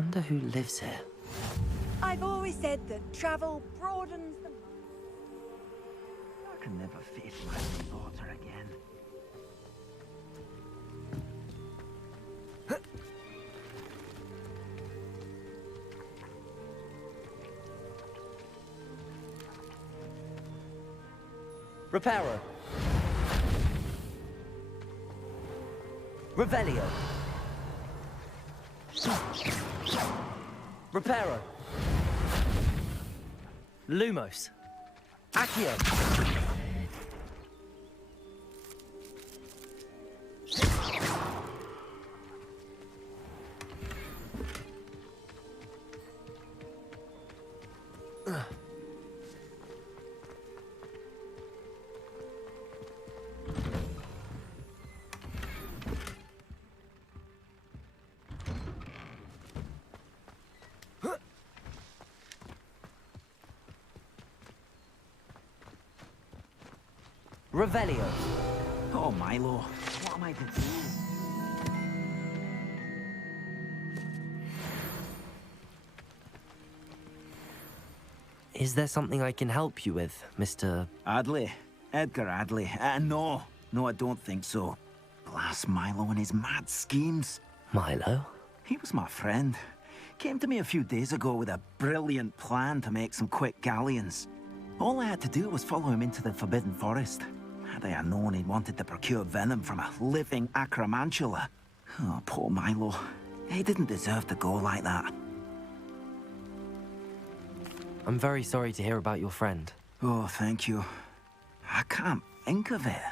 Wonder who lives here. I've always said that travel broadens the... I can never face my own daughter again. Reparo. Revelio. Reparo. Lumos. Accio. Revelio. Oh, Milo, what am I to do? Is there something I can help you with, Mr... Adley? Edgar Adley? No, I don't think so. Blast Milo and his mad schemes. Milo? He was my friend. Came to me a few days ago with a brilliant plan to make some quick galleons. All I had to do was follow him into the Forbidden Forest. Had I known he'd wanted to procure venom from a living acromantula. Oh, poor Milo. He didn't deserve to go like that. I'm very sorry to hear about your friend. Oh, thank you. I can't think of it.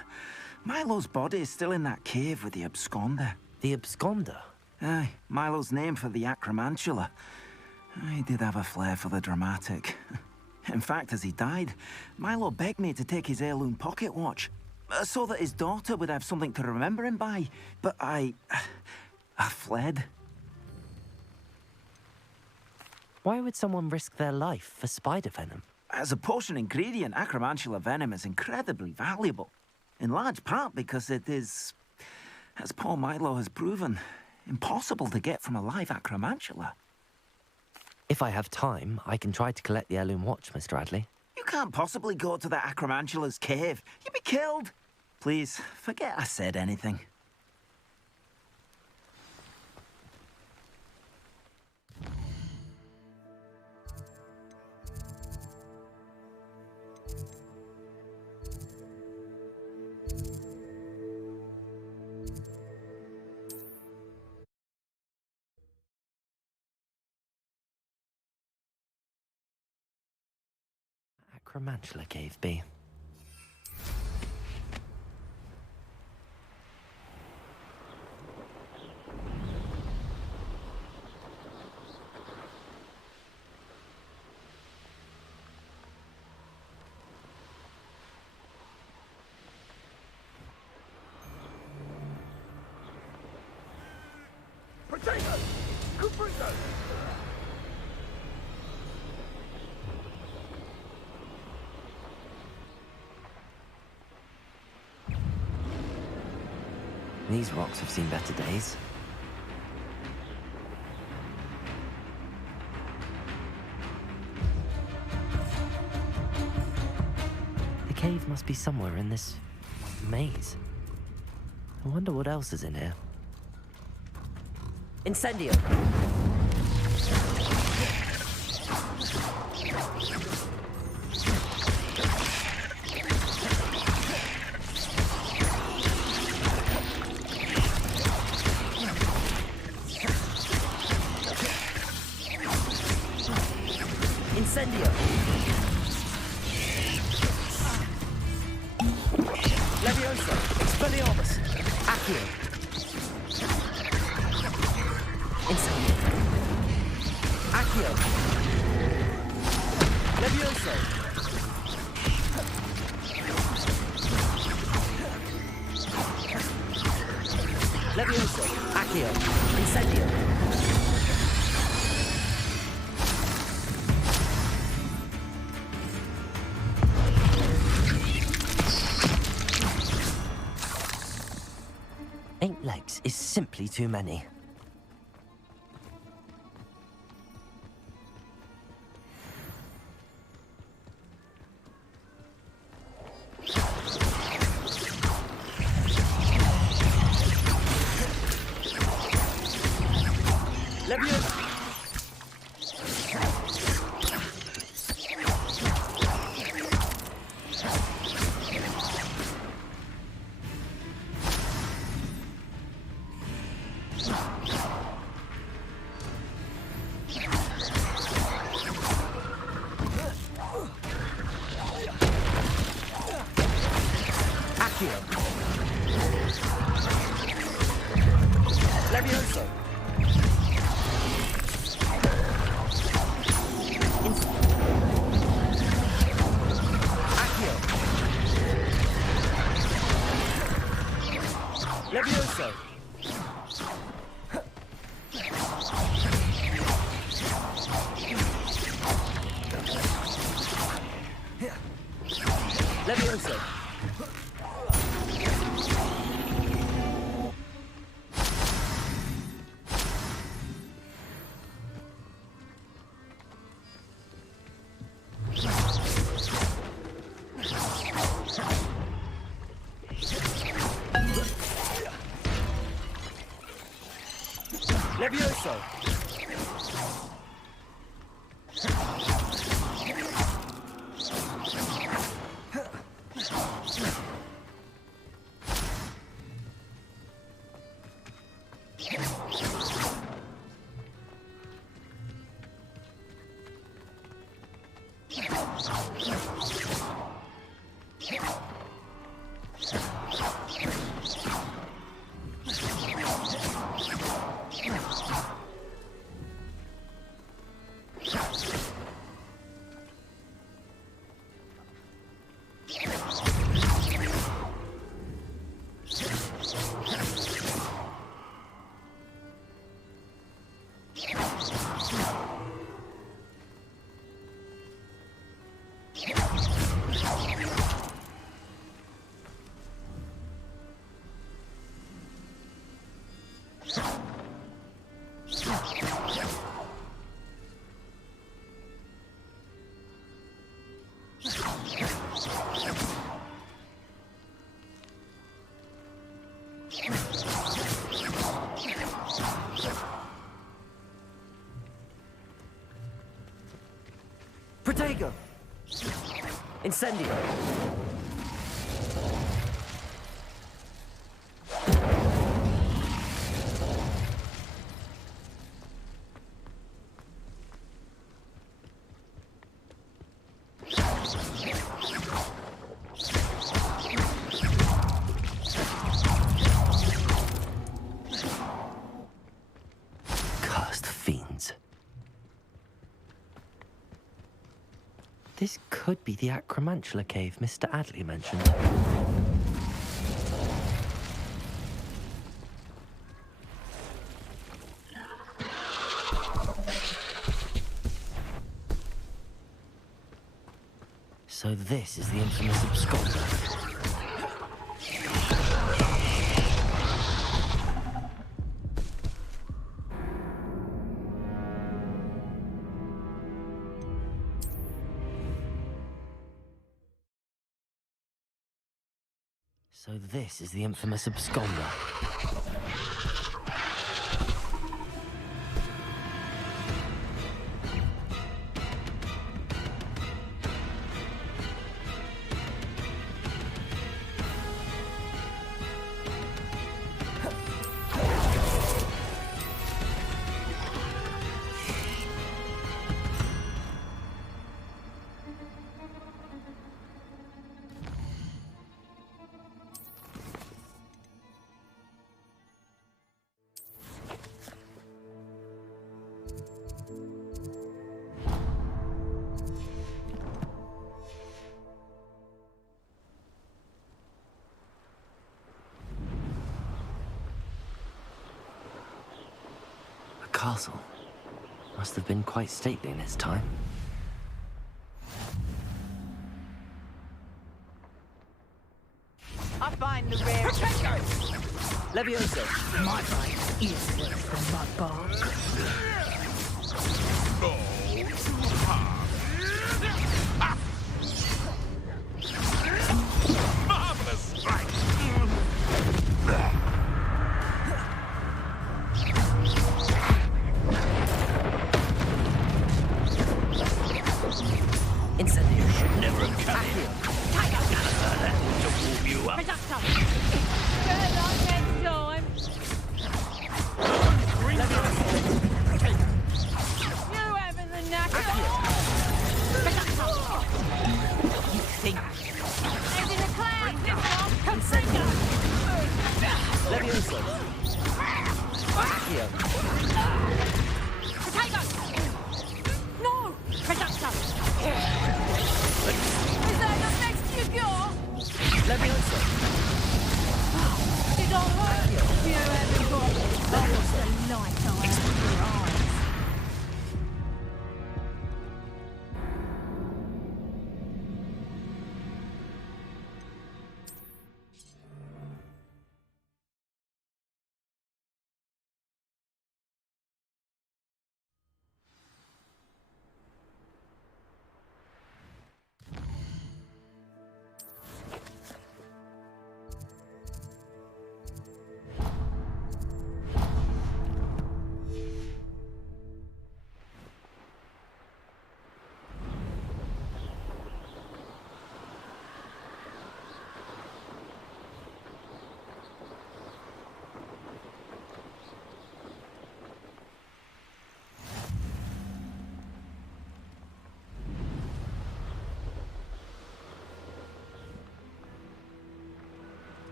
Milo's body is still in that cave with the absconder. The absconder? Aye, Milo's name for the acromantula. He did have a flair for the dramatic. In fact, as he died, Milo begged me to take his heirloom pocket watch, so that his daughter would have something to remember him by. But I fled. Why would someone risk their life for spider venom? As a potion ingredient, acromantula venom is incredibly valuable. In large part because it is, as poor Milo has proven, impossible to get from a live acromantula. If I have time, I can try to collect the heirloom watch, Mr. Adley. You can't possibly go to the acromantula's cave. You'd be killed. Please, forget I said anything. Acromantula Cave B. Potatoes! Cupritos! These rocks have seen better days. The cave must be somewhere in this maze. I wonder what else is in here. Incendio! Incendio! Levioso! Expelliarmus! Accio! Incendio! Accio! Levioso! Levioso! Accio! Incendio! Eight legs is simply too many. Accio. Levioso. Accio. Levioso. Levioso. Levioso. Protego. Incendio. Cursed fiends. This could be the Acromantula cave Mr. Adley mentioned. So this is the infamous absconder. So this is the infamous absconder. Castle. Must have been quite stately in its time. I find the rare. Levioso. My bite is worse than my bark. Marvelous strike! Incendio. Should never have come here. That to warm you up. Good luck next time. You having the knacker? You think? End in the clouds, this one. Is that the best you got? Leviosa. Did I hurt you? You haven't got the light out of your eyes.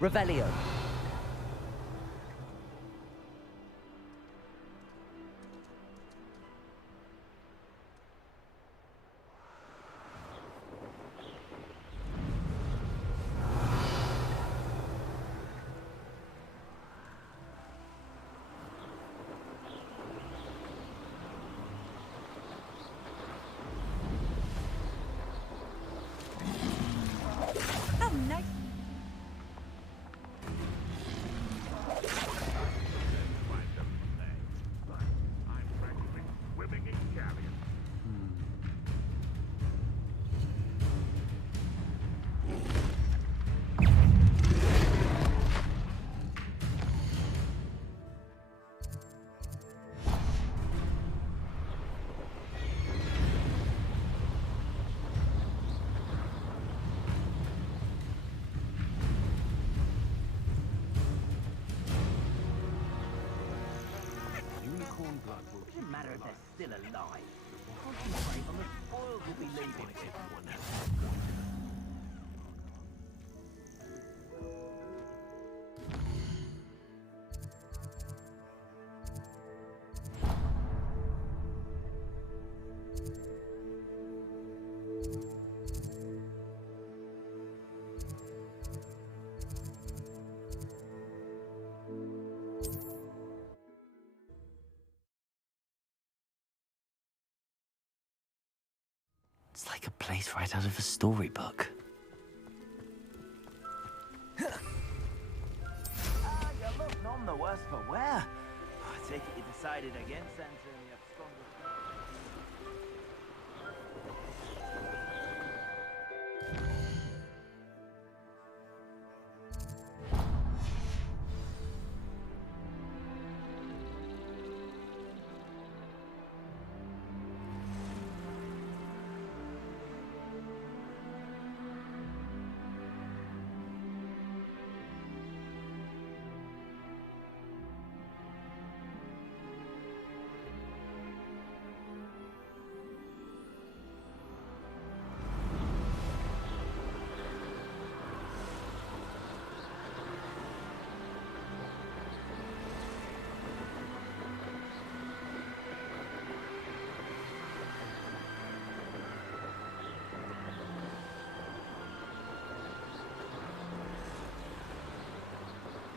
Revelio. Oh, no. Unicorn blood will doesn't matter if they're still alive. Concentrate on the spoils we'll be leaving everyone. It's like a place right out of a storybook. You look none the worse for wear. I take it you decided against entering the absconded...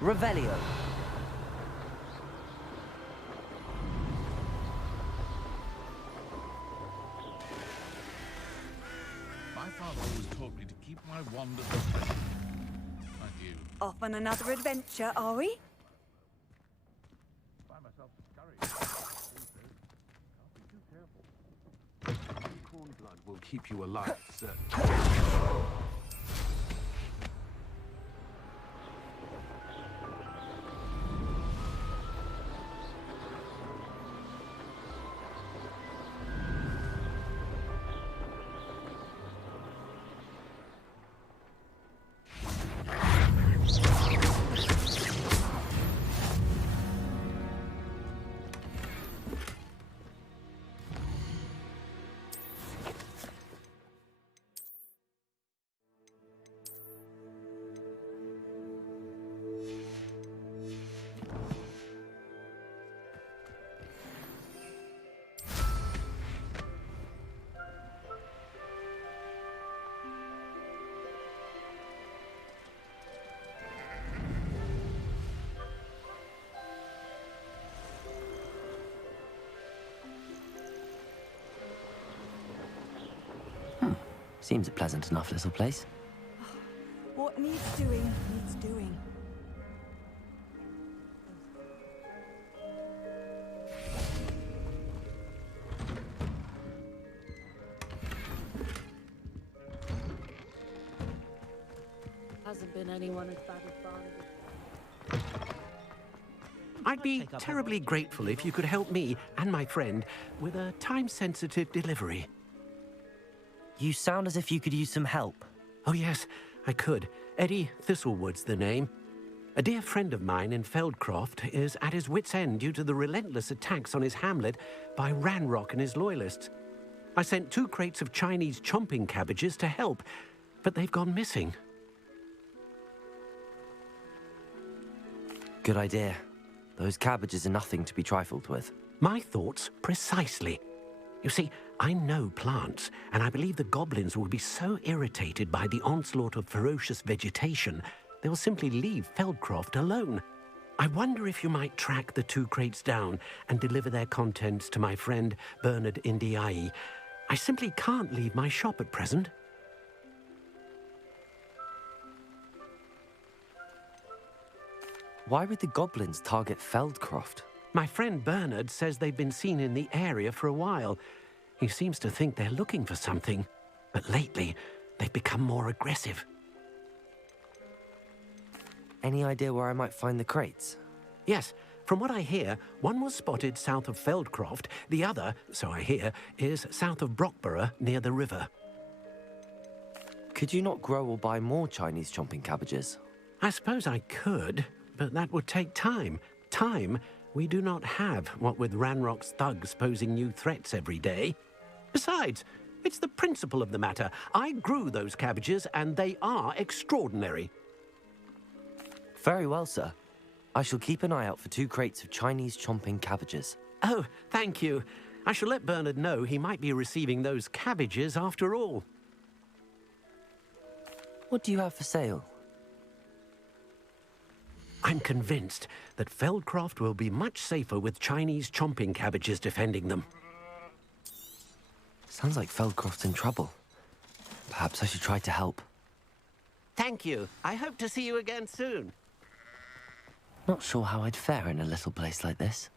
Revelio. My father always taught me to keep my wand at the front. Like you. Off on another adventure, are we? Find myself discouraged. Can't be too careful. Unicorn blood will keep you alive, certainly. Seems a pleasant enough little place. What needs doing, needs doing. Hasn't been anyone as bad as Barnaby. I'd be terribly grateful if you could help me and my friend with a time-sensitive delivery. You sound as if you could use some help. Oh yes, I could. Eddie Thistlewood's the name. A dear friend of mine in Feldcroft is at his wit's end due to the relentless attacks on his hamlet by Ranrock and his loyalists. I sent 2 crates of Chinese chomping cabbages to help, but they've gone missing. Good idea. Those cabbages are nothing to be trifled with. My thoughts precisely. You see, I know plants, and I believe the goblins will be so irritated by the onslaught of ferocious vegetation, they will simply leave Feldcroft alone. I wonder if you might track the 2 crates down and deliver their contents to my friend Bernard Indiai. I simply can't leave my shop at present. Why would the goblins target Feldcroft? My friend Bernard says they've been seen in the area for a while. He seems to think they're looking for something, but lately they've become more aggressive. Any idea where I might find the crates? Yes, from what I hear, one was spotted south of Feldcroft, the other, so I hear, is south of Brockborough near the river. Could you not grow or buy more Chinese chomping cabbages? I suppose I could, but that would take time. Time we do not have, what with Ranrock's thugs posing new threats every day. Besides, it's the principle of the matter. I grew those cabbages, and they are extraordinary. Very well, sir. I shall keep an eye out for 2 crates of Chinese chomping cabbages. Oh, thank you. I shall let Bernard know he might be receiving those cabbages after all. What do you have for sale? I'm convinced that Feldcroft will be much safer with Chinese chomping cabbages defending them. Sounds like Feldcroft's in trouble. Perhaps I should try to help. Thank you. I hope to see you again soon. Not sure how I'd fare in a little place like this.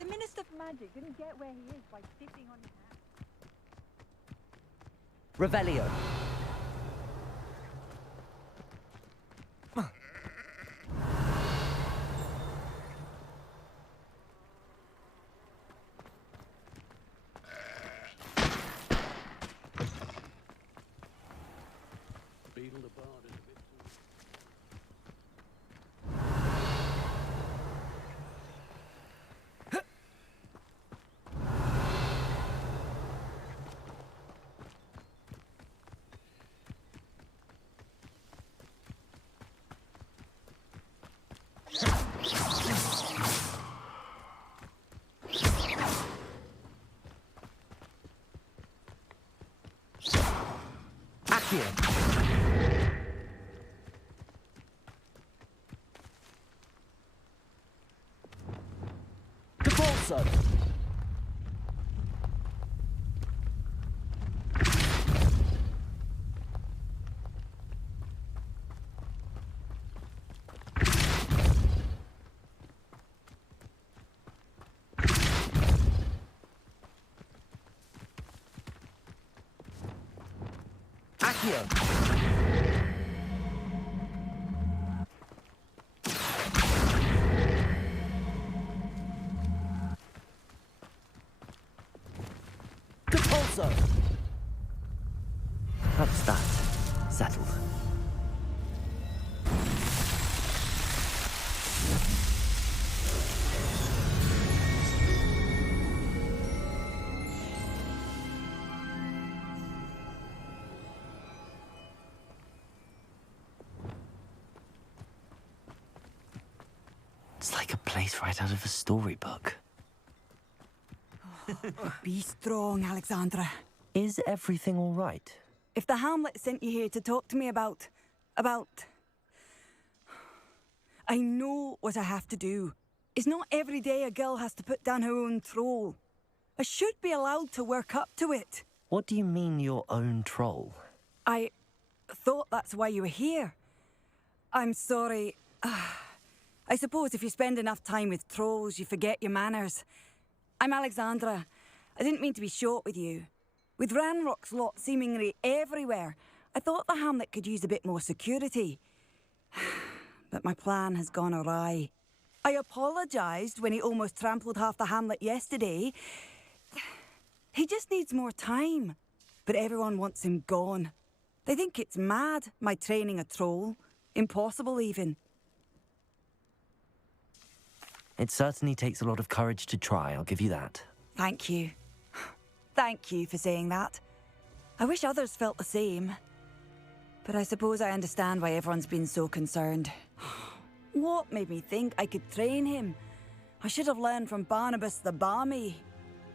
The Minister of Magic didn't get where he is by sitting on his hands. Revelio. Beetle the Bard is a bit Accio. Capulso. Accio. Capulso. That's that. Settled. It's like a place right out of a storybook. Be strong, Alexandra. Is everything all right? If the Hamlet sent you here to talk to me about... I know what I have to do. It's not every day a girl has to put down her own troll. I should be allowed to work up to it. What do you mean, your own troll? I thought that's why you were here. I'm sorry. I suppose if you spend enough time with trolls, you forget your manners. I'm Alexandra. I didn't mean to be short with you. With Ranrock's lot seemingly everywhere, I thought the hamlet could use a bit more security. But my plan has gone awry. I apologised when he almost trampled half the hamlet yesterday. He just needs more time. But everyone wants him gone. They think it's mad, my training a troll. Impossible, even. It certainly takes a lot of courage to try, I'll give you that. Thank you. Thank you for saying that. I wish others felt the same. But I suppose I understand why everyone's been so concerned. What made me think I could train him? I should have learned from Barnabas the Barmy.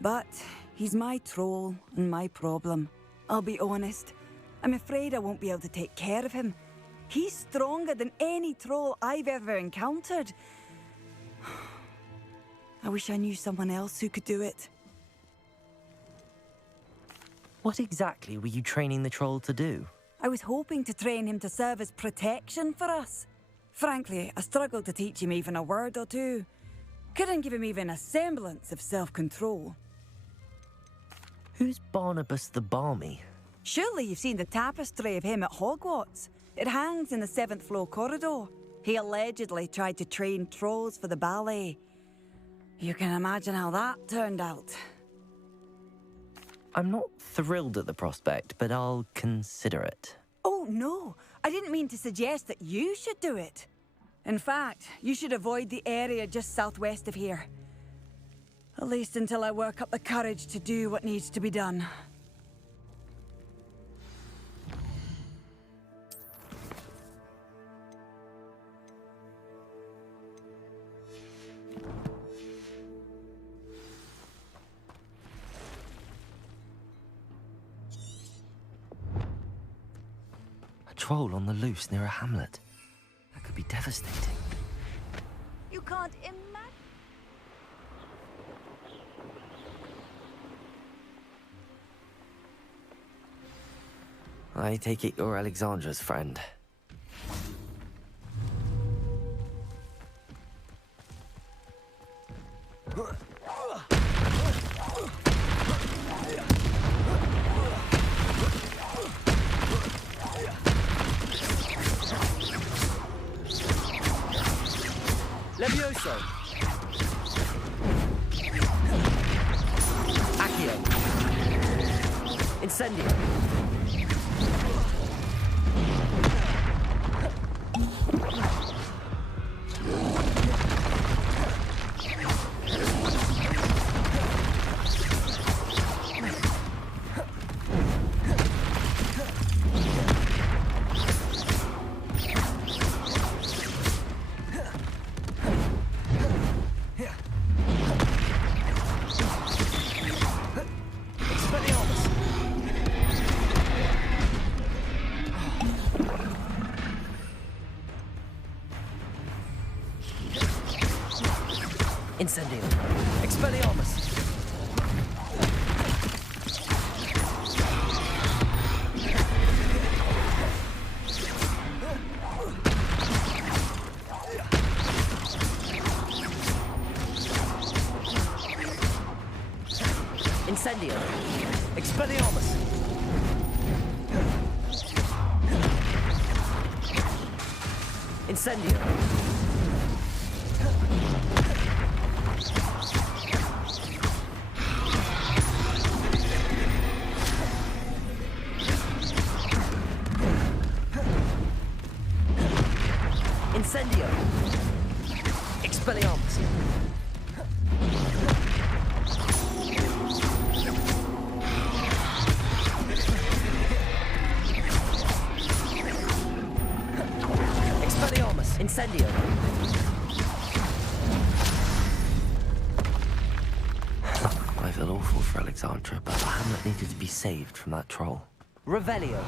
But he's my troll and my problem. I'll be honest. I'm afraid I won't be able to take care of him. He's stronger than any troll I've ever encountered. I wish I knew someone else who could do it. What exactly were you training the troll to do? I was hoping to train him to serve as protection for us. Frankly, I struggled to teach him even a word or two. Couldn't give him even a semblance of self-control. Who's Barnabas the Barmy? Surely you've seen the tapestry of him at Hogwarts. It hangs in the 7th floor corridor. He allegedly tried to train trolls for the ballet. You can imagine how that turned out. I'm not thrilled at the prospect, but I'll consider it. Oh, no. I didn't mean to suggest that you should do it. In fact, you should avoid the area just southwest of here. At least until I work up the courage to do what needs to be done. A troll on the loose near a hamlet. That could be devastating. You can't imagine. I take it you're Alexandra's friend. Levioso. Accio. Incendio. Incendio. Expelliarmus. Incendio. Expelliarmus. Incendio. Incendio. Expelliarmus. Expelliarmus. Incendio. I feel awful for Alexandra, but the hamlet needed to be saved from that troll. Revelio.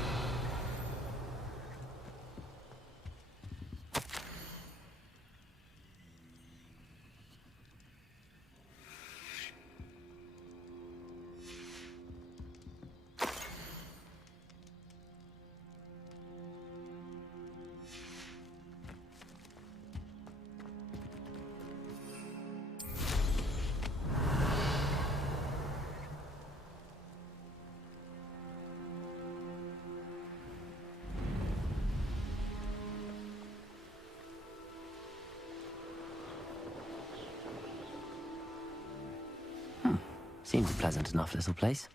Seems a pleasant enough little place.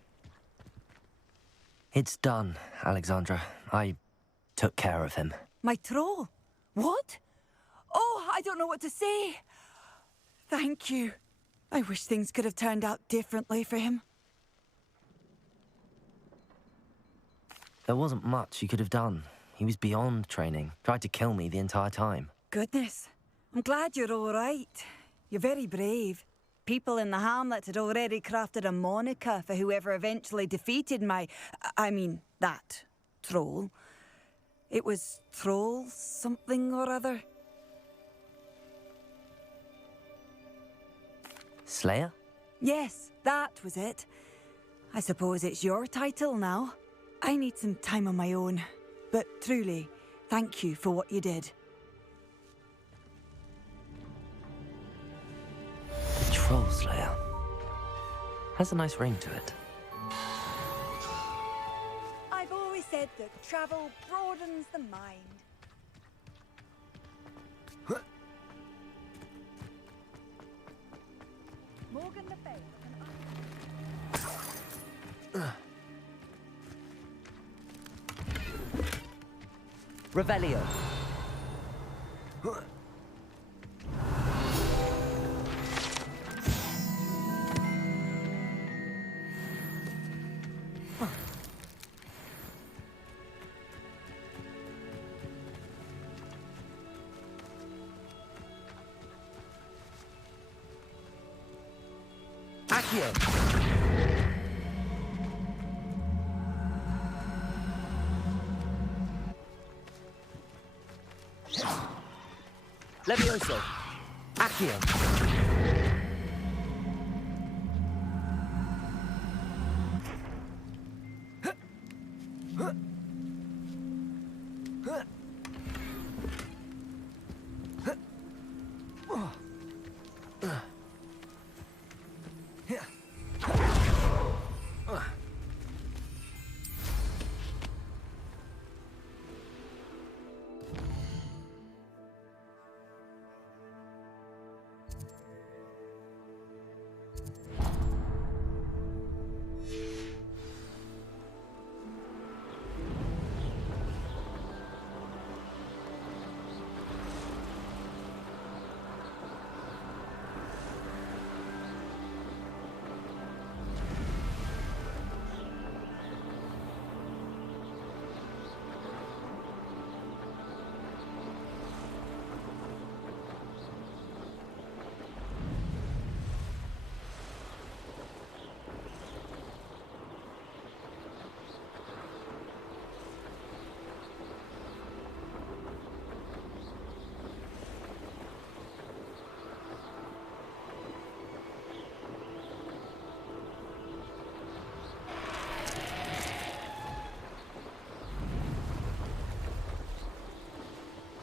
It's done, Alexandra. I took care of him. My troll? What? Oh, I don't know what to say. Thank you. I wish things could have turned out differently for him. There wasn't much you could have done. He was beyond training. Tried to kill me the entire time. Goodness. I'm glad you're all right. You're very brave. People in the hamlet had already crafted a moniker for whoever eventually defeated that troll. It was Troll something or other. Slayer? Yes, that was it. I suppose it's your title now. I need some time on my own. But truly, thank you for what you did. The Troll Slayer. Has a nice ring to it. I've always said that travel broadens the mind. Morgan Le Fay. Revelio. Accio. Levioso. Accio.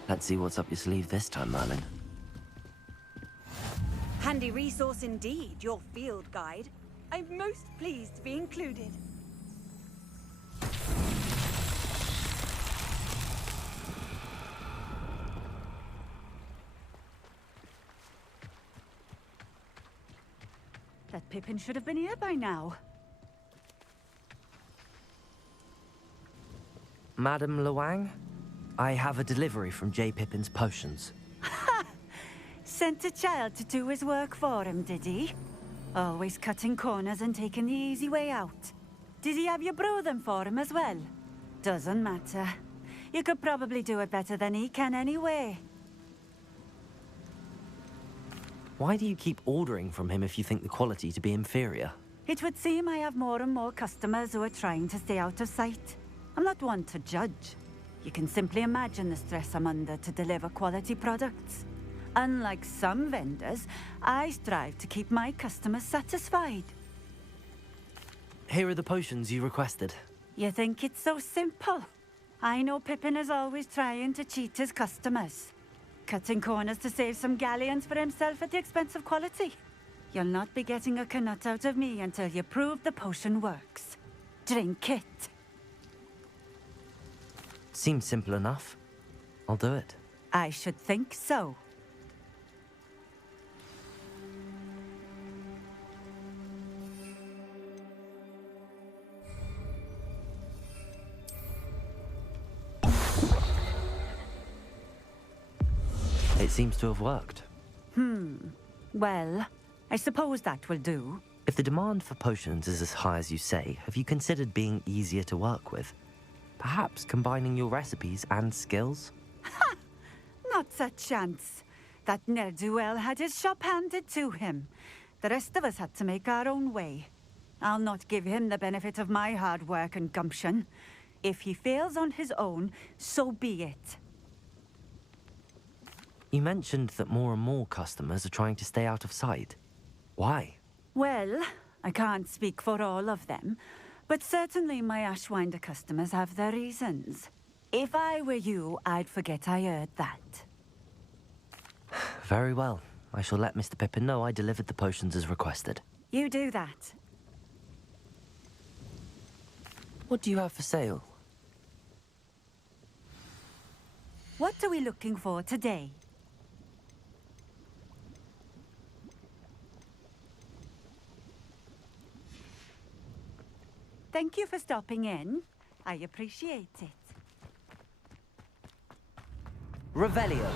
Let's see what's up your sleeve this time, Merlin. Handy resource indeed, your field guide. I'm most pleased to be included. That Pippin should have been here by now. Madam Luang? I have a delivery from J. Pippin's potions. Sent a child to do his work for him, did he? Always cutting corners and taking the easy way out. Did he have you brew them for him as well? Doesn't matter. You could probably do it better than he can anyway. Why do you keep ordering from him if you think the quality to be inferior? It would seem I have more and more customers who are trying to stay out of sight. I'm not one to judge. You can simply imagine the stress I'm under to deliver quality products. Unlike some vendors, I strive to keep my customers satisfied. Here are the potions you requested. You think it's so simple? I know Pippin is always trying to cheat his customers. Cutting corners to save some galleons for himself at the expense of quality. You'll not be getting a canut out of me until you prove the potion works. Drink it. Seems simple enough. I'll do it. I should think so. It seems to have worked. Well, I suppose that will do. If the demand for potions is as high as you say, have you considered being easier to work with? Perhaps combining your recipes and skills? Not a chance. That ne'er-do-well had his shop handed to him. The rest of us had to make our own way. I'll not give him the benefit of my hard work and gumption. If he fails on his own, so be it. You mentioned that more and more customers are trying to stay out of sight. Why? Well, I can't speak for all of them, but certainly my Ashwinder customers have their reasons. If I were you, I'd forget I heard that. Very well. I shall let Mr. Pippin know I delivered the potions as requested. You do that. What do you have for sale? What are we looking for today? Thank you for stopping in. I appreciate it. Revelio.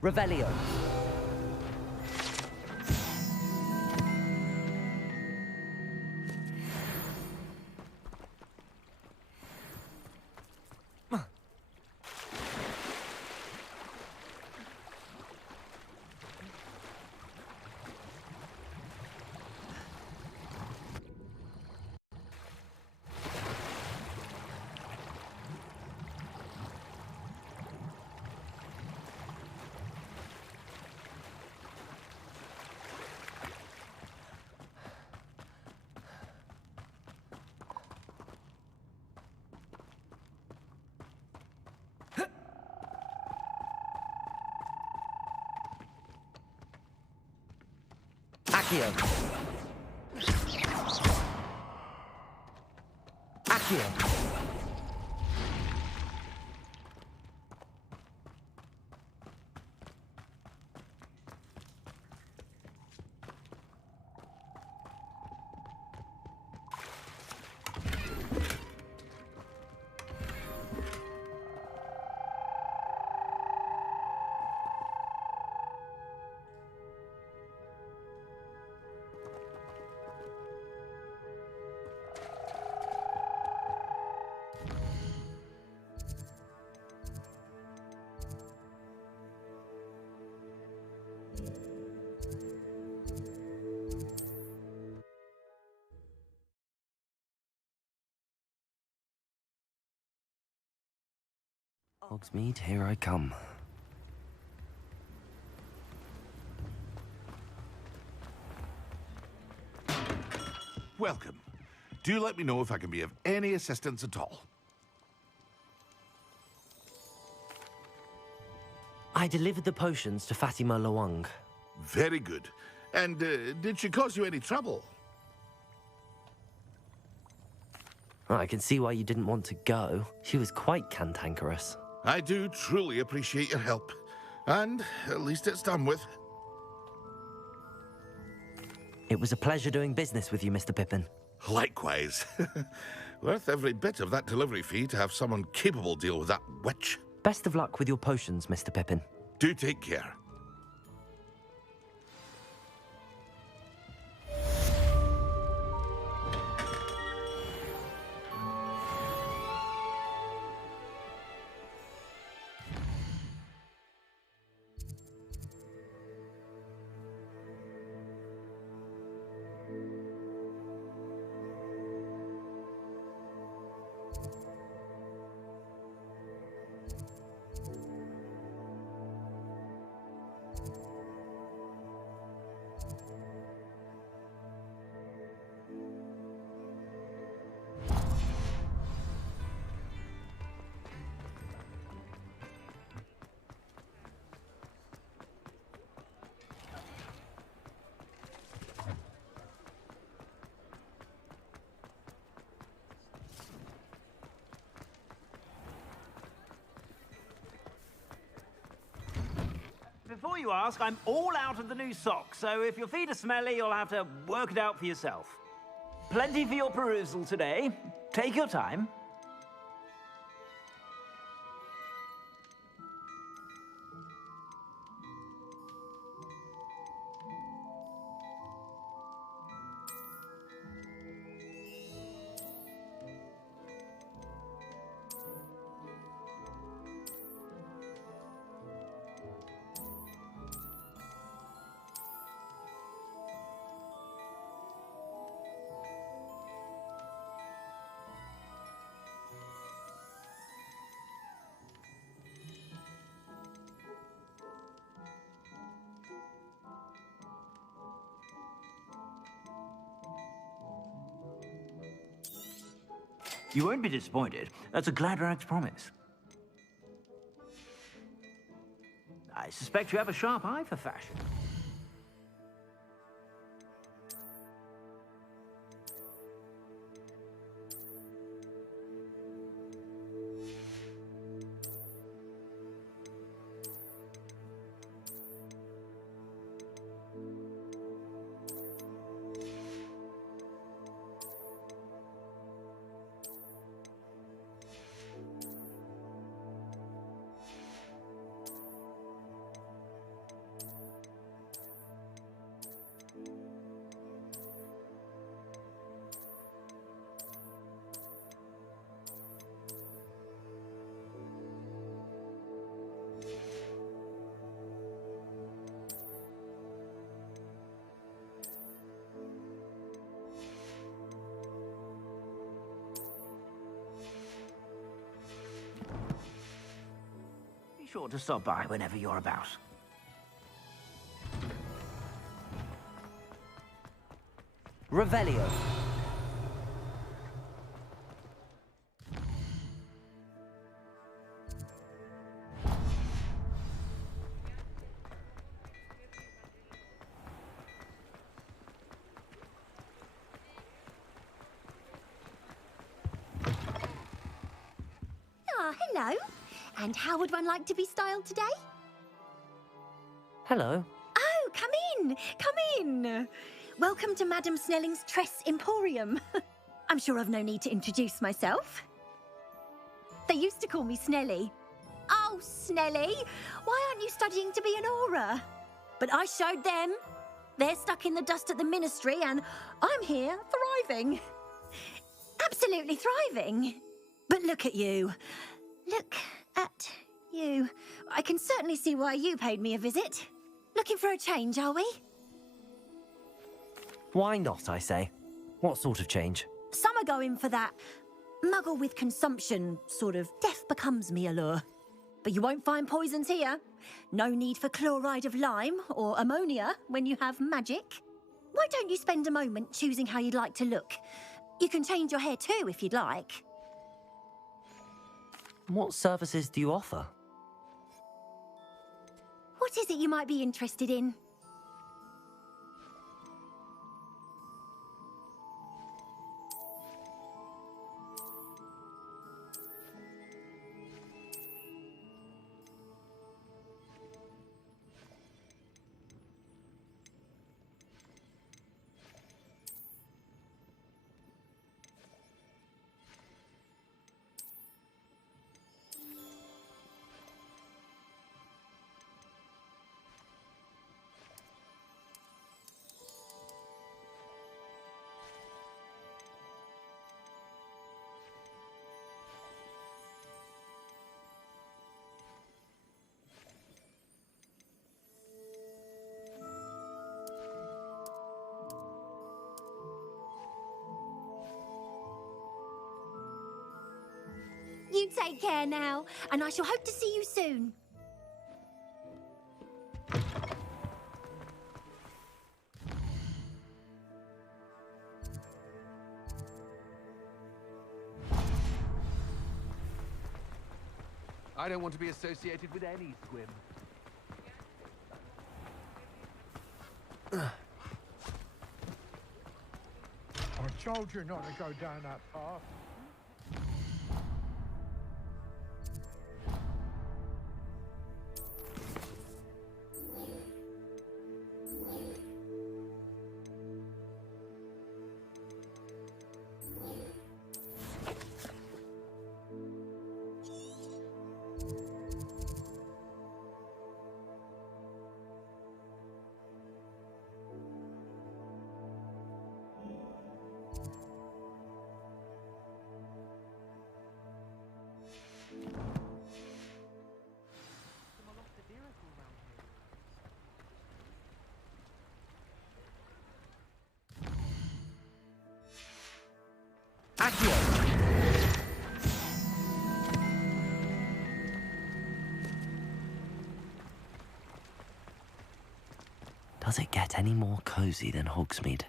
Revelio. Accio. Accio. Hogsmeade, here I come. Welcome. Do let me know if I can be of any assistance at all. I delivered the potions to Fatima Lawang. Very good. And did she cause you any trouble? I can see why you didn't want to go. She was quite cantankerous. I do truly appreciate your help. And at least it's done with. It was a pleasure doing business with you, Mr. Pippin. Likewise. Worth every bit of that delivery fee to have someone capable deal with that witch. Best of luck with your potions, Mr. Pippin. Do take care. before you ask, I'm all out of the new socks, so if your feet are smelly, you'll have to work it out for yourself. Plenty for your perusal today. Take your time. You won't be disappointed. That's a Gladrag's promise. I suspect you have a sharp eye for fashion. Be sure to stop by whenever you're about. Revelio. Ah, hello. And how would one like to be styled today? Hello. Oh, come in. Come in. Welcome to Madame Snelling's Tress Emporium. I'm sure I've no need to introduce myself. They used to call me Snelly. Oh, Snelly, why aren't you studying to be an aura? But I showed them. They're stuck in the dust at the ministry and I'm here thriving. Absolutely thriving. But look at you. Look at you. I can certainly see why you paid me a visit. Looking for a change, are we? Why not, I say? What sort of change? Some are going for that muggle with consumption, sort of death becomes me allure. But you won't find poisons here. No need for chloride of lime or ammonia when you have magic. Why don't you spend a moment choosing how you'd like to look? You can change your hair too if you'd like. What services do you offer? What is it you might be interested in? You take care now, and I shall hope to see you soon. I don't want to be associated with any squib. I told you not to go down that path. Accio! Does it get any more cozy than Hogsmeade?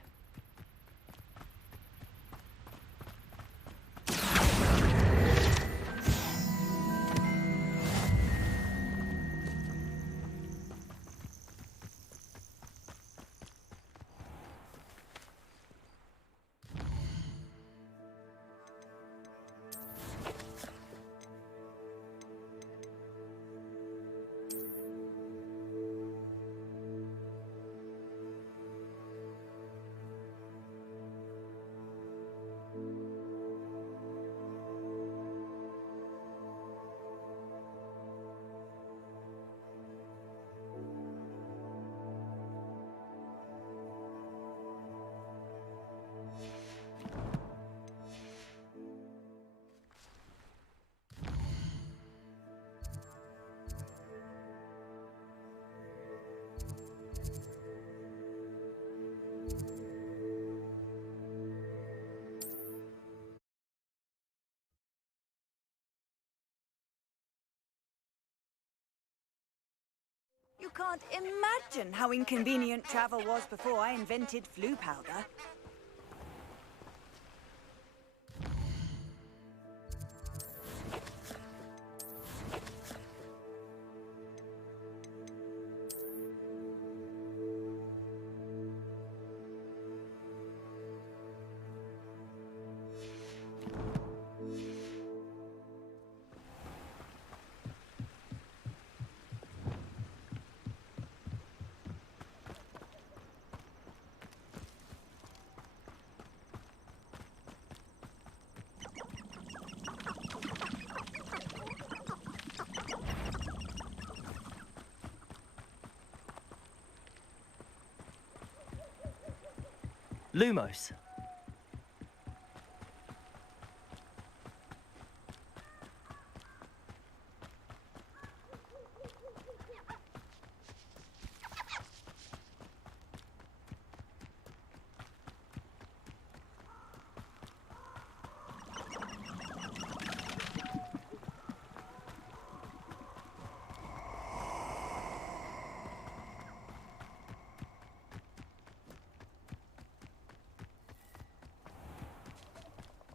You can't imagine how inconvenient travel was before I invented flu powder. Lumos.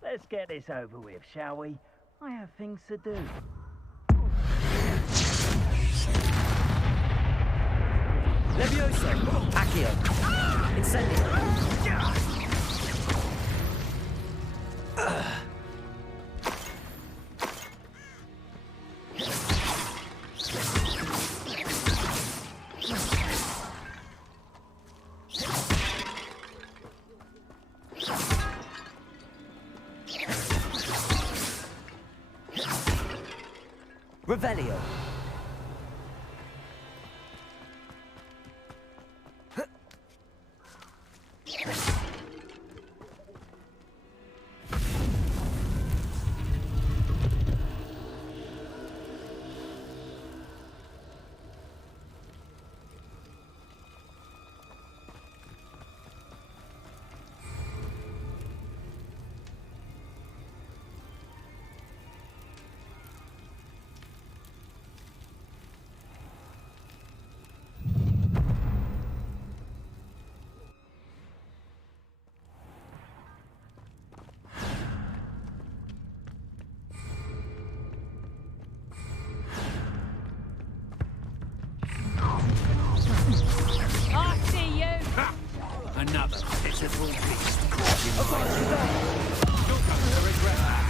Let's get this over with, shall we? I have things to do. Levioso. Accio. Incendio. Revelio. I see you! Another pitiful beast caught in my way. You're going to regret that.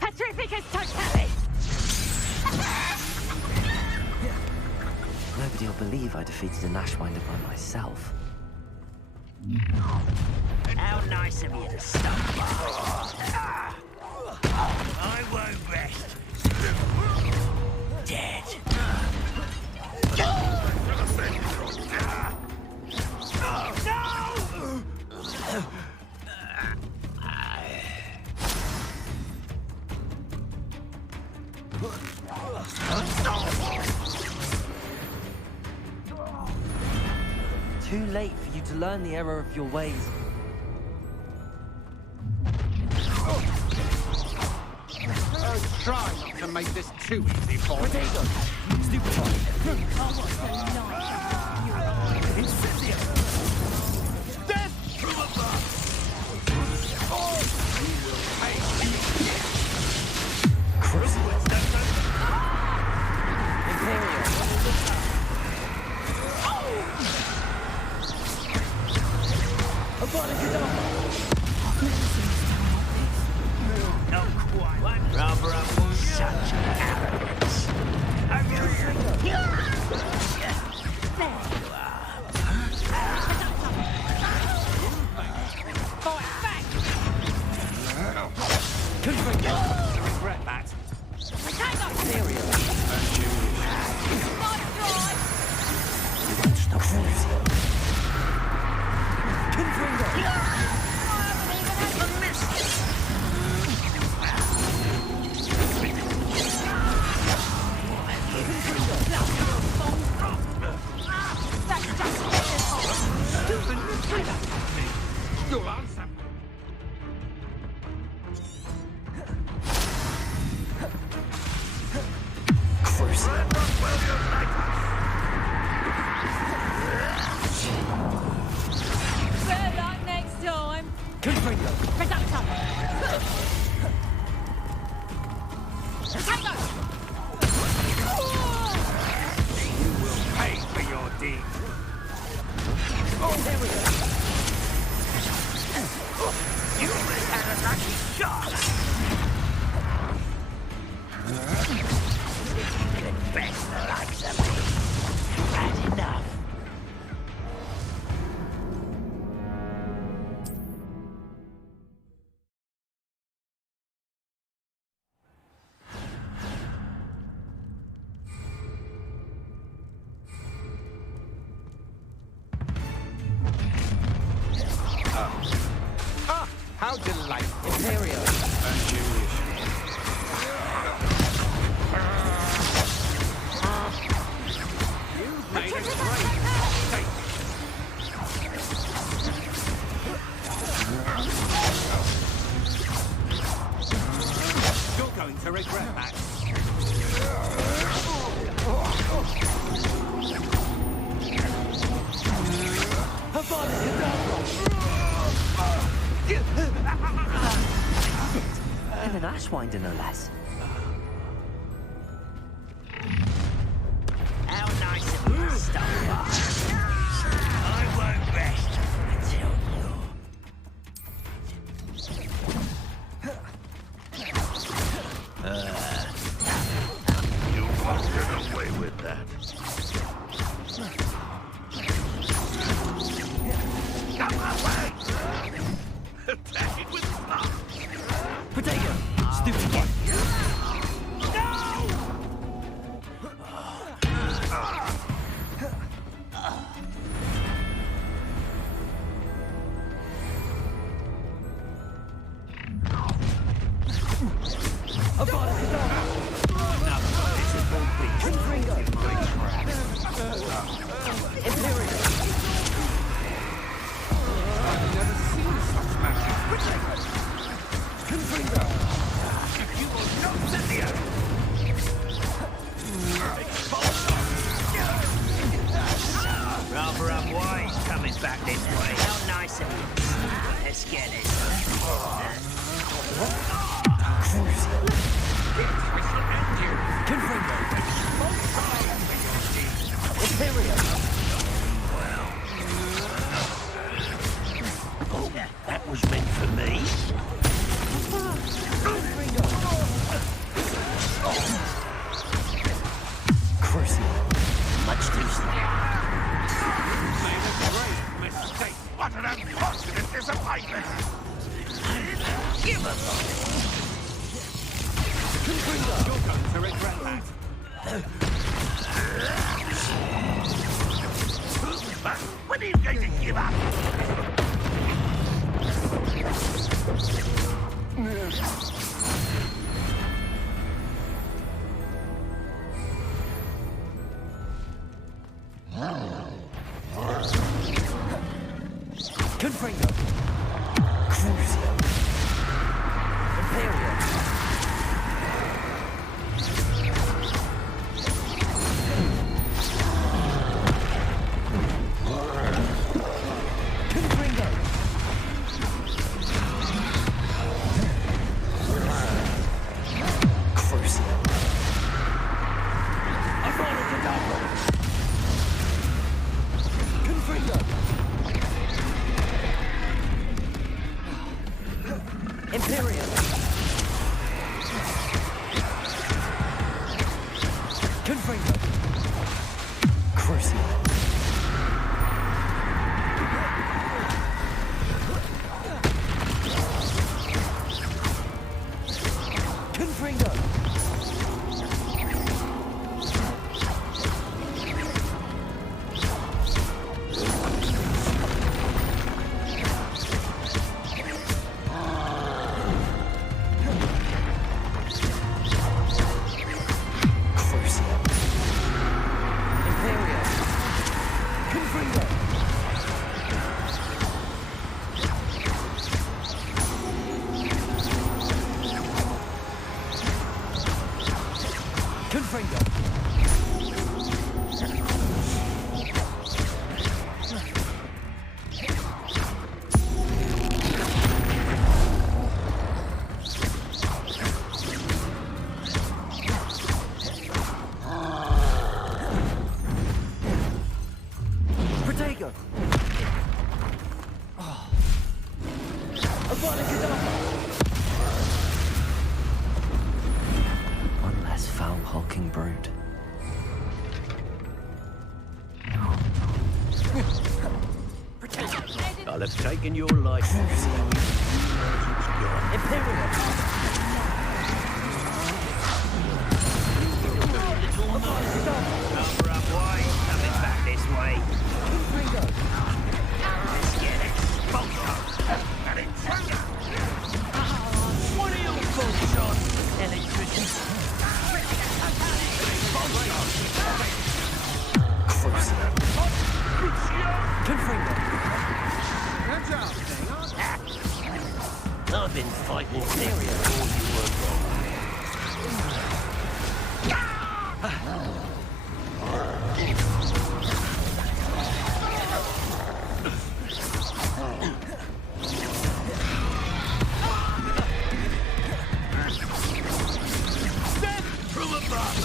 Petrificus totalis! Nobody will believe I defeated an Ashwinder by myself. How nice of you to stop by. I won't rest. Dead. Too late for you to learn the error of your ways. Try not to make this too easy for me. Potato! Stupefy! Incendio! Death from above! Crucible! Imperial! Upon a Gaddafi! Not quite. Rather up such arrogance. Regret that. You'll answer. Better luck next time. Confringo! Reductor. Potato. You will pay for your deed. There we go! You had a lucky shot. Best the likes of me. Had enough. How delightful. Imperial! You've made a great mistake. You're going to regret that. And an Ashwinder, no less. How nice of you to stop by. I won't rest until you won't get away with that. Come away! Attack it with fire! Potato! Stupid one! Rather unwise coming back this way. How nice of you. Let's get it. Oh, that was meant for me. Much too slow. Made a great mistake. What an unfortunate disappointment. Give us You're going to regret that. When are you going to give up? Confringo! One less foul-hulking brute. I'll have taken your life. Imperial! Cover up wide, coming back this way. Let's get it. What are you full shots, electrician? I've been fighting Syria all you were wrong. From above.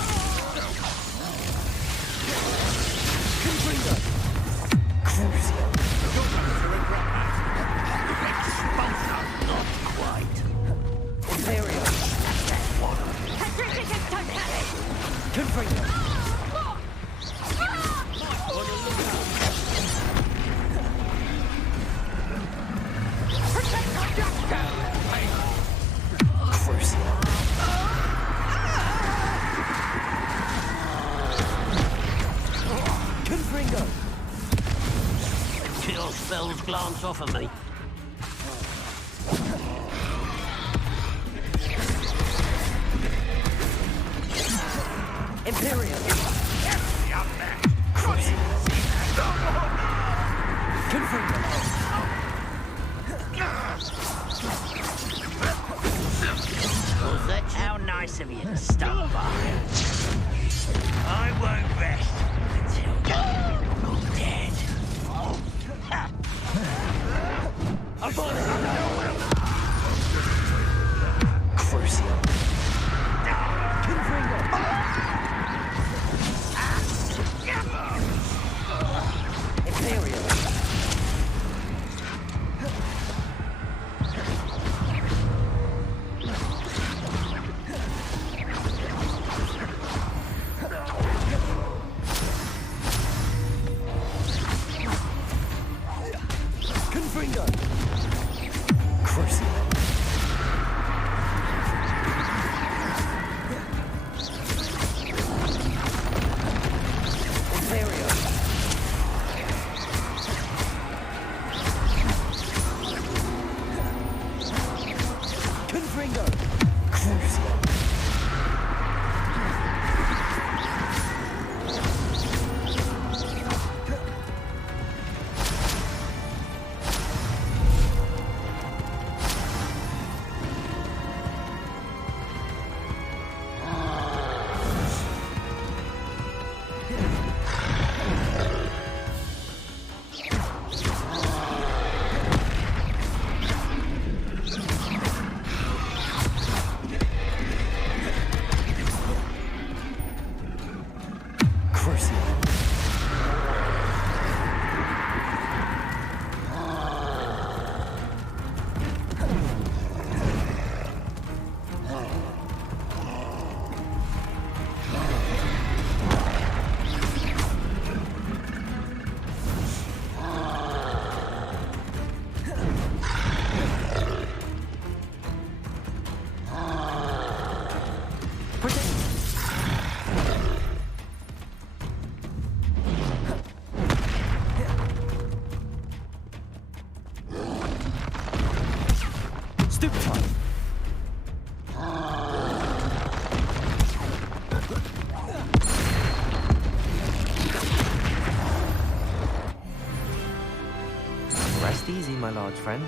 Not quite. Imperial! Confringo! Confringo! Kill spells glance off of me. Imperial! Confringo! How nice of you to stop by. I won't rest until you're dead. Crucio! Confringo! Imperial! Confringo! Crucio! Imperial! Confringo! Crucio! Rest easy, my large friend.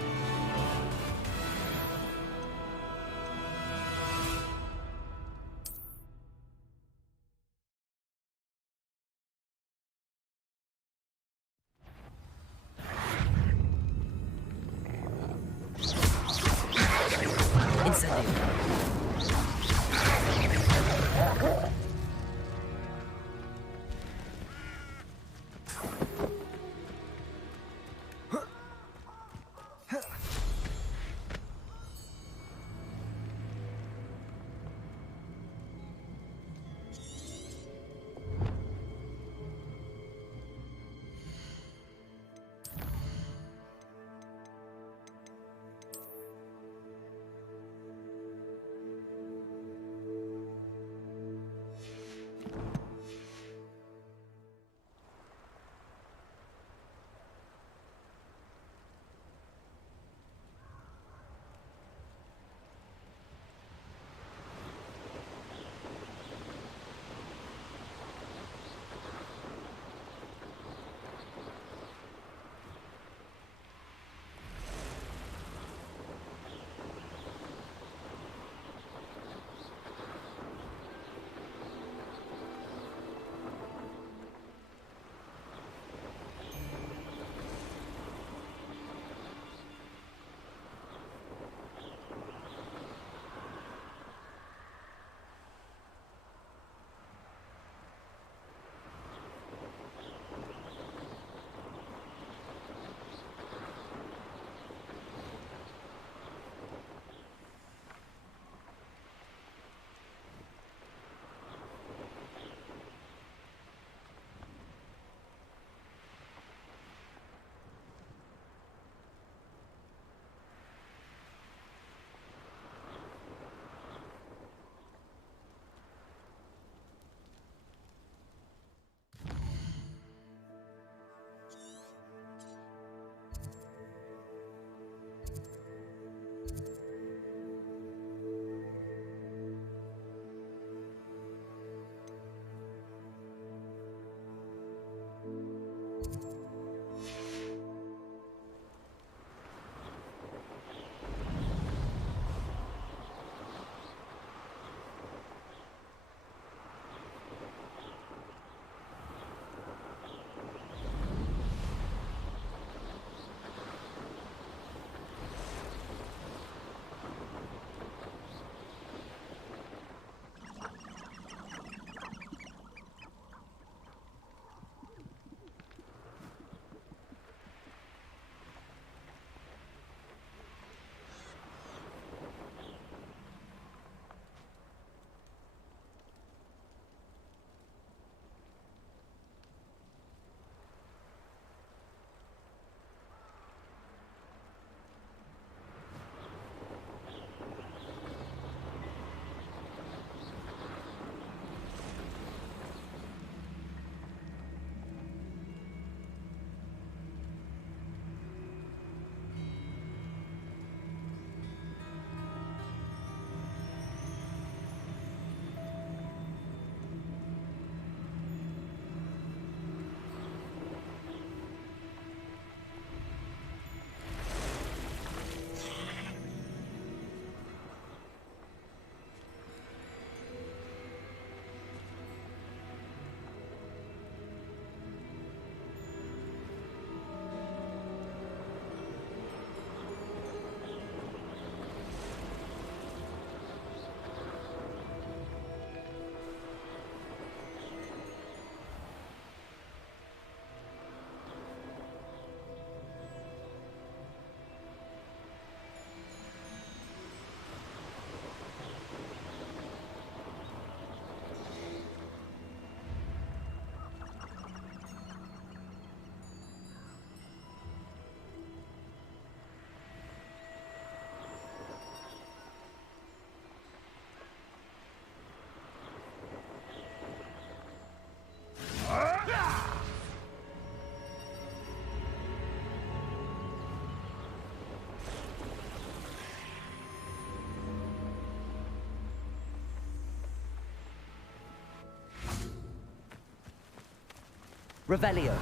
Revelio.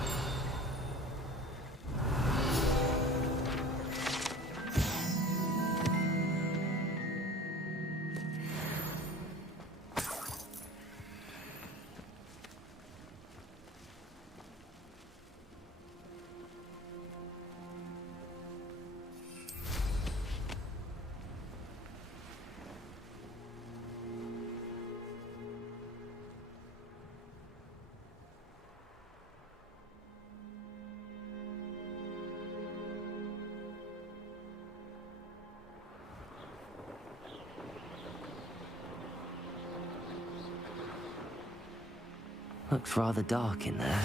Looks rather dark in there.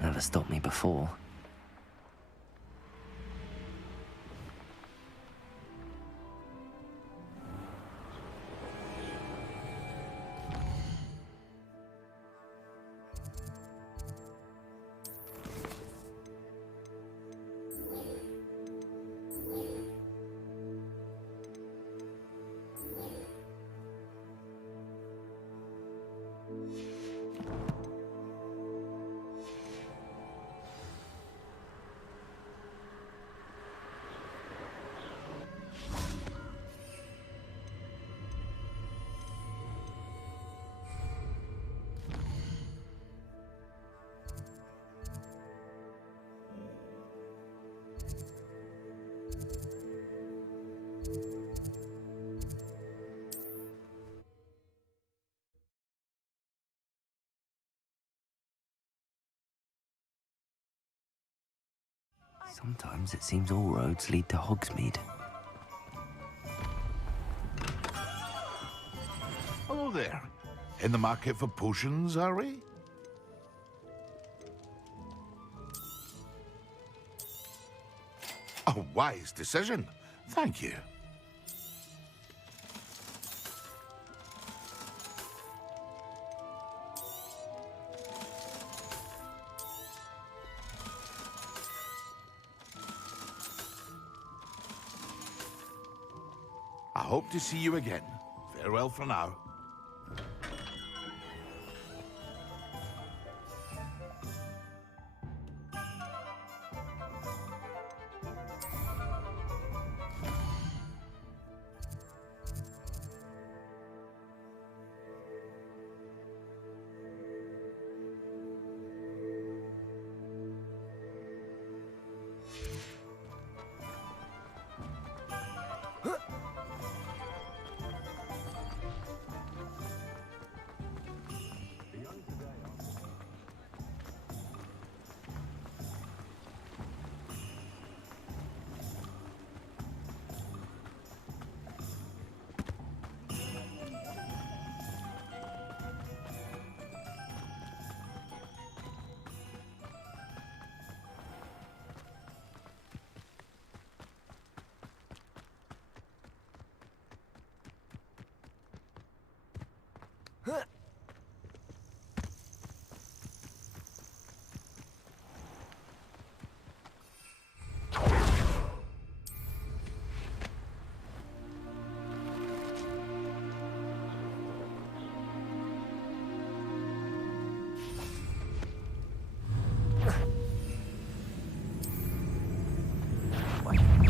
Never stopped me before. Sometimes it seems all roads lead to Hogsmeade. Hello there. In the market for potions, are we? A wise decision. Thank you. I hope to see you again. Farewell for now.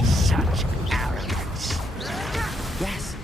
Such arrogance. Yes.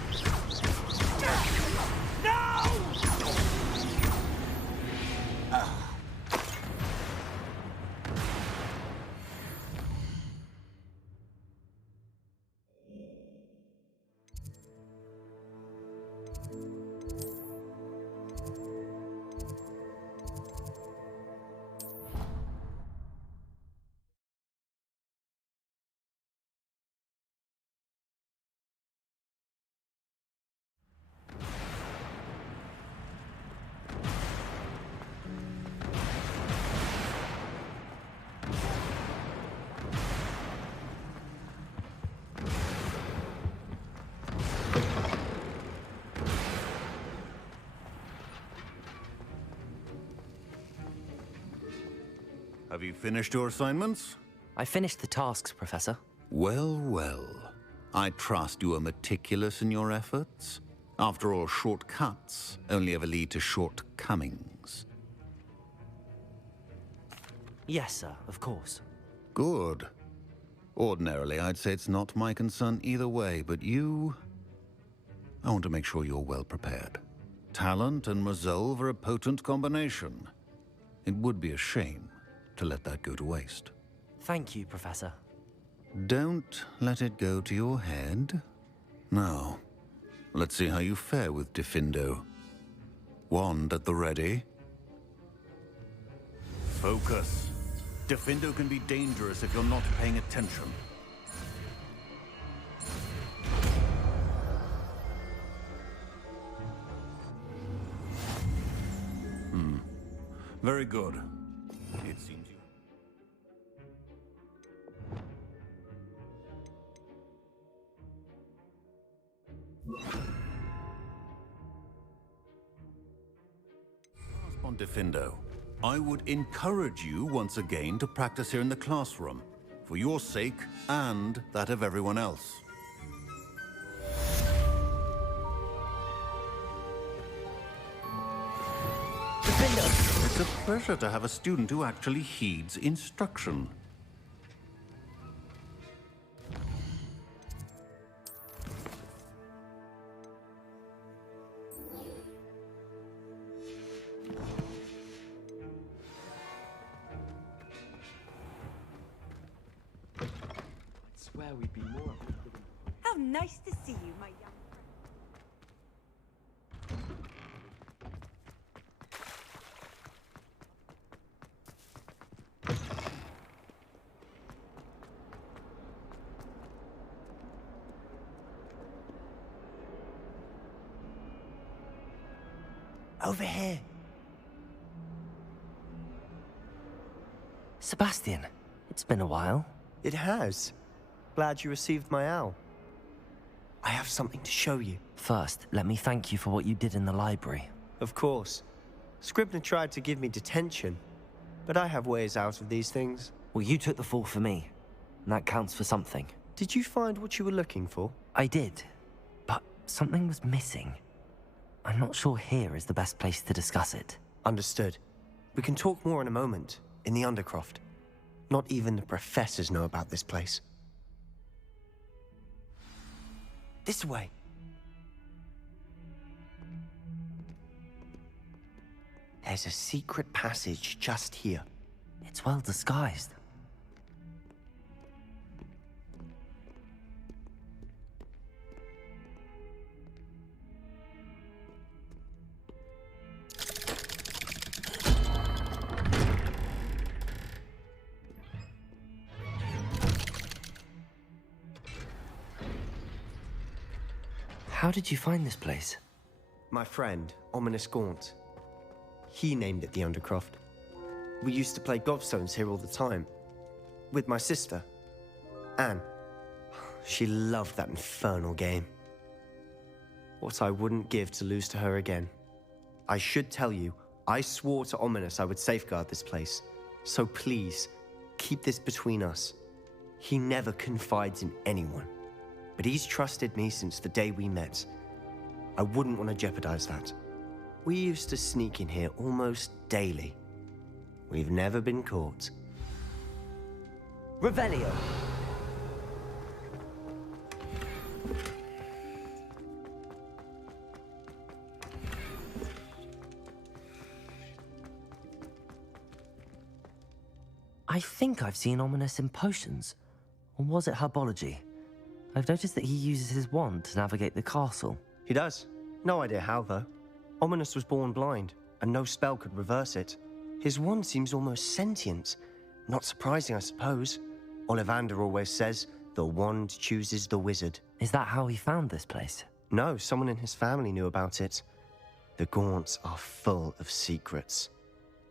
Have you finished your assignments? I finished the tasks, Professor. Well, well. I trust you are meticulous in your efforts. After all, shortcuts only ever lead to shortcomings. Yes, sir, of course. Good. Ordinarily, I'd say it's not my concern either way, but you... I want to make sure you're well prepared. Talent and resolve are a potent combination. It would be a shame to let that go to waste. Thank you, Professor. Don't let it go to your head. Now, let's see how you fare with Diffindo. Wand at the ready. Focus. Diffindo can be dangerous if you're not paying attention. Very good. It seems you... Pontifindo, I would encourage you once again to practice here in the classroom, for your sake and that of everyone else. It's a pleasure to have a student who actually heeds instruction. Swear we'd be more. How nice to see you, my young Over here. Sebastian, it's been a while. It has. Glad you received my owl. I have something to show you. First, let me thank you for what you did in the library. Of course. Scribner tried to give me detention, but I have ways out of these things. Well, you took the fall for me, and that counts for something. Did you find what you were looking for? I did, but something was missing. I'm not sure here is the best place to discuss it. Understood. We can talk more in a moment, in the Undercroft. Not even the professors know about this place. This way. There's a secret passage just here. It's well disguised. How did you find this place? My friend, Ominous Gaunt. He named it the Undercroft. We used to play gobstones here all the time. With my sister, Anne. She loved that infernal game. What I wouldn't give to lose to her again. I should tell you, I swore to Ominous I would safeguard this place. So please, keep this between us. He never confides in anyone. But he's trusted me since the day we met. I wouldn't want to jeopardize that. We used to sneak in here almost daily. We've never been caught. Revelio! I think I've seen Ominous in potions. Or was it herbology? I've noticed that he uses his wand to navigate the castle. He does. No idea how, though. Ominous was born blind, and no spell could reverse it. His wand seems almost sentient. Not surprising, I suppose. Ollivander always says, the wand chooses the wizard. Is that how he found this place? No, someone in his family knew about it. The Gaunts are full of secrets.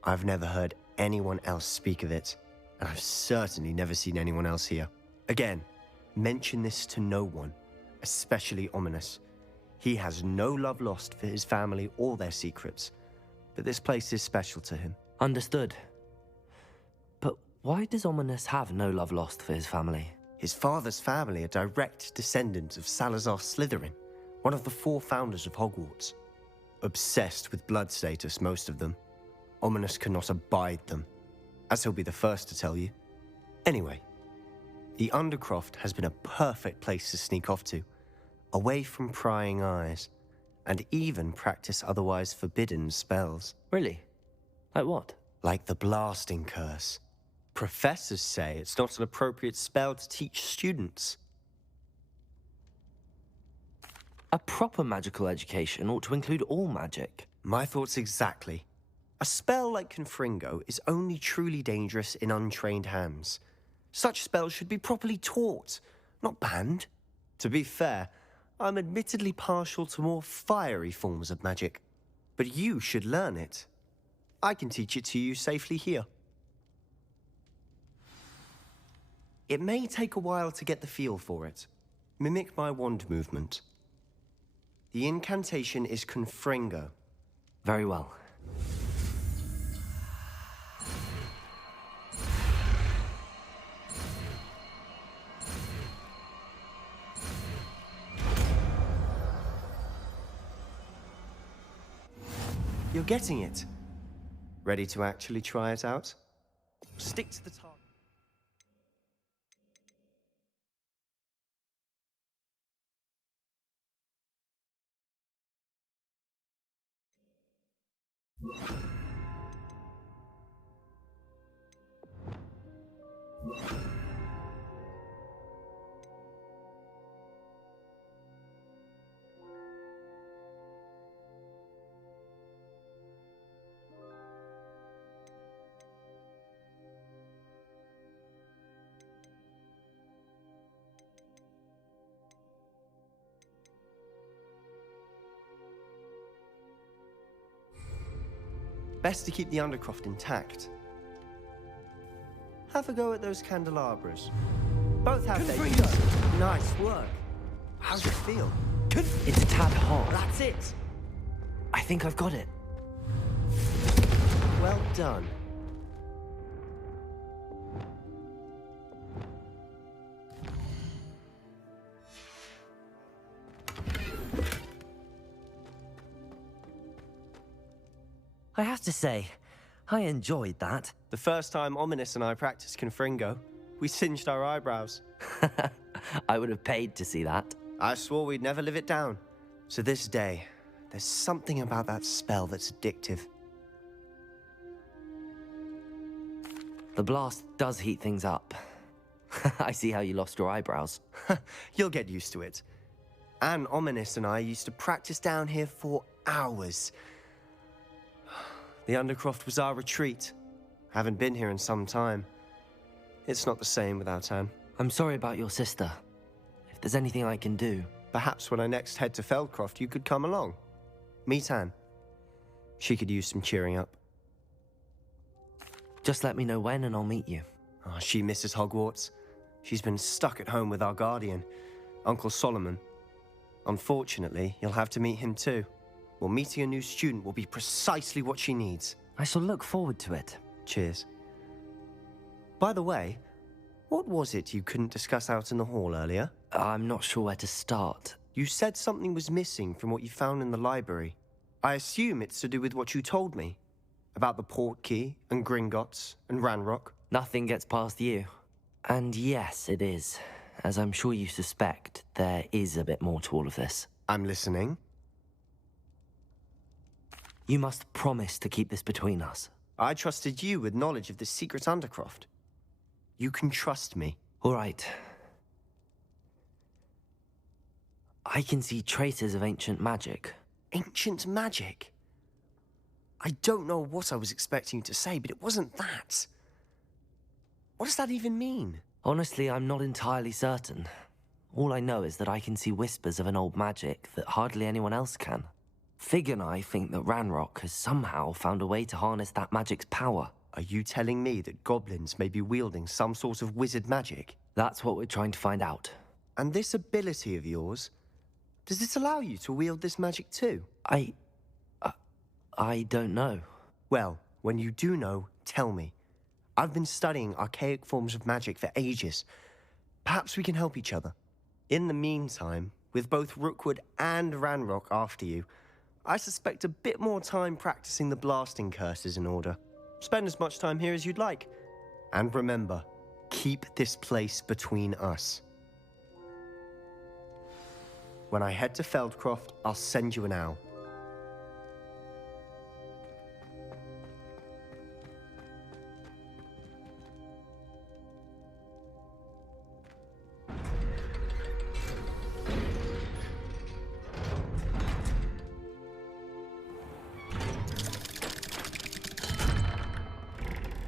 I've never heard anyone else speak of it, and I've certainly never seen anyone else here. Again, mention this to no one, especially Ominous. He has no love lost for his family or their secrets, but this place is special to him. Understood. But why does Ominous have no love lost for his family? His father's family are direct descendants of Salazar Slytherin, one of the 4 founders of Hogwarts. Obsessed with blood status, most of them. Ominous cannot abide them, as he'll be the first to tell you. Anyway, the Undercroft has been a perfect place to sneak off to, away from prying eyes, and even practice otherwise forbidden spells. Really? Like what? Like the blasting curse. Professors say it's not an appropriate spell to teach students. A proper magical education ought to include all magic. My thoughts exactly. A spell like Confringo is only truly dangerous in untrained hands. Such spells should be properly taught, not banned. To be fair, I'm admittedly partial to more fiery forms of magic, but you should learn it. I can teach it to you safely here. It may take a while to get the feel for it. Mimic my wand movement. The incantation is Confringo. Very well. You're getting it. Ready to actually try it out? Stick to the target. Best to keep the Undercroft intact. Have a go at those candelabras. Both have their use. Nice work. How's it feel? It's a tad hot. That's it. I think I've got it. Well done. I have to say, I enjoyed that. The first time Ominous and I practiced Confringo, we singed our eyebrows. I would have paid to see that. I swore we'd never live it down. To this day, there's something about that spell that's addictive. The blast does heat things up. I see how you lost your eyebrows. You'll get used to it. Anne, Ominous and I used to practice down here for hours. The Undercroft was our retreat. Haven't been here in some time. It's not the same without Anne. I'm sorry about your sister. If there's anything I can do... Perhaps when I next head to Feldcroft, you could come along. Meet Anne. She could use some cheering up. Just let me know when and I'll meet you. Oh, she misses Hogwarts. She's been stuck at home with our guardian, Uncle Solomon. Unfortunately, you'll have to meet him too. Well, meeting a new student will be precisely what she needs. I shall look forward to it. Cheers. By the way, what was it you couldn't discuss out in the hall earlier? I'm not sure where to start. You said something was missing from what you found in the library. I assume it's to do with what you told me. About the Portkey, and Gringotts, and Ranrock. Nothing gets past you. And yes, it is. As I'm sure you suspect, there is a bit more to all of this. I'm listening. You must promise to keep this between us. I trusted you with knowledge of the secret Undercroft. You can trust me. All right. I can see traces of ancient magic. Ancient magic? I don't know what I was expecting you to say, but it wasn't that. What does that even mean? Honestly, I'm not entirely certain. All I know is that I can see whispers of an old magic that hardly anyone else can. Fig and I think that Ranrock has somehow found a way to harness that magic's power. Are you telling me that goblins may be wielding some sort of wizard magic? That's what we're trying to find out. And this ability of yours, does it allow you to wield this magic too? I don't know. Well, when you do know, tell me. I've been studying archaic forms of magic for ages. Perhaps we can help each other. In the meantime, with both Rookwood and Ranrock after you, I suspect a bit more time practicing the blasting curse is in order. Spend as much time here as you'd like. And remember, keep this place between us. When I head to Feldcroft, I'll send you an owl.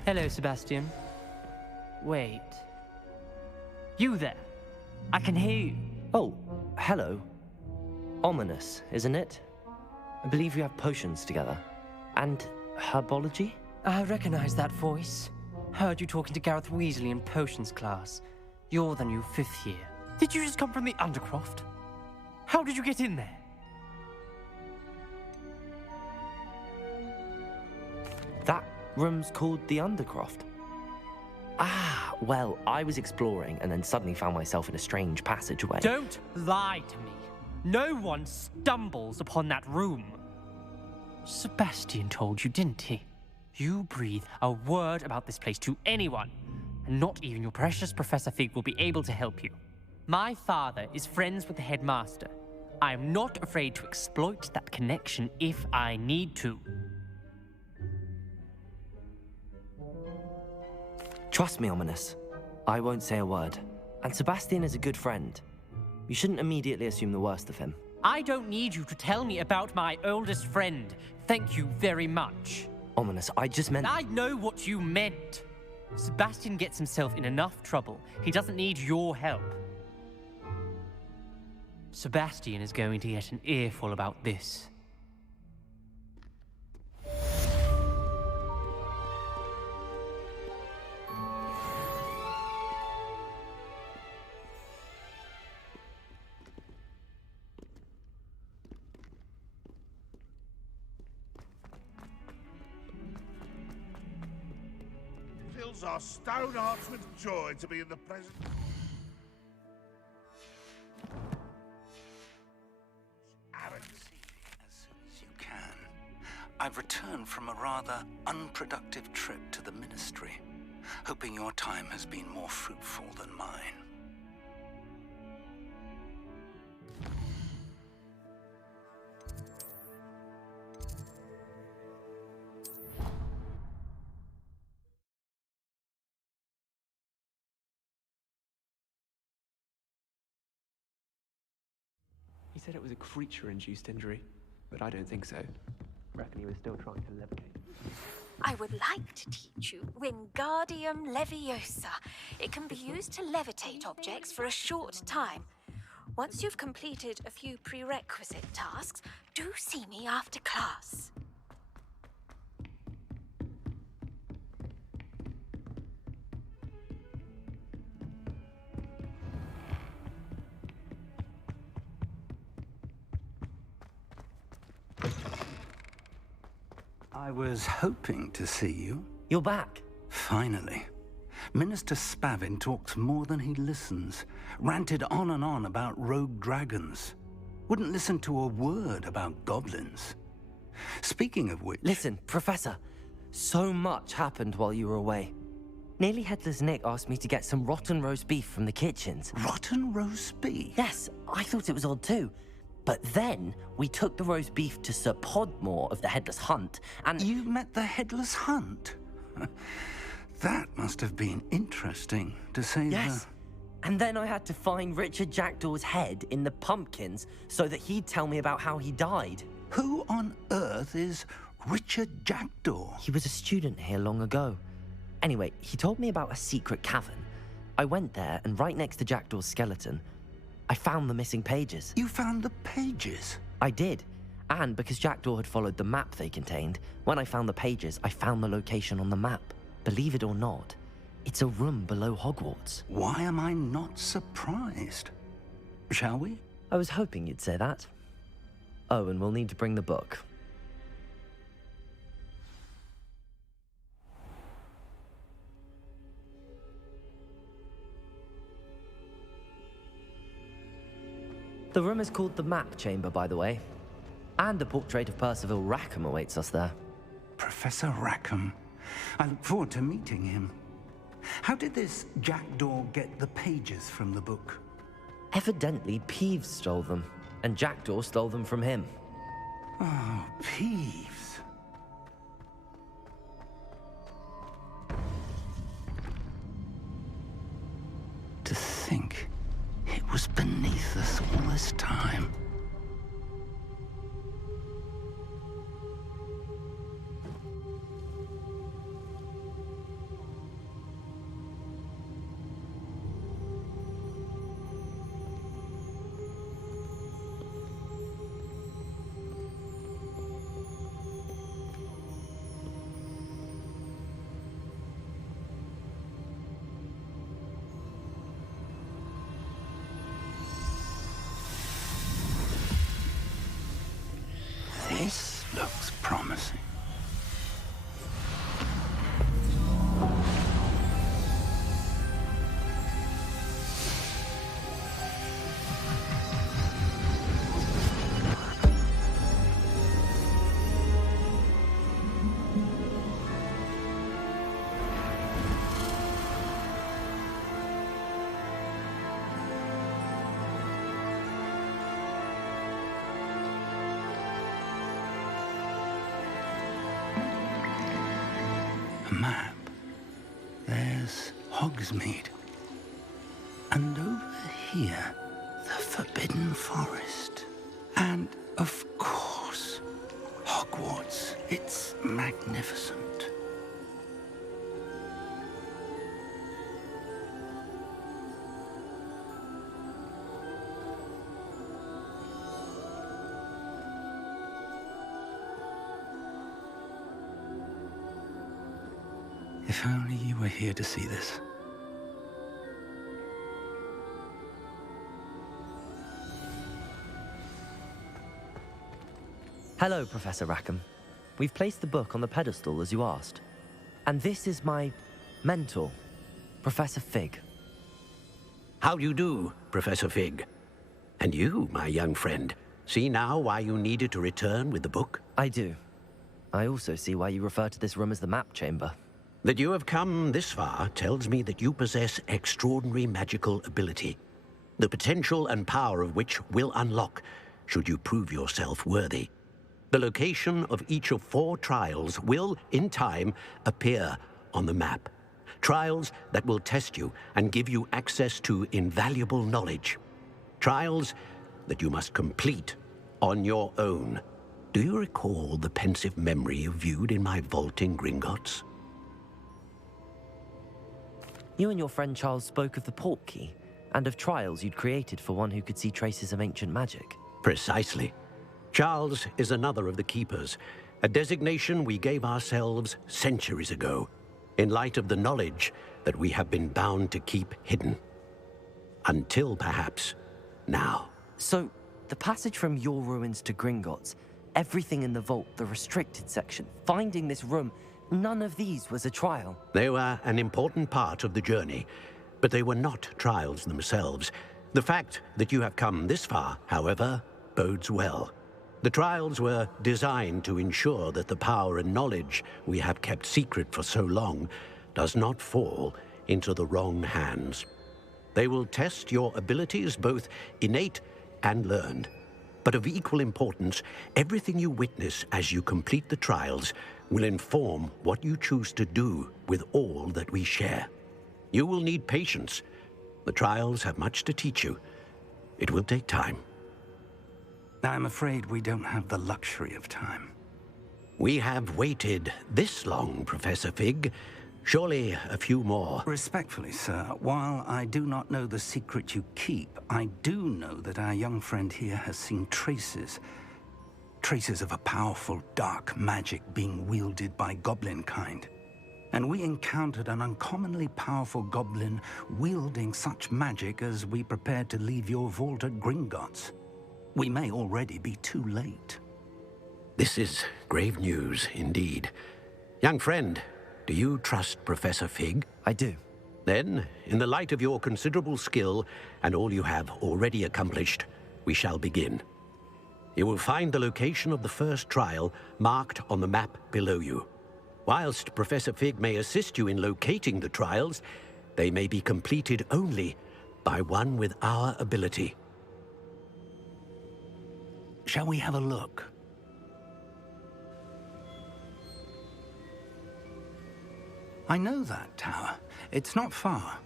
Hello, Sebastian. Wait. You there? I can hear you. Oh, hello. Ominous, isn't it? I believe we have potions together. And Herbology? I recognize that voice. Heard you talking to Gareth Weasley in potions class. You're the new 5th year. Did you just come from the Undercroft? How did you get in there? That room's called the Undercroft. Ah, well, I was exploring and then suddenly found myself in a strange passageway. Don't lie to me. No one stumbles upon that room. Sebastian told you, didn't he? You breathe a word about this place to anyone, and not even your precious Professor Fig will be able to help you. My father is friends with the headmaster. I am not afraid to exploit that connection if I need to. Trust me, Ominous. I won't say a word. And Sebastian is a good friend. You shouldn't immediately assume the worst of him. I don't need you to tell me about my oldest friend. Thank you very much. Ominous, I just meant... I know what you meant. Sebastian gets himself in enough trouble. He doesn't need your help. Sebastian is going to get an earful about this. Fills our stone hearts with joy to be in the presence. As soon as you can. I've returned from a rather unproductive trip to the Ministry, hoping your time has been more fruitful than mine. He said it was a creature-induced injury, but I don't think so. Reckon he was still trying to levitate. I would like to teach you Wingardium Leviosa. It can be used to levitate objects for a short time. Once you've completed a few prerequisite tasks, do see me after class. I was hoping to see you. You're back. Finally. Minister Spavin talks more than he listens. Ranted on and on about rogue dragons. Wouldn't listen to a word about goblins. Speaking of which... Listen, Professor. So much happened while you were away. Nearly Headless Nick asked me to get some rotten roast beef from the kitchens. Rotten roast beef? Yes, I thought it was odd too. But then, we took the roast beef to Sir Podmore of the Headless Hunt, and... You met the Headless Hunt? That must have been interesting, to say the... Yes. And then I had to find Richard Jackdaw's head in the pumpkins so that he'd tell me about how he died. Who on earth is Richard Jackdaw? He was a student here long ago. Anyway, he told me about a secret cavern. I went there, and right next to Jackdaw's skeleton, I found the missing pages. You found the pages? I did. And because Jackdaw had followed the map they contained, when I found the pages, I found the location on the map. Believe it or not, it's a room below Hogwarts. Why am I not surprised? Shall we? I was hoping you'd say that. Oh, and we'll need to bring the book. The room is called the Map Chamber, by the way. And a portrait of Percival Rackham awaits us there. Professor Rackham. I look forward to meeting him. How did this Jackdaw get the pages from the book? Evidently, Peeves stole them, and Jackdaw stole them from him. Oh, Peeves. To think it was beneath us all this time. Looks promising. A map. There's Hogsmeade. And over here, the Forbidden Forest. And, of course, Hogwarts. It's magnificent. If only you were here to see this. Hello, Professor Rackham. We've placed the book on the pedestal as you asked. And this is my mentor, Professor Fig. How do you do, Professor Fig? And you, my young friend, see now why you needed to return with the book? I do. I also see why you refer to this room as the map chamber. That you have come this far tells me that you possess extraordinary magical ability, the potential and power of which will unlock should you prove yourself worthy. The location of each of 4 trials will, in time, appear on the map. Trials that will test you and give you access to invaluable knowledge. Trials that you must complete on your own. Do you recall the pensive memory you viewed in my vault in Gringotts? You and your friend Charles spoke of the port key, and of trials you'd created for one who could see traces of ancient magic. Precisely. Charles is another of the Keepers, a designation we gave ourselves centuries ago, in light of the knowledge that we have been bound to keep hidden. Until, perhaps, now. So, the passage from your ruins to Gringotts, everything in the vault, the restricted section, finding this room, none of these was a trial. They were an important part of the journey, but they were not trials themselves. The fact that you have come this far, however, bodes well. The trials were designed to ensure that the power and knowledge we have kept secret for so long does not fall into the wrong hands. They will test your abilities, both innate and learned. But of equal importance, everything you witness as you complete the trials will inform what you choose to do with all that we share. You will need patience. The trials have much to teach you. It will take time. I'm afraid we don't have the luxury of time. We have waited this long, Professor Fig. Surely a few more. Respectfully, sir, while I do not know the secret you keep, I do know that our young friend here has seen traces. Traces of a powerful dark magic being wielded by goblin kind. And we encountered an uncommonly powerful goblin wielding such magic as we prepared to leave your vault at Gringotts. We may already be too late. This is grave news indeed. Young friend, do you trust Professor Fig? I do. Then, in the light of your considerable skill and all you have already accomplished, we shall begin. You will find the location of the first trial marked on the map below you. Whilst Professor Fig may assist you in locating the trials, they may be completed only by one with our ability. Shall we have a look? I know that tower. It's not far.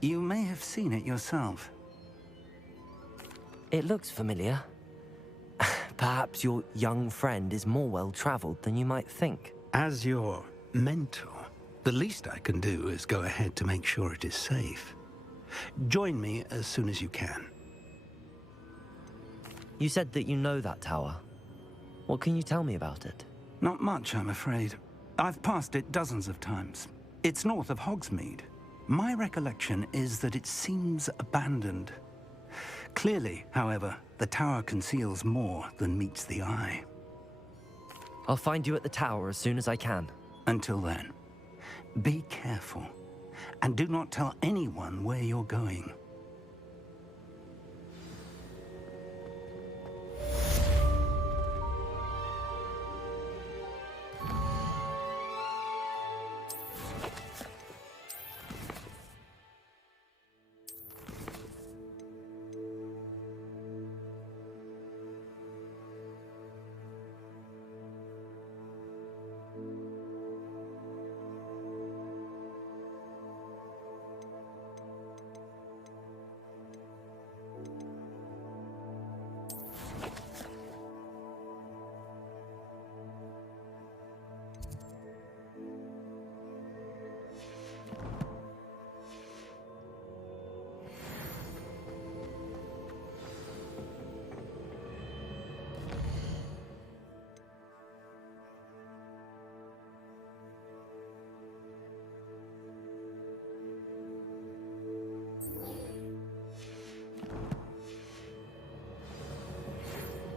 You may have seen it yourself. It looks familiar. Perhaps your young friend is more well-traveled than you might think. As your mentor, the least I can do is go ahead to make sure it is safe. Join me as soon as you can. You said that you know that tower. What can you tell me about it? Not much, I'm afraid. I've passed it dozens of times. It's north of Hogsmeade. My recollection is that it seems abandoned. Clearly, however, the tower conceals more than meets the eye. I'll find you at the tower as soon as I can. Until then, be careful, and do not tell anyone where you're going.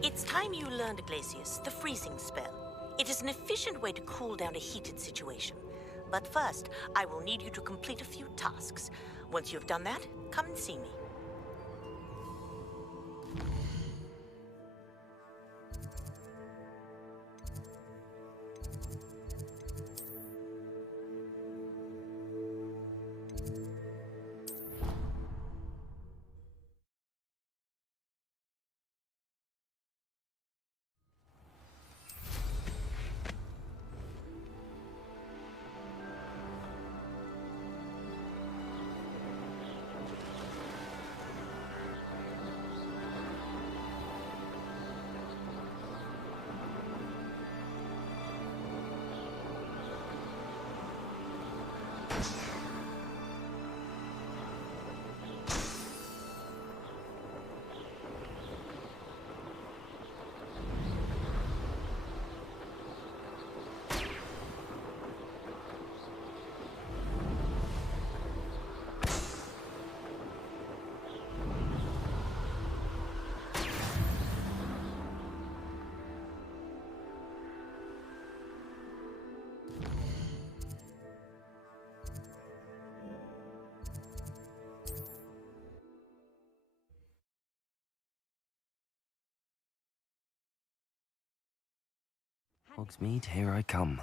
It's time you learned, Glacius, the freezing spell. It is an efficient way to cool down a heated situation. But first, I will need you to complete a few tasks. Once you've done that, come and see me. Hogsmeade, here I come.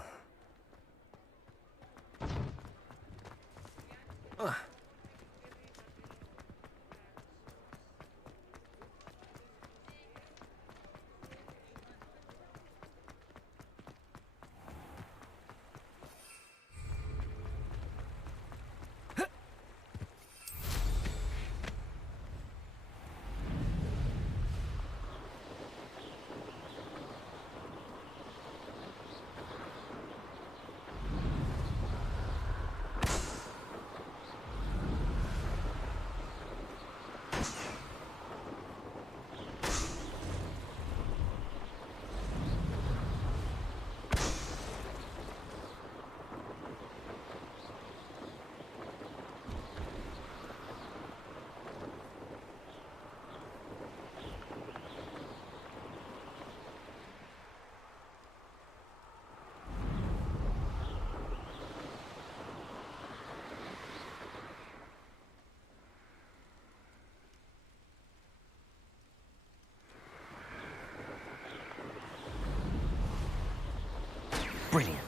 Brilliant.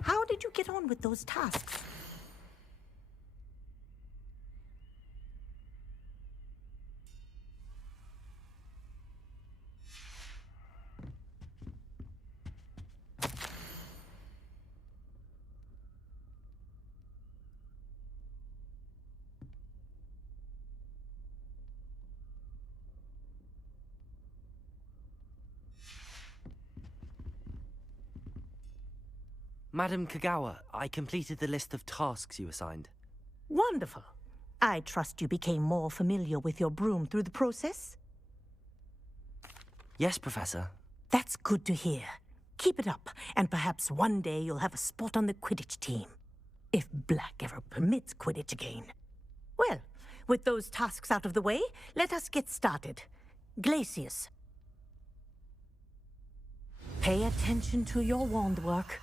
How did you get on with those tasks? Madam Kagawa, I completed the list of tasks you assigned. Wonderful. I trust you became more familiar with your broom through the process? Yes, Professor. That's good to hear. Keep it up, and perhaps one day you'll have a spot on the Quidditch team. If Black ever permits Quidditch again. Well, with those tasks out of the way, let us get started. Glacius. Pay attention to your wand work.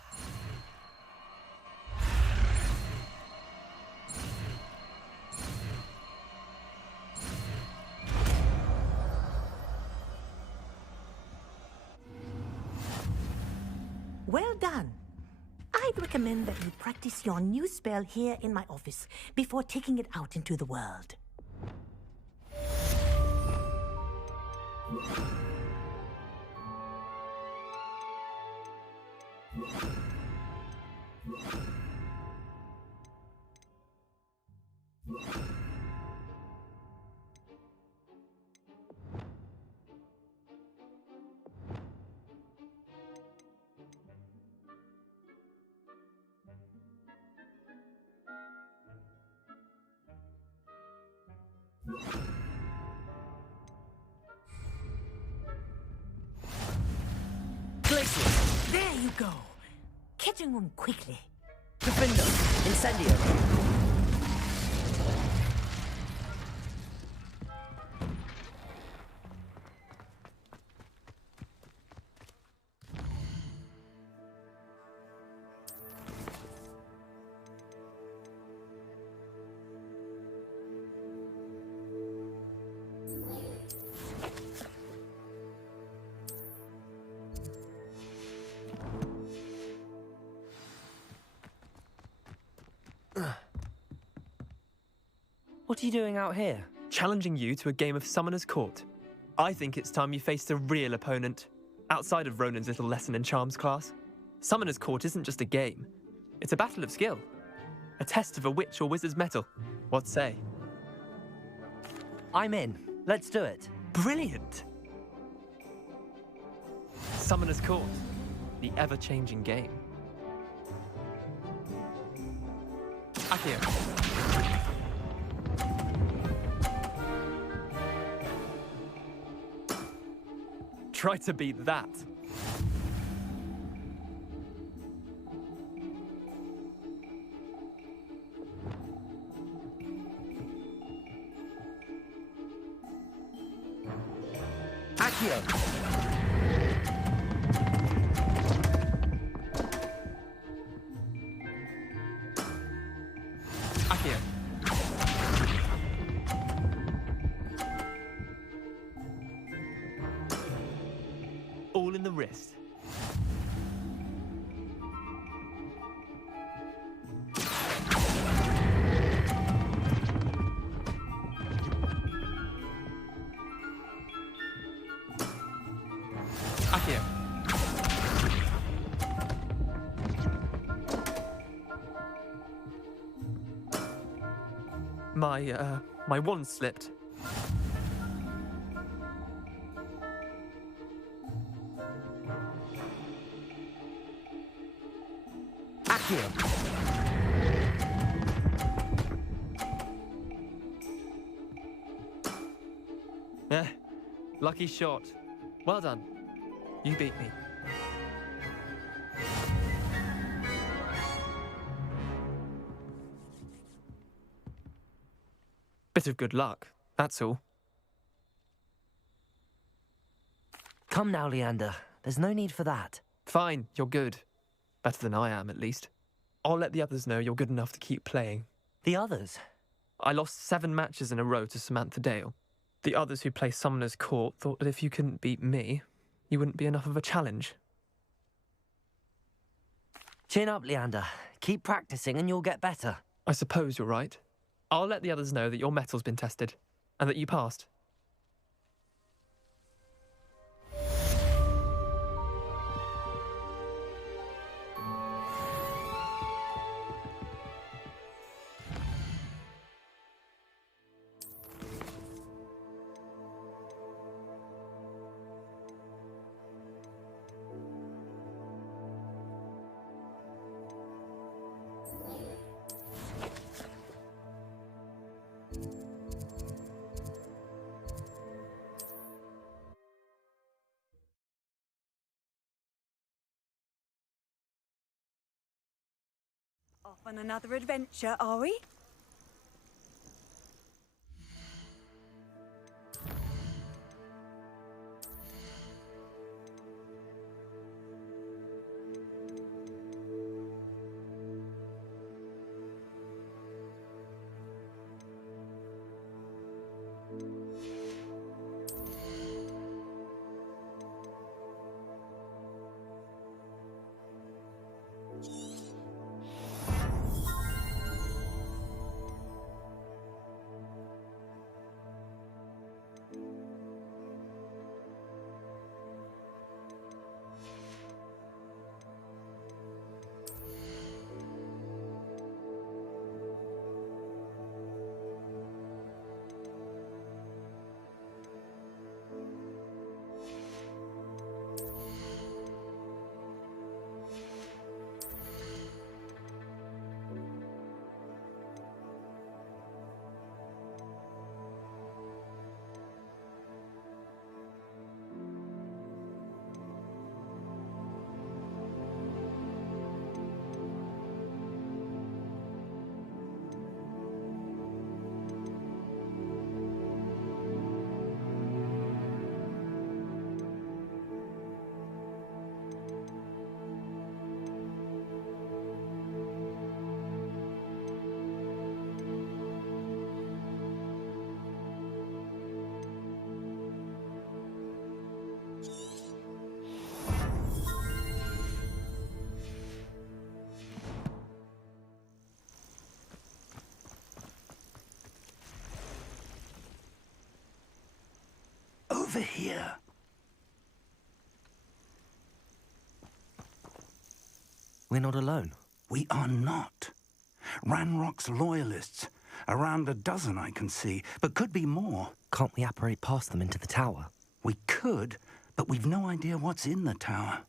Well done. I'd recommend that you practice your new spell here in my office before taking it out into the world. Glacius! There you go. Catching them quickly. Defender! Incendio! What are you doing out here? Challenging you to a game of Summoner's Court. I think it's time you faced a real opponent, outside of Ronan's little lesson in charms class. Summoner's Court isn't just a game. It's a battle of skill. A test of a witch or wizard's mettle. What say? I'm in. Let's do it. Brilliant! Summoner's Court. The ever-changing game. Accio. Try to beat that. Accio! Accio. All in the wrist. Accio. My wand slipped. Accio! Lucky shot. Well done. You beat me. Bit of good luck, that's all. Come now, Leander. There's no need for that. Fine, you're good. Better than I am, at least. I'll let the others know you're good enough to keep playing. The others? I lost 7 matches in a row to Samantha Dale. The others who play Summoner's Court thought that if you couldn't beat me, you wouldn't be enough of a challenge. Chin up, Leander. Keep practicing and you'll get better. I suppose you're right. I'll let the others know that your metal's been tested, and that you passed. on another adventure, are we? Over here. We're not alone. We are not. Ranrock's loyalists. Around a dozen I can see, but could be more. Can't we apparate past them into the tower? We could, but we've no idea what's in the tower.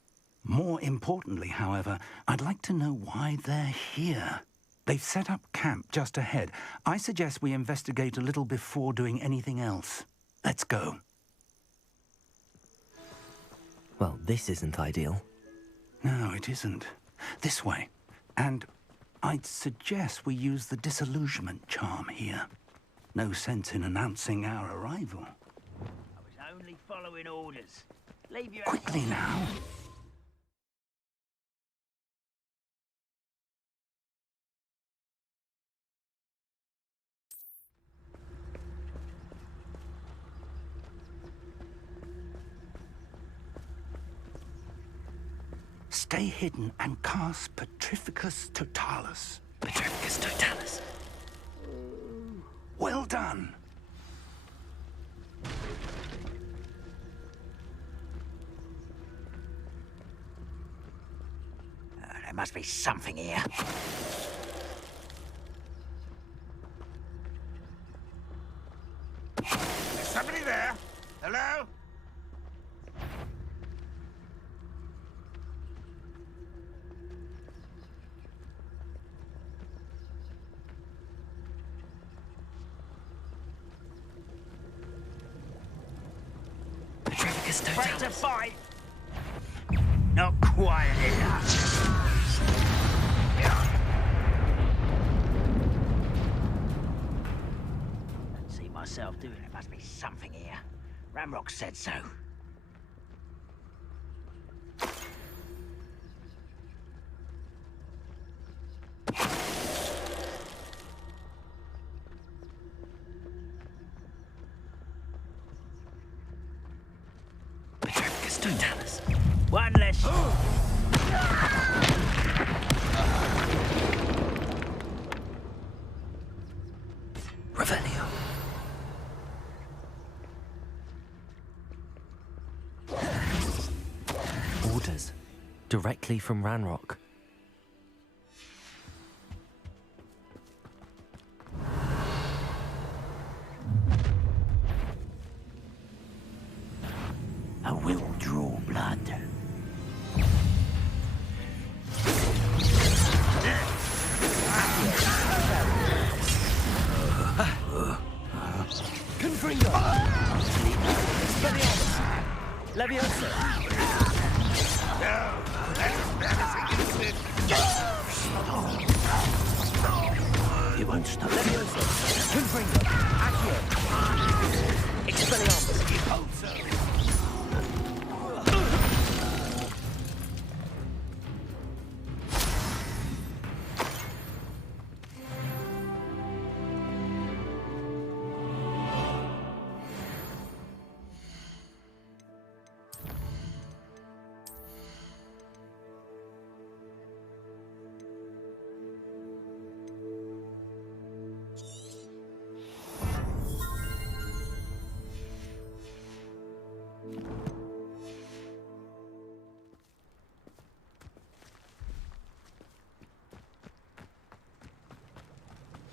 More importantly, however, I'd like to know why they're here. They've set up camp just ahead. I suggest we investigate a little before doing anything else. Let's go. Well, this isn't ideal. No, it isn't. This way. And I'd suggest we use the disillusionment charm here. No sense in announcing our arrival. I was only following orders. Leave your... Quickly now. Stay hidden and cast Petrificus Totalis. Petrificus Totalis. Well done. There must be something here. Is somebody there? Hello? Petrificus Ready to Totalis. fight? Not quiet enough. Don't see myself doing it. Must be something here. Ramrock said so. Petrificus Totalis. One less. Revelio. Orders. Directly from Ranrock. I will draw blood. Confringo! Expelliarmus! Leviosa! No, that's as bad as it gets. Monster! Leviosa! Confringo! Accio! Expelliarmus!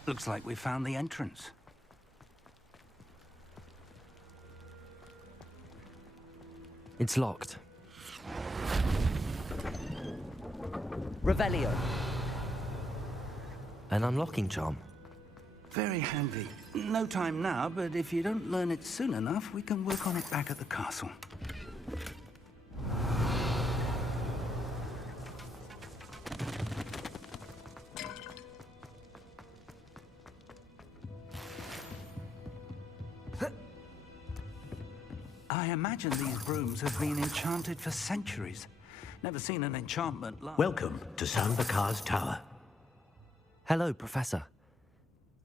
Looks like we found the entrance. It's locked. Revelio. An unlocking charm. Very handy. No time now, but if you don't learn it soon enough, we can work on it back at the castle. I imagine these brooms have been enchanted for centuries. Never seen an enchantment like... Welcome to Sambakar's Tower. Hello, Professor.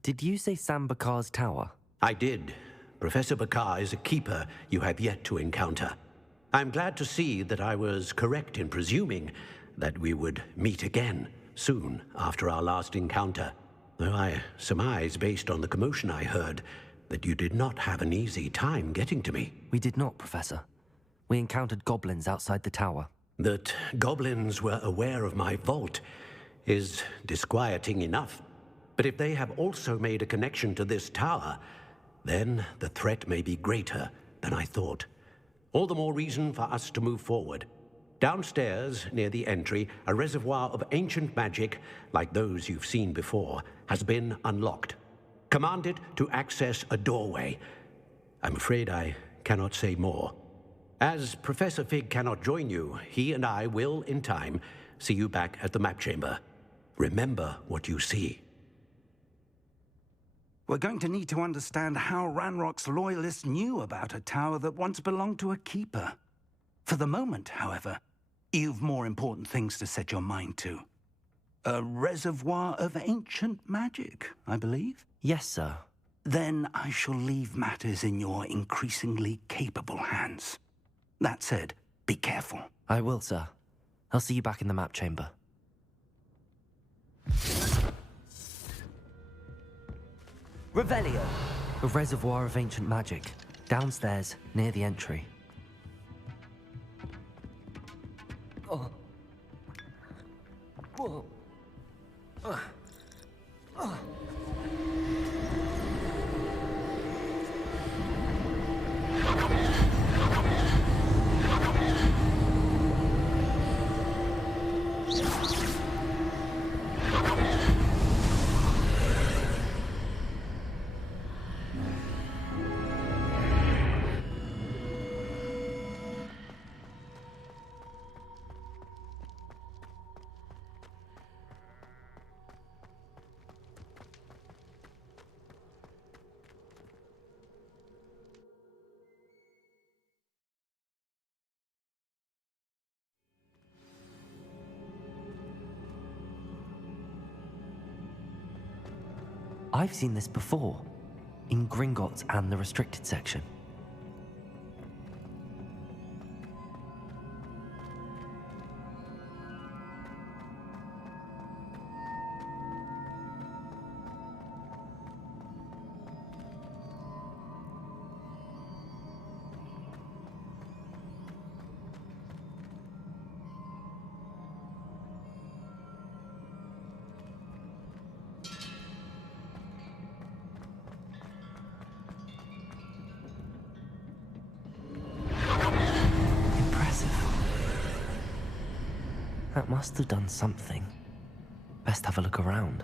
Did you say Sambakar's Tower? I did. Professor Bakar is a keeper you have yet to encounter. I'm glad to see that I was correct in presuming that we would meet again soon after our last encounter, though I surmise, based on the commotion I heard, that you did not have an easy time getting to me. We did not, Professor. We encountered goblins outside the tower. That goblins were aware of my vault is disquieting enough. But if they have also made a connection to this tower, then the threat may be greater than I thought. All the more reason for us to move forward. Downstairs, near the entry, a reservoir of ancient magic, like those you've seen before, has been unlocked. Commanded to access a doorway. I'm afraid I cannot say more. As Professor Fig cannot join you, he and I will, in time, see you back at the map chamber. Remember what you see. We're going to need to understand how Ranrock's loyalists knew about a tower that once belonged to a keeper. For the moment, however, you've more important things to set your mind to. A reservoir of ancient magic, I believe? Yes, sir. Then I shall leave matters in your increasingly capable hands. That said, be careful. I will, sir. I'll see you back in the map chamber. Revelio. A reservoir of ancient magic. Downstairs, near the entry. Oh. Whoa. I've seen this before, in Gringotts and the restricted section. That must have done something. Best have a look around.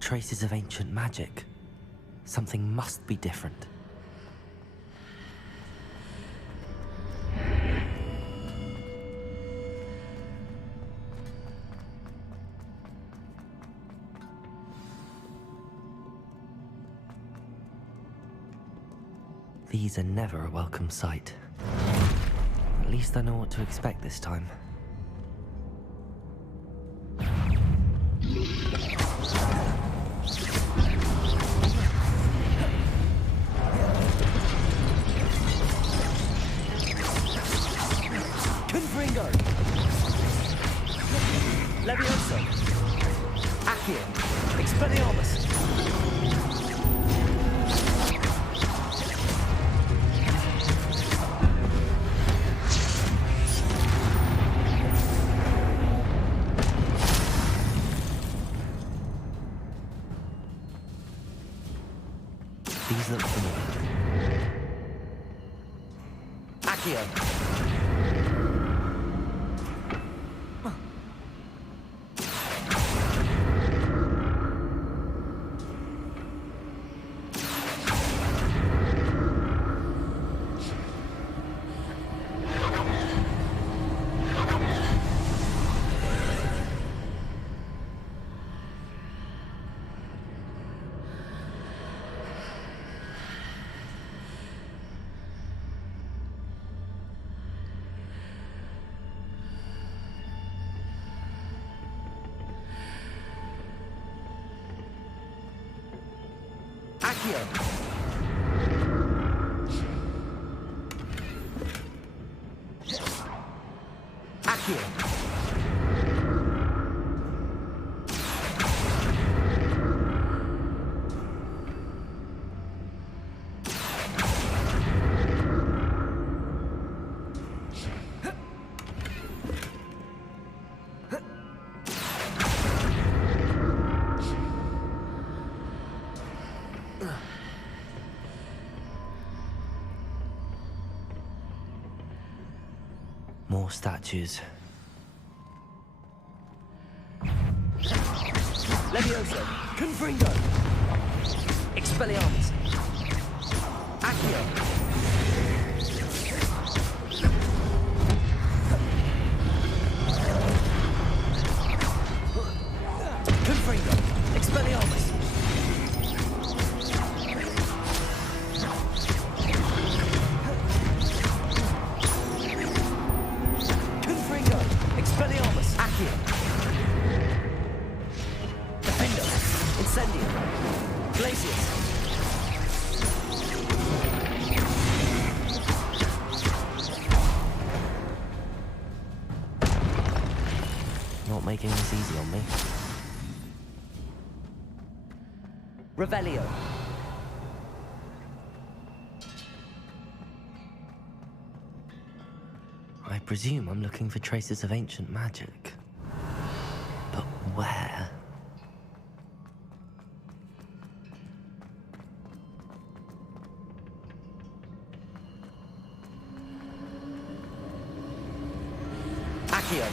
traces of ancient magic. Something must be different. These are never a welcome sight. At least I know what to expect this time. Confringo! Levioso! Accio! Expelliarmus! These look familiar. Accio! Accio! Accio! More statues. Levioso! Confringo! Expelliarmus! Accio! Confringo! Expelliarmus! Confringo! Expelliarmus! Accio! Defendo! Incendio! Glacius! Not making this easy on me. Revelio! I presume I'm looking for traces of ancient magic. But where? Accio!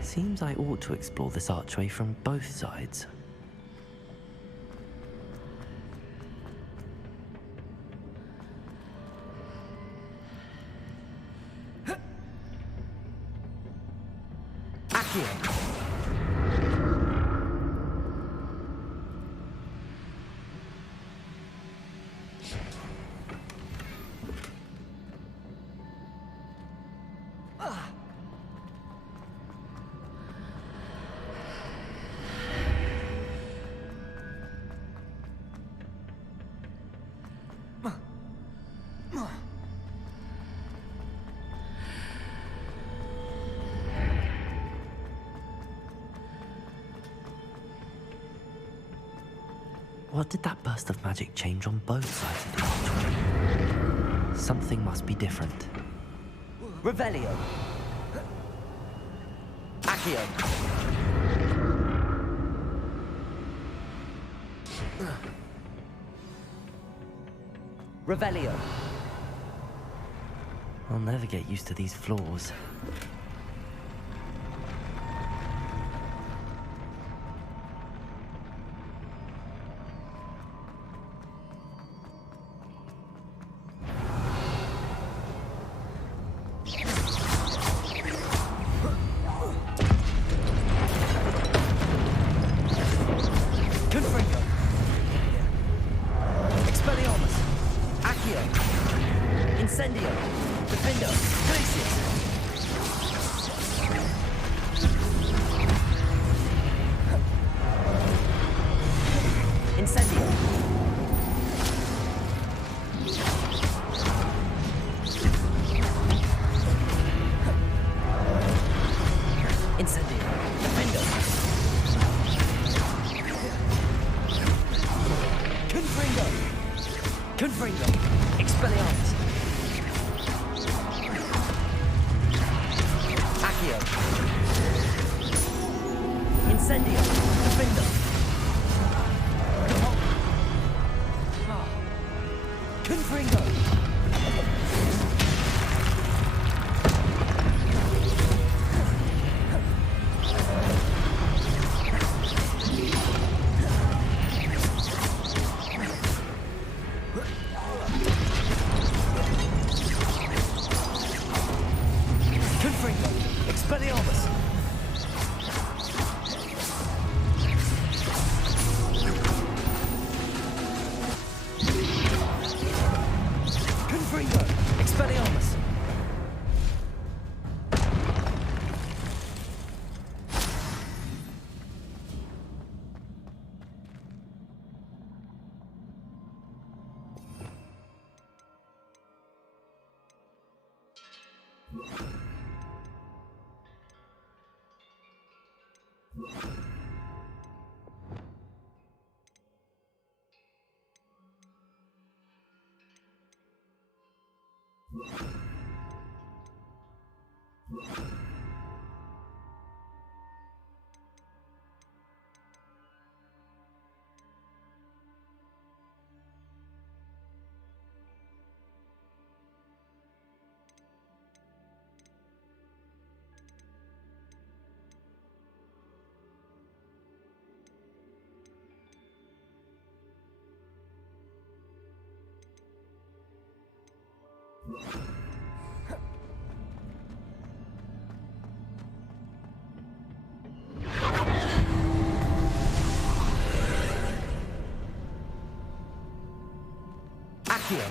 Seems I ought to explore this archway from both sides. Accio! What did that burst of magic change on both sides of the archway? Something must be different. Revelio. Accio. Revelio. I'll never get used to these floors. Confringo. Expelliarmus. Accio. Incendio. Defendo. Glacius. Incendio. Incendio. Defendo. Confringo. Confringo. Expelliarmus. Accio. Incendio. Defendo. Confringo. Confringo. Expelliarmus. Confringo. Expelliarmus. Accio.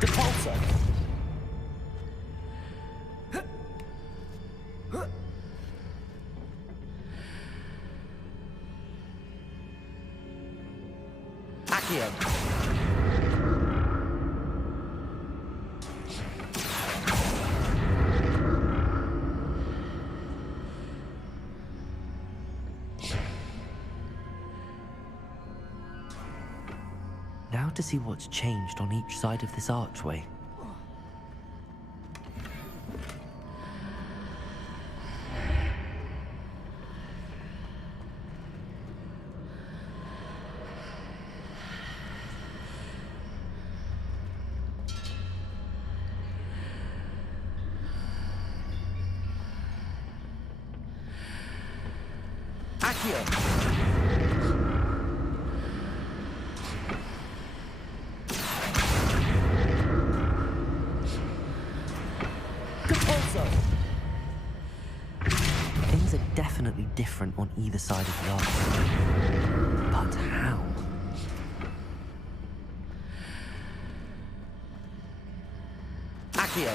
Depulso. Accio. Now to see what's changed on each side of this archway. Accio. Depulso. Things are definitely different on either side of the archway. But how? Accio.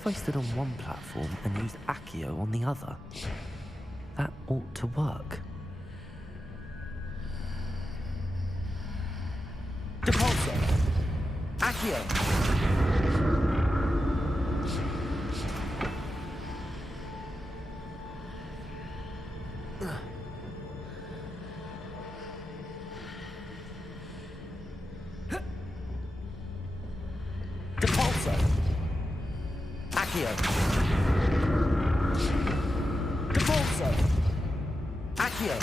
if I stood on one platform and used Accio on the other? That ought to work. Depulso! Accio! Depulso! Accio! Depulso! Accio!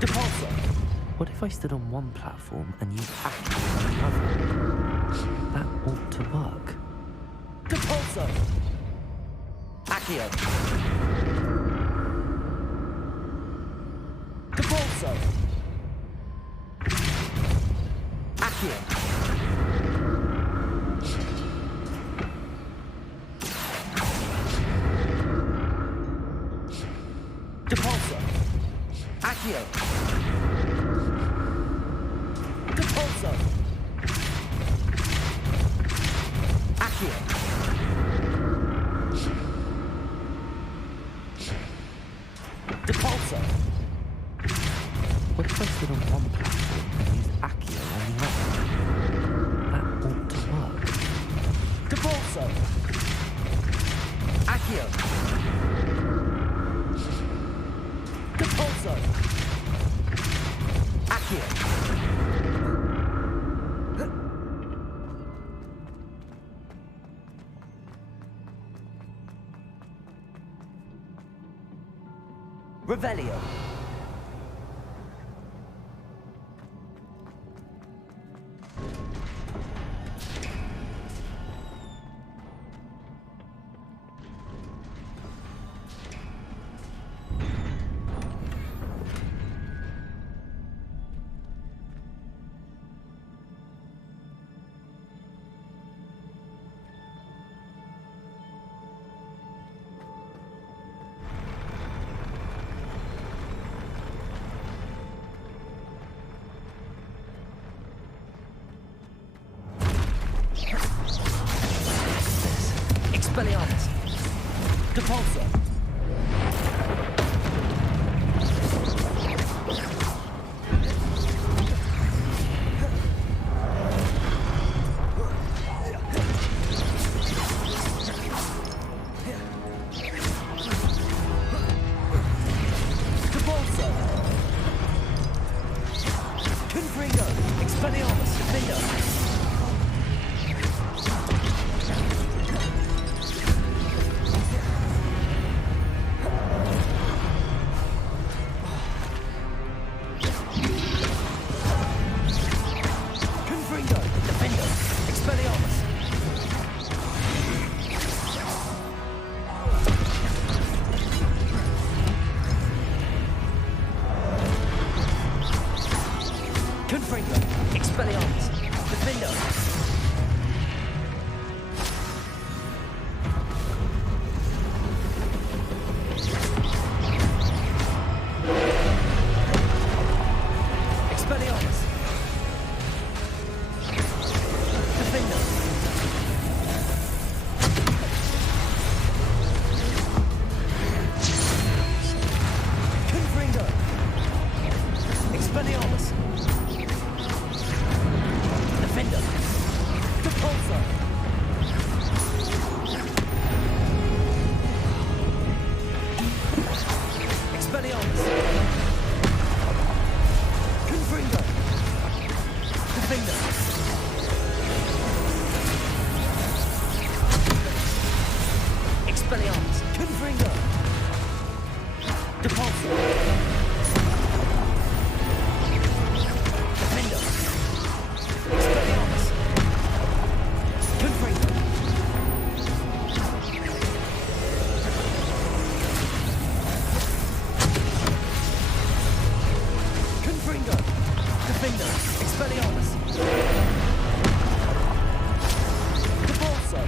Depulso! What if I stood on one platform and used Accio on the other? That ought to work. Depulso! Accio! Depulso! Accio! Depulso! Accio! Depulso! Accio! Depulso! What if I stood on one platform and used Accio on the other? That ought to work. Depulso! Accio! Depulso! Accio! Revelio! Expelliarmus! Depulso! Depulso! Confringo! Expelliarmus! Defendo! Confringo! Expelliarmus! Defendo! Expelliarmus! Defendo! Confringo! Expelliarmus! Defender! Depulso! Expelliarmus! Confringo! Defender! Expelliarmus! Confringo! Depulso! Defender! Expelliarmus! Confringo! Confringo! Defender! Expelliarmus! Depulso!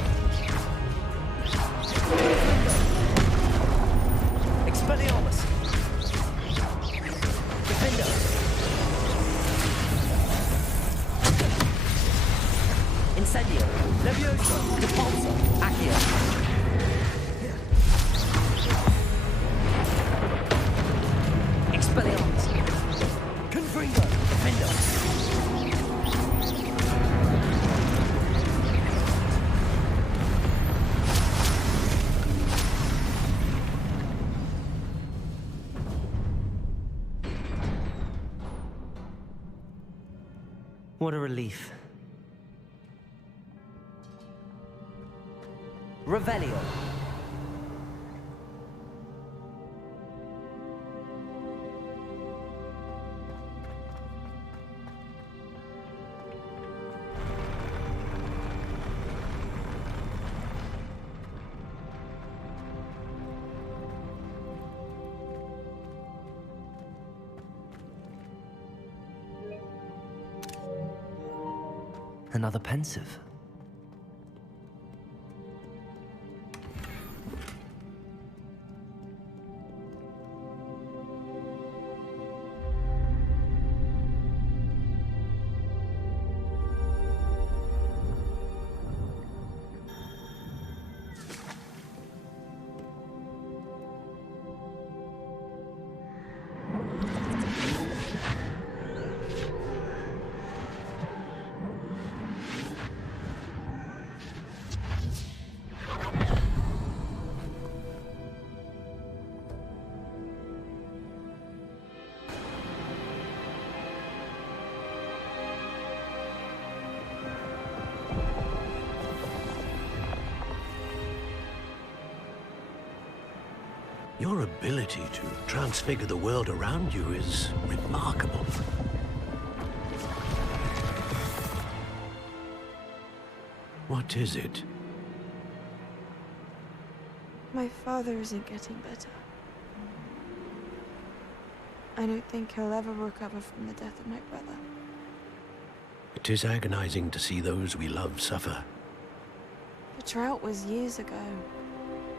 Confringo! Expelliarmus! Defender! Incendio, Levioso, Depulso, Accio. Expelliarmus. Confringo, Defender. What a relief. Revelio. Another pensive. Your ability to transfigure the world around you is remarkable. What is it? My father isn't getting better. I don't think he'll ever recover from the death of my brother. It is agonizing to see those we love suffer. The drought was years ago,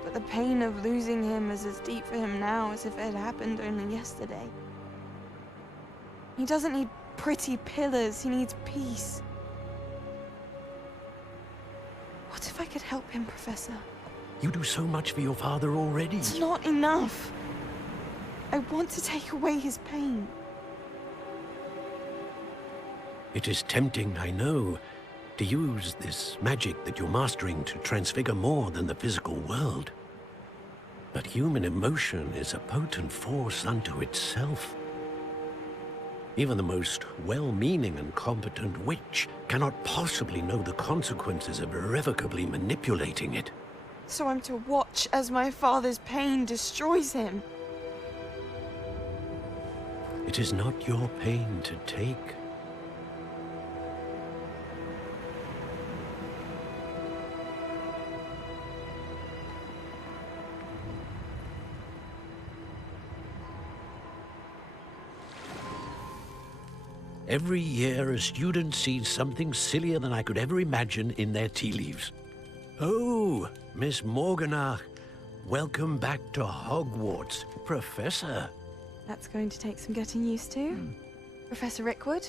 but the pain of losing him is as deep for him now as if it had happened only yesterday. He doesn't need pretty pillars, he needs peace. What if I could help him, Professor? You do so much for your father already. It's not enough. I want to take away his pain. It is tempting, I know, to use this magic that you're mastering to transfigure more than the physical world. But human emotion is a potent force unto itself. Even the most well-meaning and competent witch cannot possibly know the consequences of irrevocably manipulating it. So I'm to watch as my father's pain destroys him. It is not your pain to take. Every year, a student sees something sillier than I could ever imagine in their tea leaves. Oh, Miss Morganach, welcome back to Hogwarts, Professor. That's going to take some getting used to. Professor Rickwood?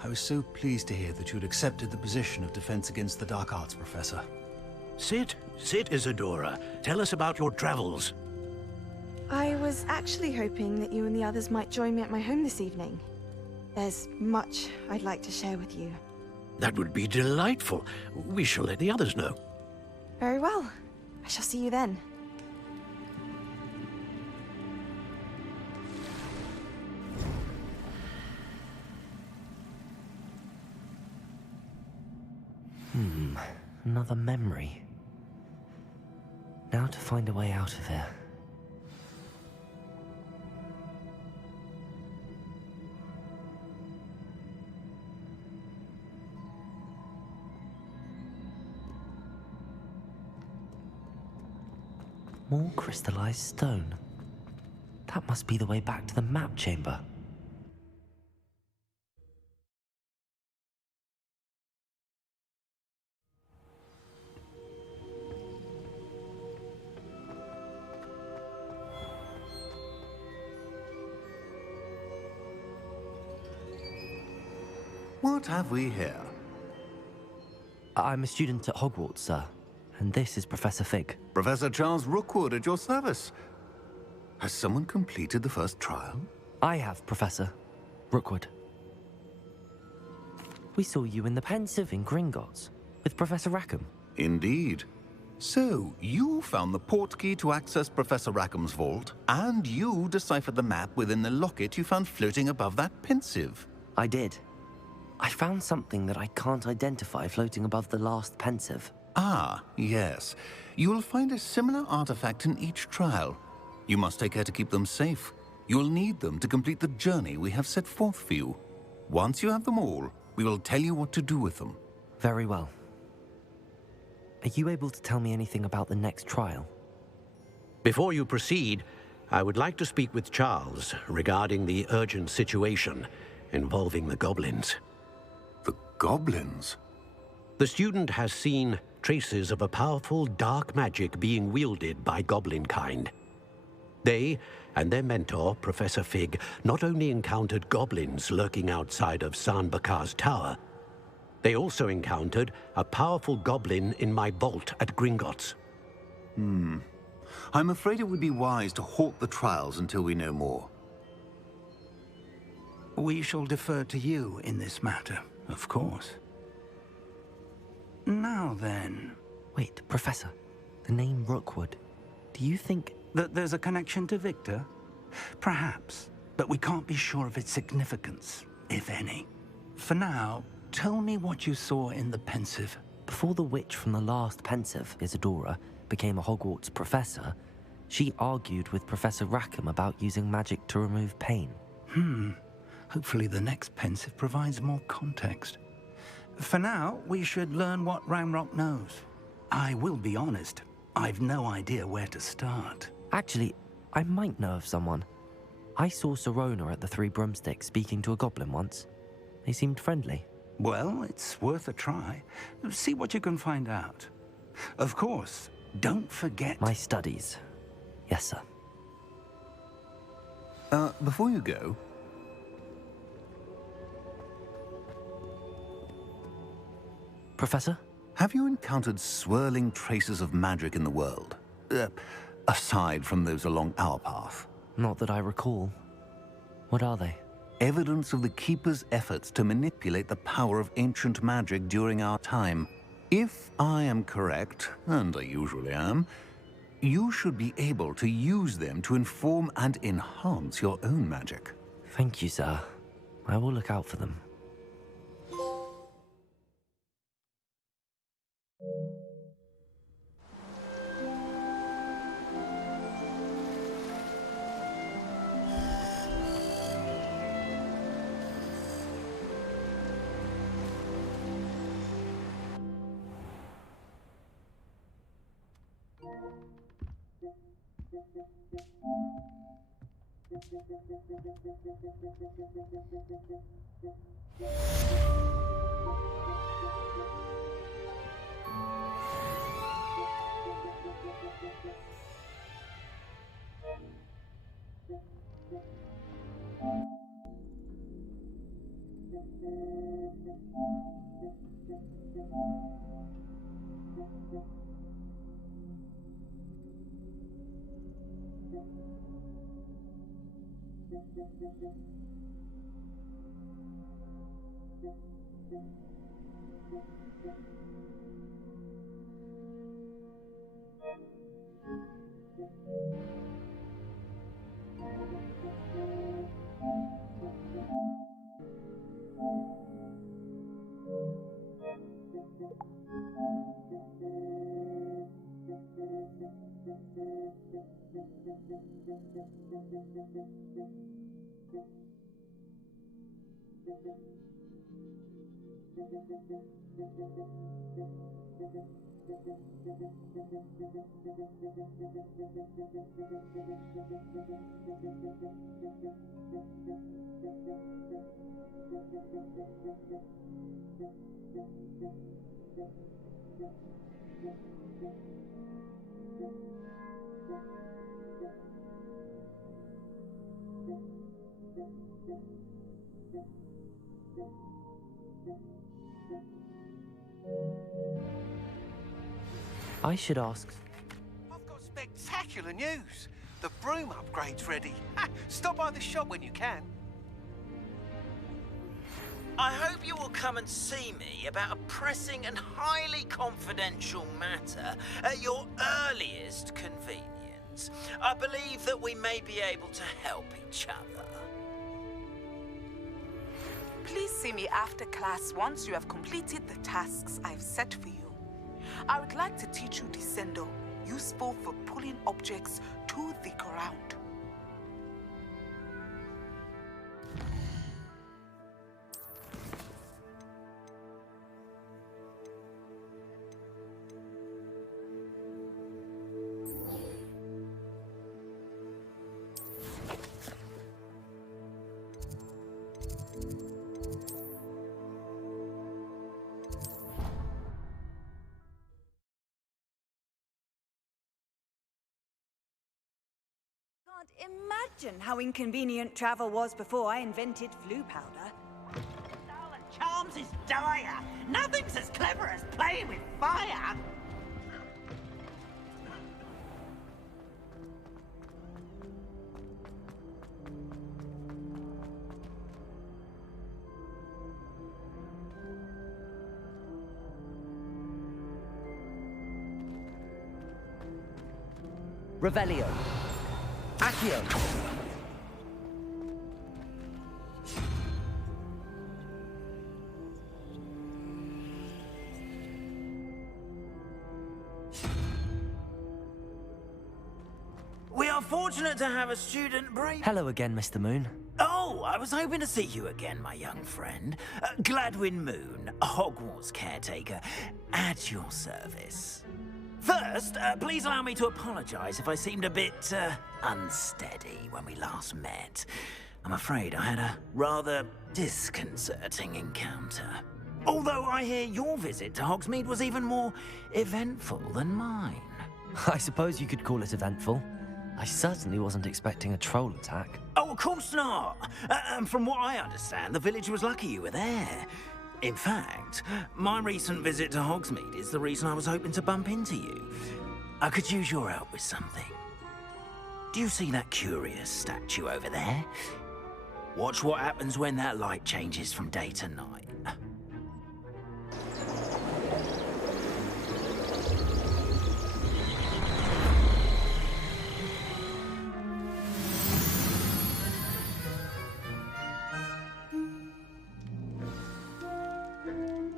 I was so pleased to hear that you'd accepted the position of Defense Against the Dark Arts, Professor. Sit, Isadora. Tell us about your travels. I was actually hoping that you and the others might join me at my home this evening. There's much I'd like to share with you. That would be delightful. We shall let the others know. Very well. I shall see you then. Another memory. Now to find a way out of here. More crystallized stone. That must be the way back to the map chamber. What have we here? I'm a student at Hogwarts, sir. And this is Professor Fig. Professor Charles Rookwood at your service. Has someone completed the first trial? I have, Professor Rookwood. We saw you in the Pensive in Gringotts with Professor Rackham. Indeed. So, you found the portkey to access Professor Rackham's vault, and you deciphered the map within the locket you found floating above that Pensive. I did. I found something that I can't identify floating above the last Pensive. Ah, yes. You will find a similar artifact in each trial. You must take care to keep them safe. You'll need them to complete the journey we have set forth for you. Once you have them all, we will tell you what to do with them. Very well. Are you able to tell me anything about the next trial? Before you proceed, I would like to speak with Charles regarding the urgent situation involving the goblins. The goblins? The student has seen traces of a powerful dark magic being wielded by goblin kind. They and their mentor, Professor Fig, not only encountered goblins lurking outside of San Bakar's tower, they also encountered a powerful goblin in my vault at Gringotts. I'm afraid it would be wise to halt the trials until we know more. We shall defer to you in this matter, of course. Now then... Wait, Professor. The name Rookwood. Do you think... that there's a connection to Victor? Perhaps, but we can't be sure of its significance, if any. For now, tell me what you saw in the Pensive. Before the witch from the last Pensive, Isadora, became a Hogwarts professor, she argued with Professor Rackham about using magic to remove pain. Hopefully the next Pensive provides more context. For now, we should learn what Ranrock knows. I will be honest, I've no idea where to start. Actually, I might know of someone. I saw Sirona at the Three Broomsticks speaking to a goblin once. They seemed friendly. Well, it's worth a try. See what you can find out. Of course, don't forget... My studies. Yes, sir. Before you go... Professor? Have you encountered swirling traces of magic in the world? Aside from those along our path? Not that I recall. What are they? Evidence of the Keeper's efforts to manipulate the power of ancient magic during our time. If I am correct, and I usually am, you should be able to use them to inform and enhance your own magic. Thank you, sir. I will look out for them. I should ask. I've got spectacular news. The broom upgrade's ready. Stop by the shop when you can. I hope you will come and see me about a pressing and highly confidential matter at your earliest convenience. I believe that we may be able to help each other. Please see me after class once you have completed the tasks I've set for you. I would like to teach you Descendo, useful for pulling objects to the ground. Can't imagine how inconvenient travel was before I invented flu powder. Charms is dire. Nothing's as clever as playing with fire. Revelio. Accio. We are fortunate to have a student brave. Hello again, Mr. Moon. Oh, I was hoping to see you again, my young friend. Gladwin Moon, Hogwarts caretaker, at your service. First, please allow me to apologize if I seemed a bit unsteady when we last met. I'm afraid I had a rather disconcerting encounter. Although I hear your visit to Hogsmeade was even more eventful than mine. I suppose you could call it eventful. I certainly wasn't expecting a troll attack. Oh, of course not. From what I understand, the village was lucky you were there. In fact, my recent visit to Hogsmeade is the reason I was hoping to bump into you. I could use your help with something. Do you see that curious statue over there? Watch what happens when that light changes from day to night.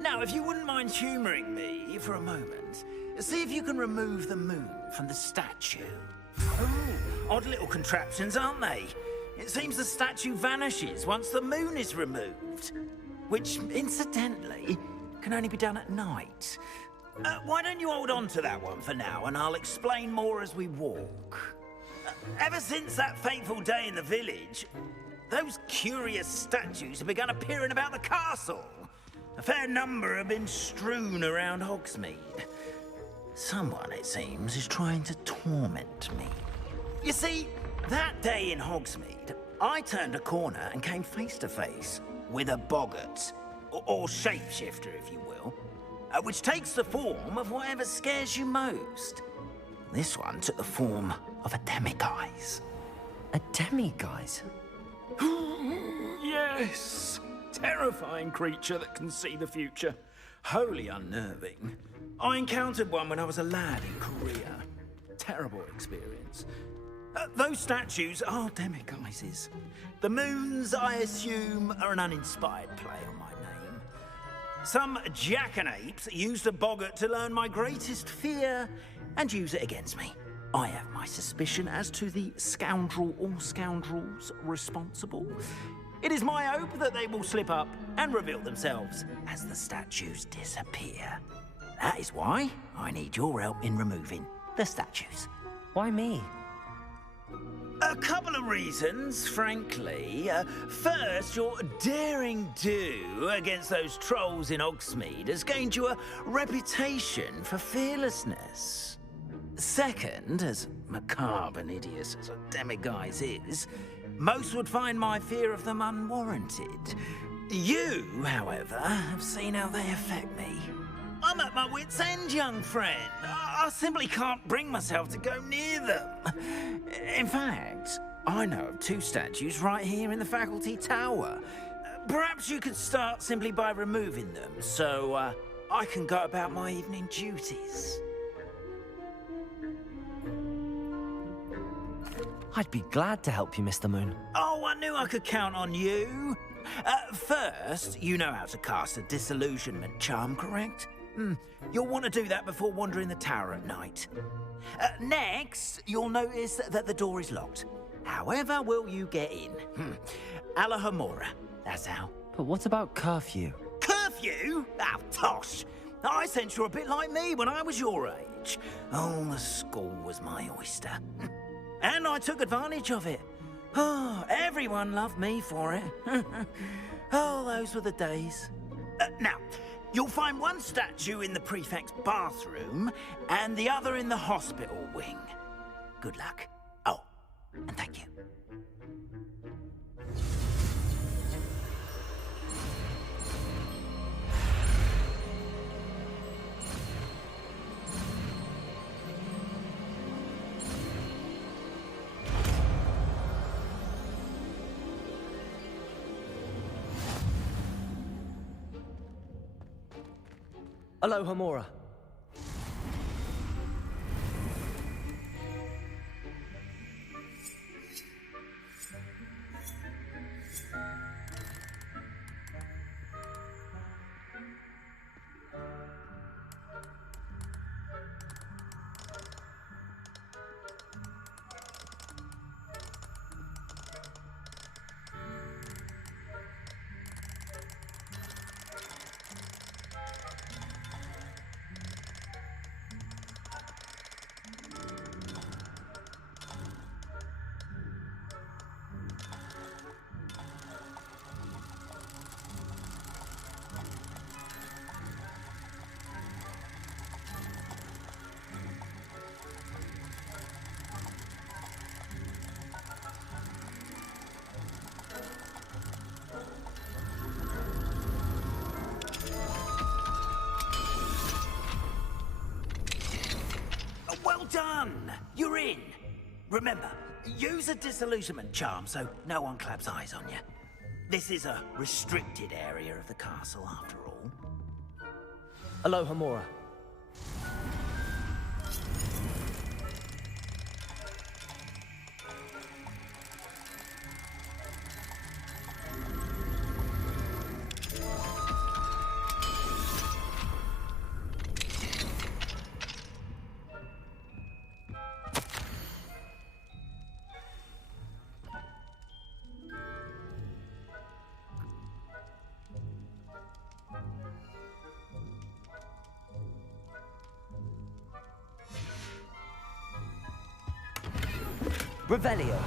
Now, if you wouldn't mind humouring me for a moment, see if you can remove the moon from the statue. Ooh, odd little contraptions, aren't they? It seems the statue vanishes once the moon is removed, which, incidentally, can only be done at night. Why don't you hold on to that one for now, and I'll explain more as we walk. Ever since that fateful day in the village, those curious statues have begun appearing about the castle. A fair number have been strewn around Hogsmeade. Someone, it seems, is trying to torment me. You see, that day in Hogsmeade, I turned a corner and came face to face with a boggart, or shapeshifter, if you will, which takes the form of whatever scares you most. This one took the form of a demiguise. A demiguise? Yes! Terrifying creature that can see the future. Wholly unnerving. I encountered one when I was a lad in Korea. Terrible experience. Those statues are demiguises. The moons, I assume, are an uninspired play on my name. Some jackanapes used a boggart to learn my greatest fear and use it against me. I have my suspicion as to the scoundrel or scoundrels responsible. It is my hope that they will slip up and reveal themselves as the statues disappear. That is why I need your help in removing the statues. Why me? A couple of reasons, frankly. First, your daring do against those trolls in Hogsmeade has gained you a reputation for fearlessness. Second, as macabre and hideous as a demiguise is, most would find my fear of them unwarranted. You, however, have seen how they affect me. I'm at my wit's end, young friend. I simply can't bring myself to go near them. In fact, I know of 2 statues right here in the faculty tower. Perhaps you could start simply by removing them, so I can go about my evening duties. I'd be glad to help you, Mr. Moon. Oh, I knew I could count on you. First, you know how to cast a disillusionment charm, correct? You'll want to do that before wandering the tower at night. Next, you'll notice that the door is locked. However will you get in? Alahomora, that's how. But what about curfew? Curfew? Oh, tosh. I sense you're a bit like me when I was your age. Oh, the school was my oyster. And I took advantage of it. Oh, everyone loved me for it. Oh, those were the days. Now, you'll find one statue in the prefect's bathroom and the other in the hospital wing. Good luck. Oh, and thank you. Alohomora. Well done! You're in. Remember, use a disillusionment charm so no one claps eyes on you. This is a restricted area of the castle, after all. Alohomora. Revelio.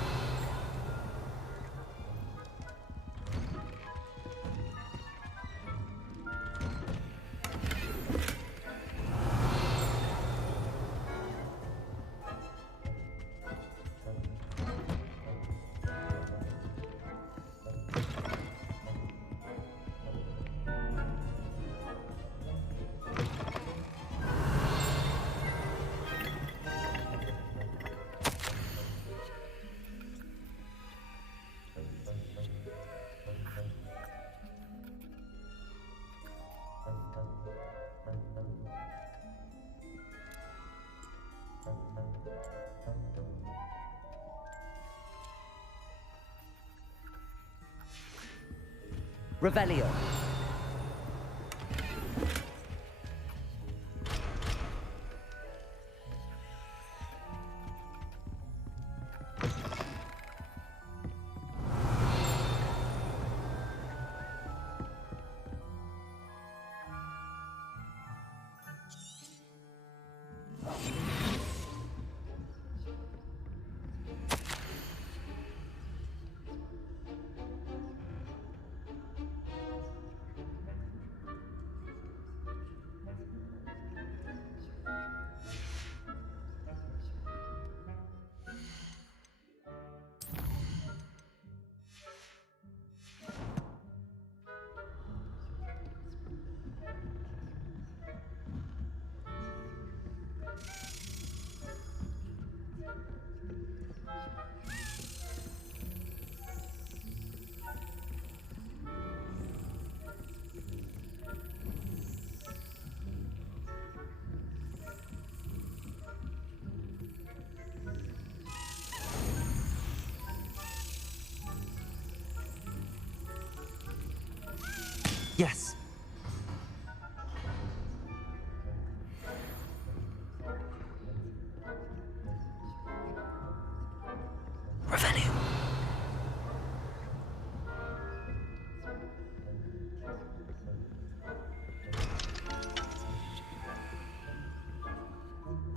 Revelio.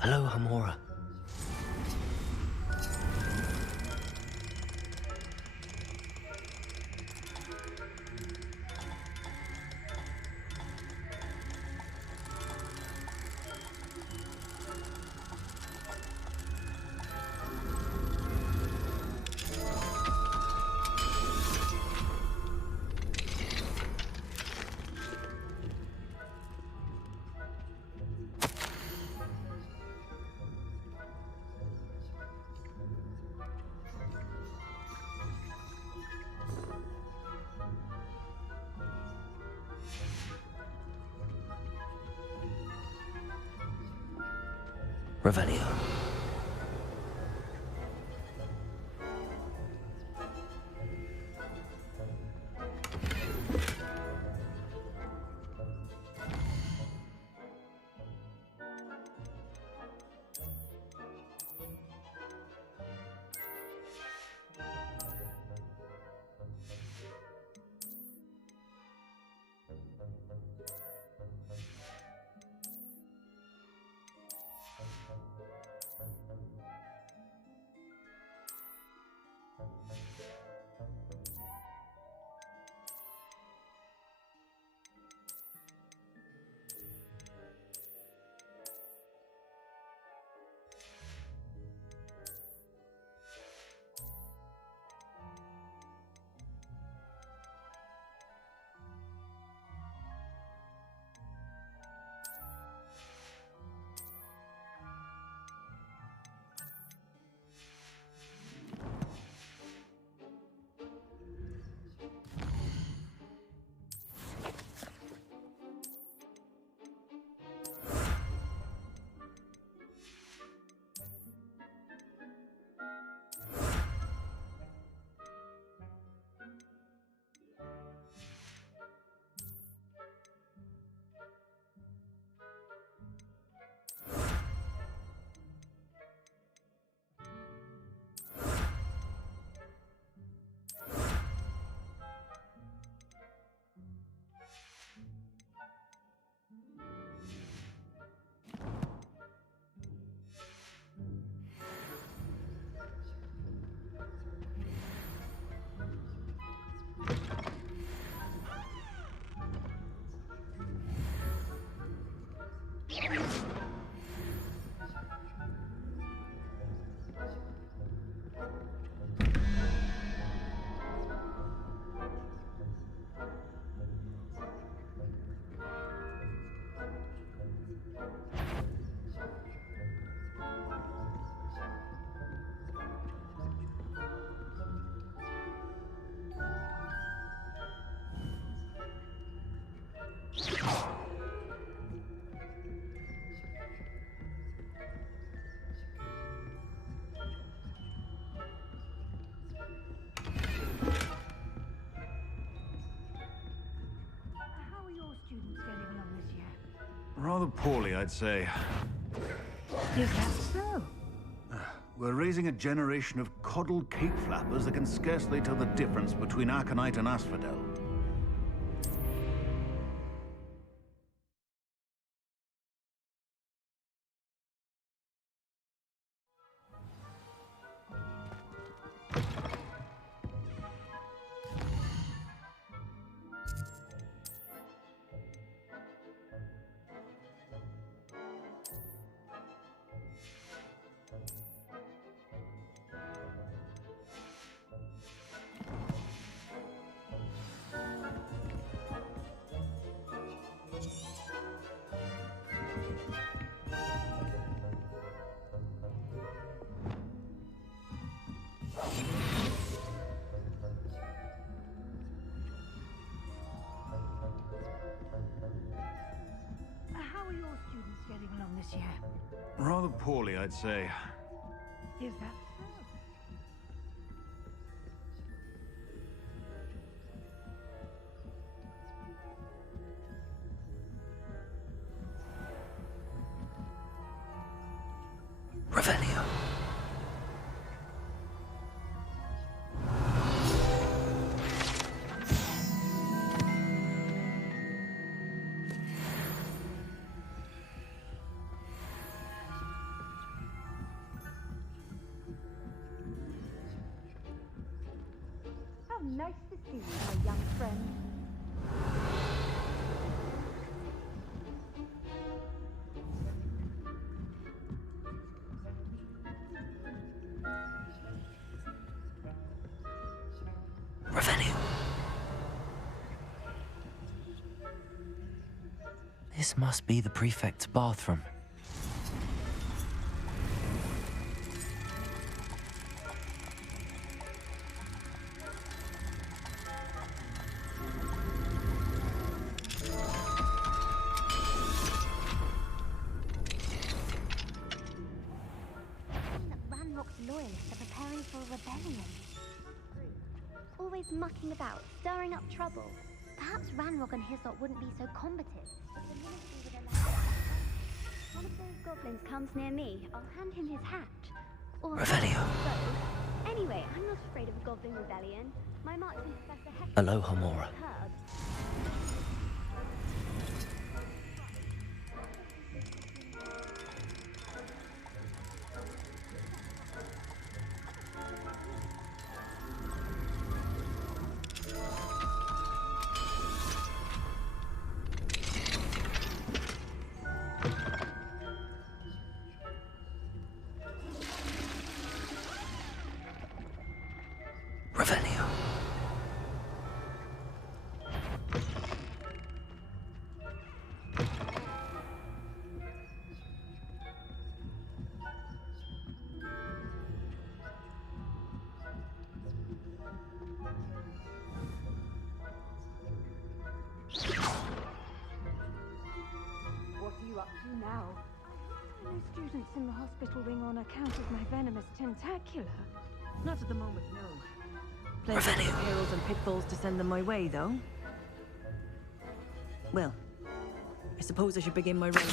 Hello, Hamora. Revelio. Rather poorly, I'd say. Is that so? We're raising a generation of coddled cape flappers that can scarcely tell the difference between Aconite and Asphodel. How are your students getting along this year? Rather poorly, I'd say. Is that Revelio. nice to see you, my young friend. Revelio. This must be the prefect's bathroom. Loyalists are preparing for a rebellion. Always mucking about, stirring up trouble. Perhaps Ranrock and Hyssop wouldn't be so combative if the ministry would allow it. One of those goblins comes near me, I'll hand him his hat. Or Revelio. So, anyway, I'm not afraid of a goblin rebellion. My marksman Professor Heck. Hello, Homora. Revelio. What are you up to now? No students in the hospital wing on account of my venomous tentacular. Not at the moment, no. Plenty of perils and pitfalls to send them my way, though. Well, I suppose I should begin my run.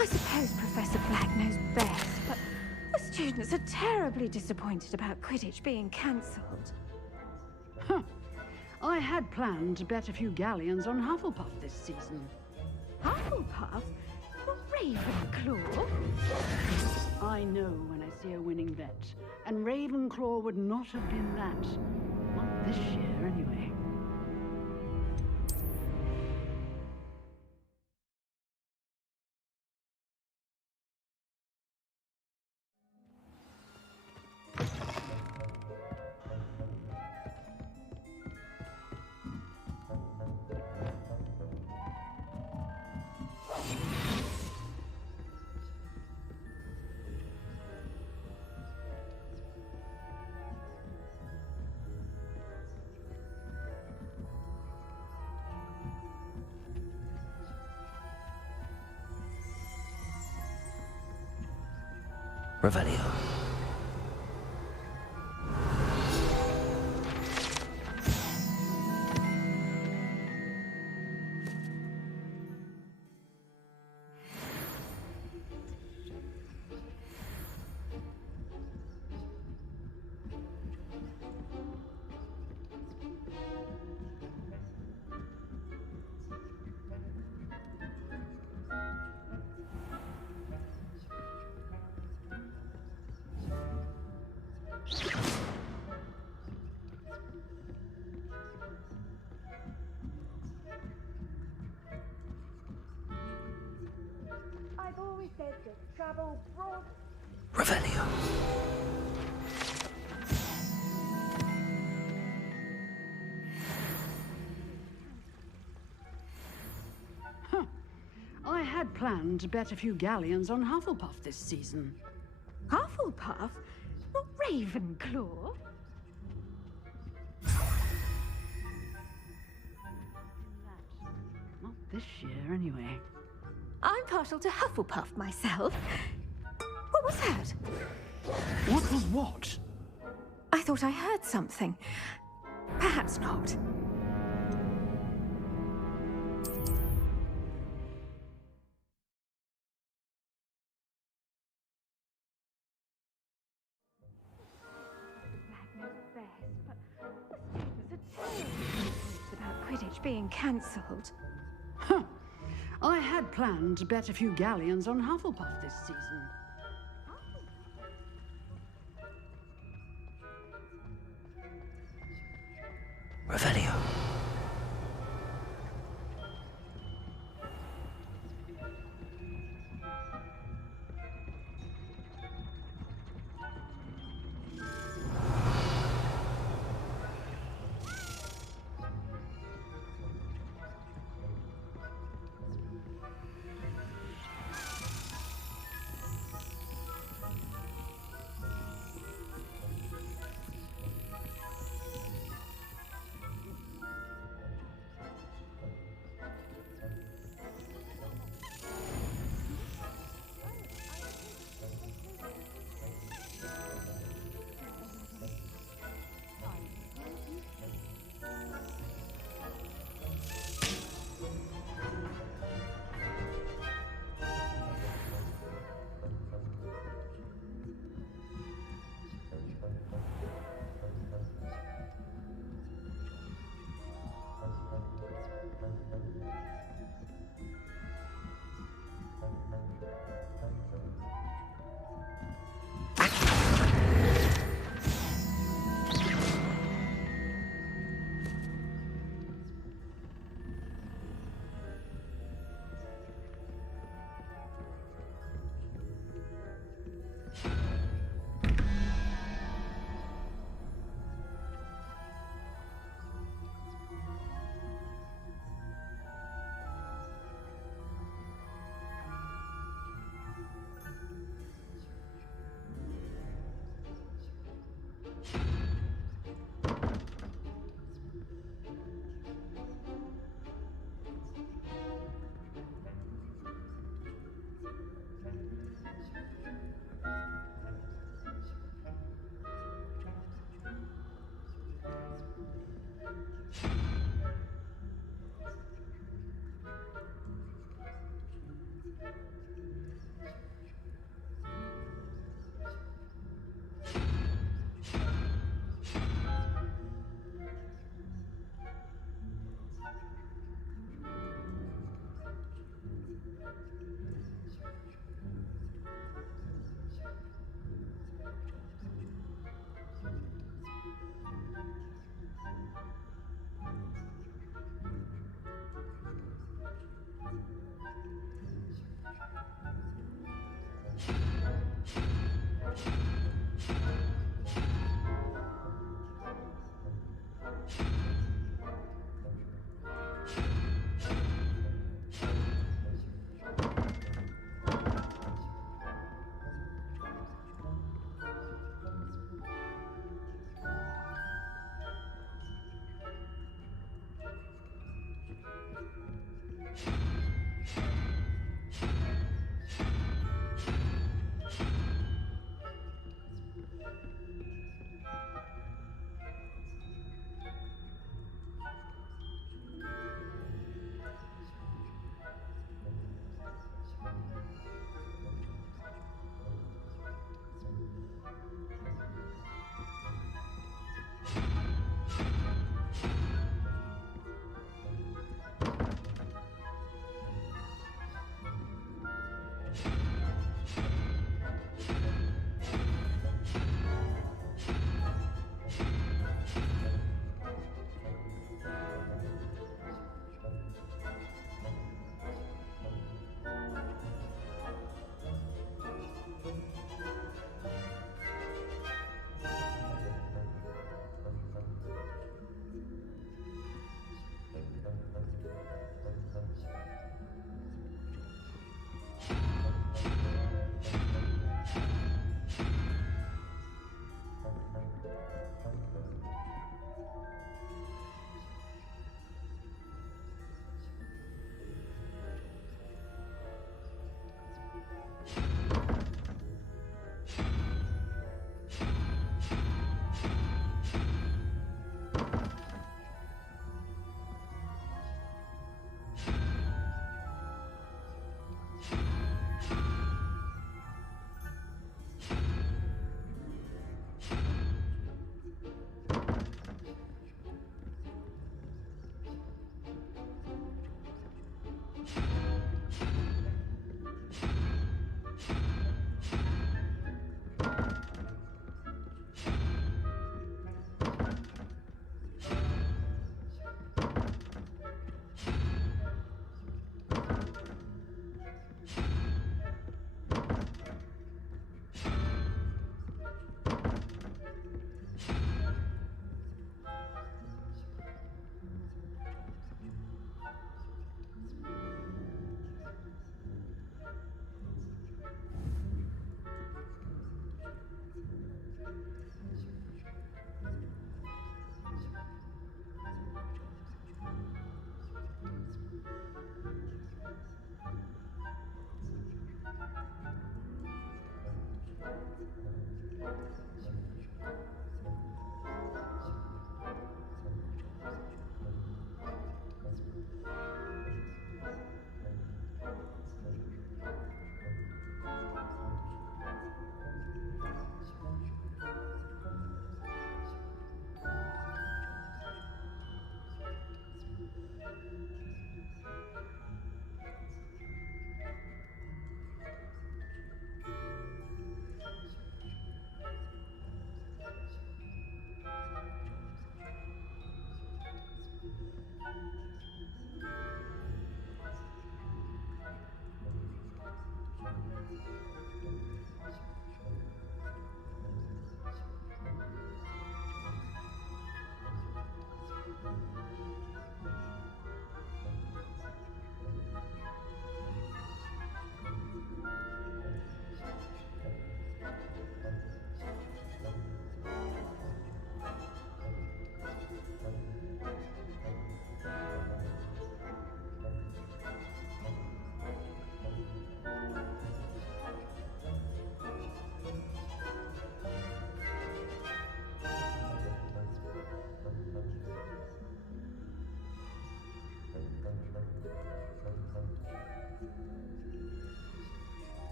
I suppose Professor Black knows best, but the students are terribly disappointed about Quidditch being cancelled. Huh. I had planned to bet a few galleons on Hufflepuff this season. Hufflepuff? Ravenclaw? I know when I see a winning bet, and Ravenclaw would not have been that. Not this year, anyway. Revelio. I've always said that travel brought... Revelio. Huh. I had planned to bet a few galleons on Hufflepuff this season. Hufflepuff? Not Ravenclaw? Not this year, anyway. I'm partial to Hufflepuff myself. What was that? What was what? I thought I heard something. Perhaps not. About Quidditch being cancelled. Huh. I had planned to bet a few galleons on Hufflepuff this season. Revelio.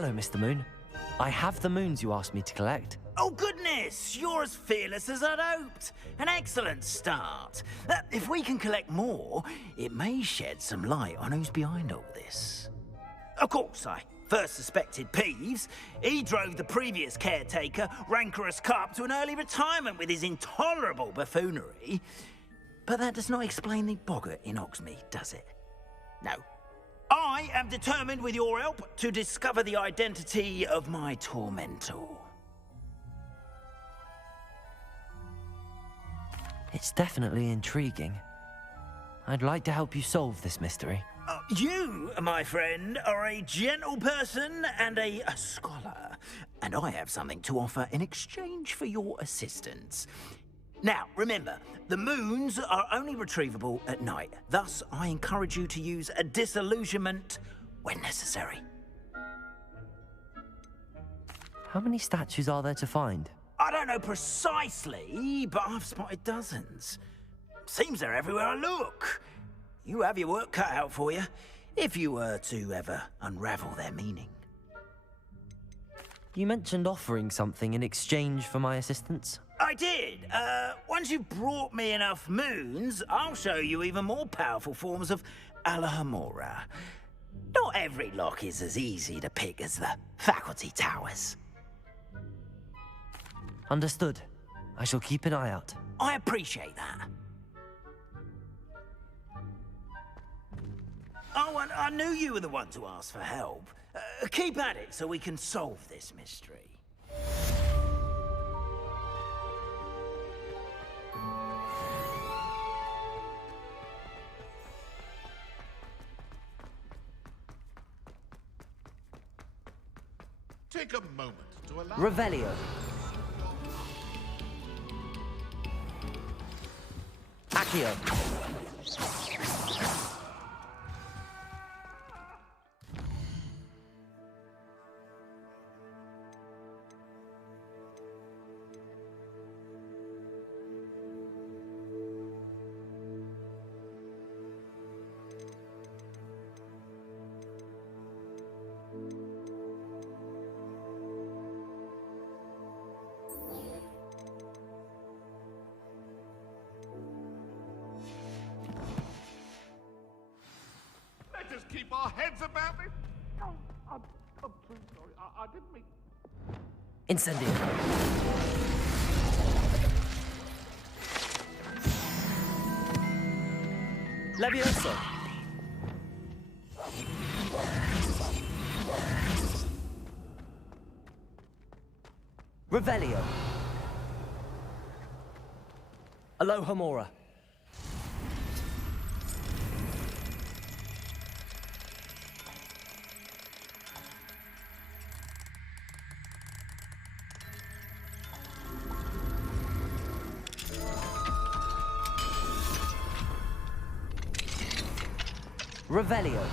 Hello, Mr. Moon. I have the moons you asked me to collect. Oh, goodness! You're as fearless as I'd hoped. An excellent start. If we can collect more, it may shed some light on who's behind all this. Of course, I first suspected Peeves. He drove the previous caretaker, Rancorous Carp, to an early retirement with his intolerable buffoonery. But that does not explain the boggart in Hogsmeade, does it? No. I am determined, with your help, to discover the identity of my tormentor. It's definitely intriguing. I'd like to help you solve this mystery. You, my friend, are a gentle person and a scholar, and I have something to offer in exchange for your assistance. Now, remember, the moons are only retrievable at night. Thus, I encourage you to use a disillusionment when necessary. How many statues are there to find? I don't know precisely, but I've spotted dozens. Seems they're everywhere I look. You have your work cut out for you, if you were to ever unravel their meaning. You mentioned offering something in exchange for my assistance? I did. Once you've brought me enough moons, I'll show you even more powerful forms of Alohomora. Not every lock is as easy to pick as the faculty towers. Understood. I shall keep an eye out. I appreciate that. Oh, and I knew you were the one to ask for help. Keep at it so we can solve this mystery. Take a moment to allow... Revelio. Accio. Let us keep our heads about this. Oh, I'm so sorry. I didn't mean... Incendio. Levioso. Revelio. Alohomora. Revelio.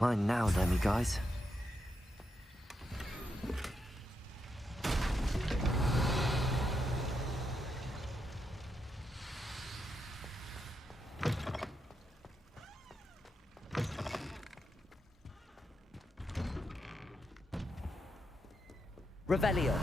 Mine now, Demi guys. Revelio.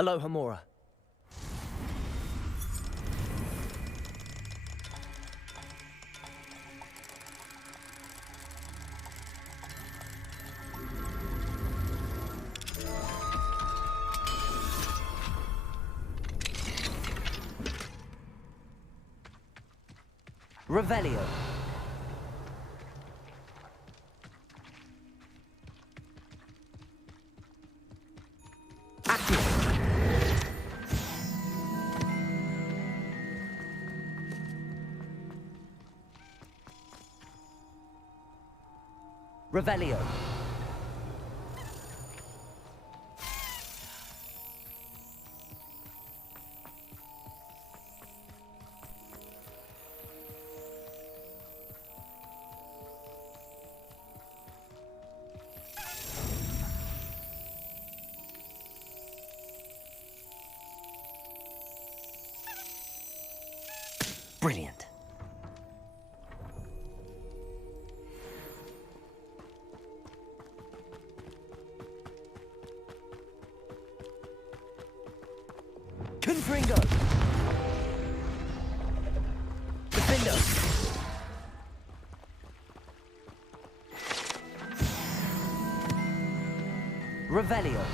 Alohomora. Revelio. Revelio. Brilliant. Confringo. Defender. Revelio.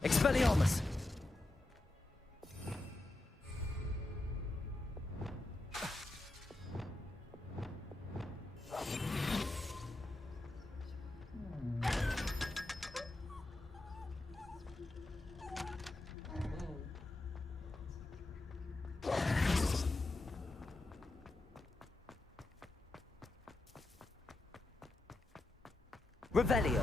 Expelliarmus! Revelio.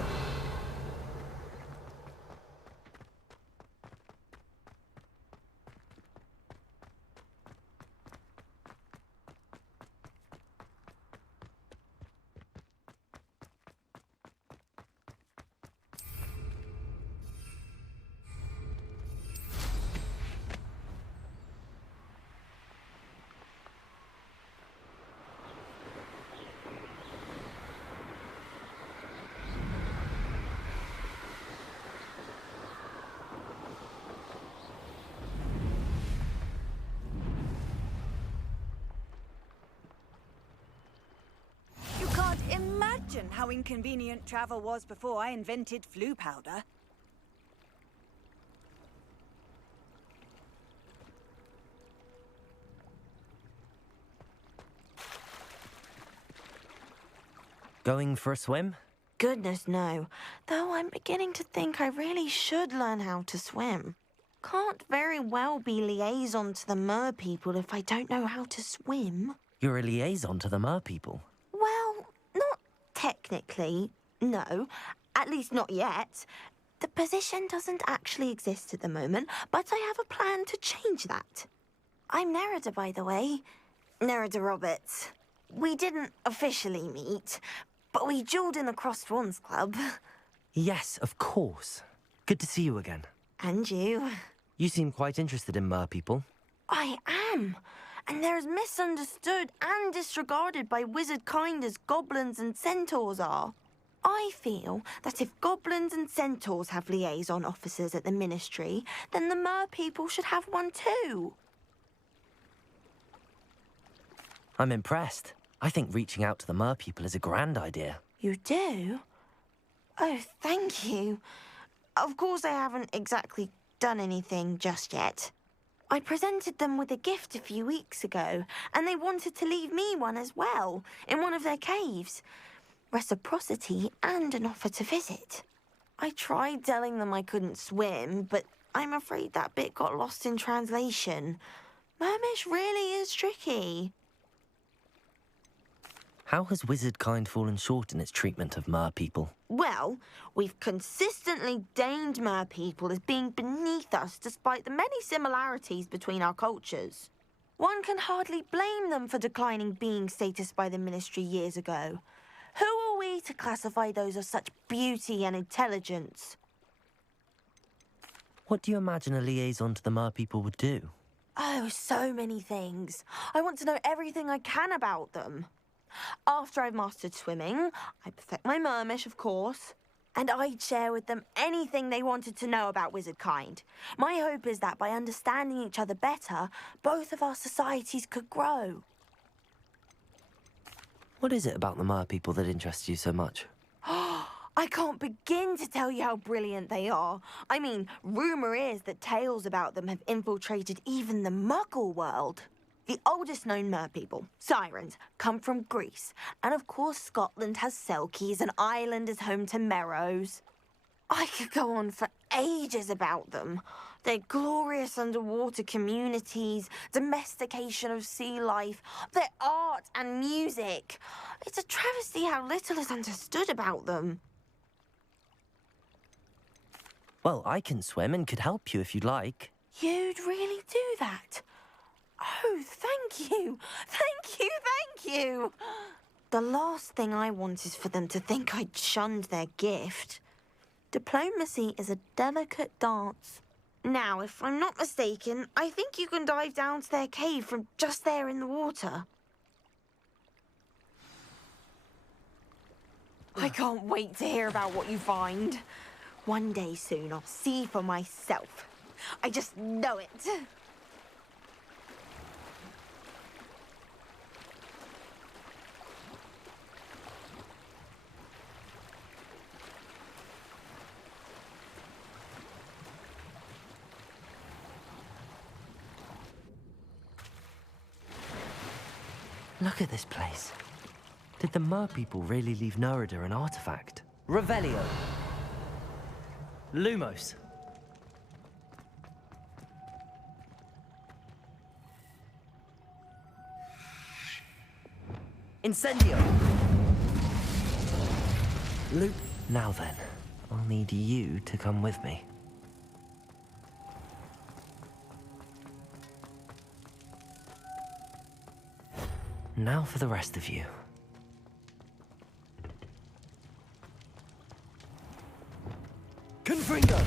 You can't imagine how inconvenient travel was before I invented flu powder. Going for a swim? Goodness, no. Though I'm beginning to think I really should learn how to swim. Can't very well be liaison to the mer people if I don't know how to swim. You're a liaison to the mer people. Well, not technically, no. At least not yet. The position doesn't actually exist at the moment, but I have a plan to change that. I'm Nerida, by the way. Nerida Roberts. We didn't officially meet, but we duelled in the Crossed Swans Club. Yes, of course. Good to see you again. And you. You seem quite interested in mer people. I am. And they're as misunderstood and disregarded by wizard kind as goblins and centaurs are. I feel that if goblins and centaurs have liaison officers at the Ministry, then the mer people should have one too. I'm impressed. I think reaching out to the mer people is a grand idea. You do? Oh, thank you. Of course I haven't exactly done anything just yet. I presented them with a gift a few weeks ago, and they wanted to leave me one as well, in one of their caves. Reciprocity and an offer to visit. I tried telling them I couldn't swim, but I'm afraid that bit got lost in translation. Mermish really is tricky. How has wizard kind fallen short in its treatment of mer people? Well, we've consistently deigned mer people as being beneath us despite the many similarities between our cultures. One can hardly blame them for declining being status by the Ministry years ago. Who are we to classify those of such beauty and intelligence? What do you imagine a liaison to the mer people would do? Oh, so many things. I want to know everything I can about them. After I've mastered swimming, I perfect my mermish, of course, and I'd share with them anything they wanted to know about wizard kind. My hope is that by understanding each other better, both of our societies could grow. What is it about the mer people that interests you so much? I can't begin to tell you how brilliant they are. I mean, rumour is that tales about them have infiltrated even the Muggle world. The oldest known merpeople, sirens, come from Greece. And of course Scotland has Selkies and Ireland is home to Merrows. I could go on for ages about them. Their glorious underwater communities, domestication of sea life, their art and music. It's a travesty how little is understood about them. Well, I can swim and could help you if you'd like. You'd really do that? Oh, thank you. Thank you, thank you. The last thing I want is for them to think I'd shunned their gift. Diplomacy is a delicate dance. Now, if I'm not mistaken, I think you can dive down to their cave from just there in the water. I can't wait to hear about what you find. One day soon, I'll see for myself. I just know it. Look at this place. Did the Mer people really leave Nerida an artifact? Revelio. Lumos. Incendio. Now then, I'll need you to come with me. Now for the rest of you. Confringo.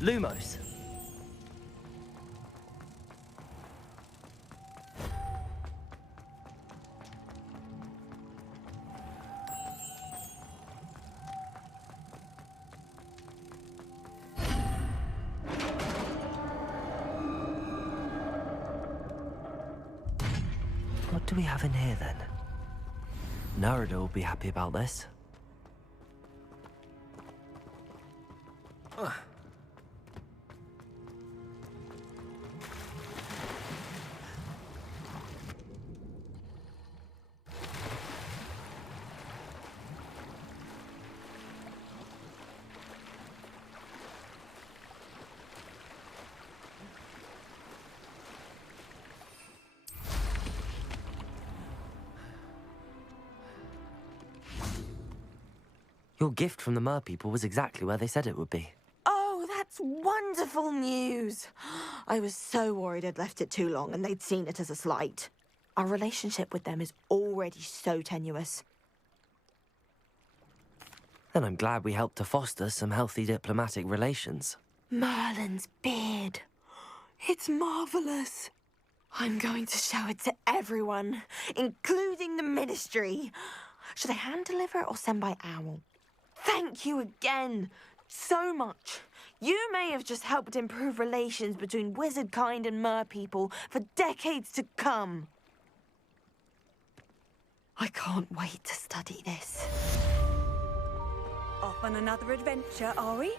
Lumos. What do we have in here then? Nerida will be happy about this. Your gift from the Mer people was exactly where they said it would be. Oh, that's wonderful news. I was so worried I'd left it too long and they'd seen it as a slight. Our relationship with them is already so tenuous. Then I'm glad we helped to foster some healthy diplomatic relations. Merlin's beard. It's marvellous. I'm going to show it to everyone, including the Ministry. Should I hand deliver it or send by owl? Thank you again, so much. You may have just helped improve relations between wizard kind and mer people for decades to come. I can't wait to study this. Off on another adventure, are we?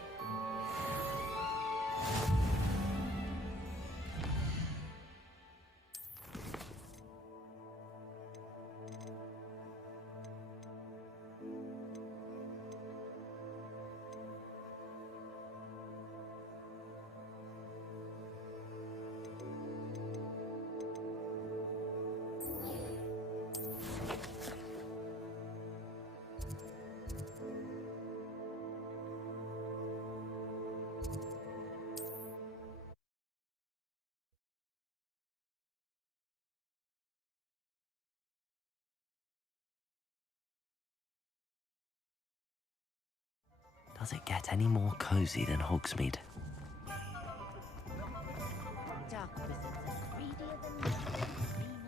Does it get any more cozy than Hogsmeade?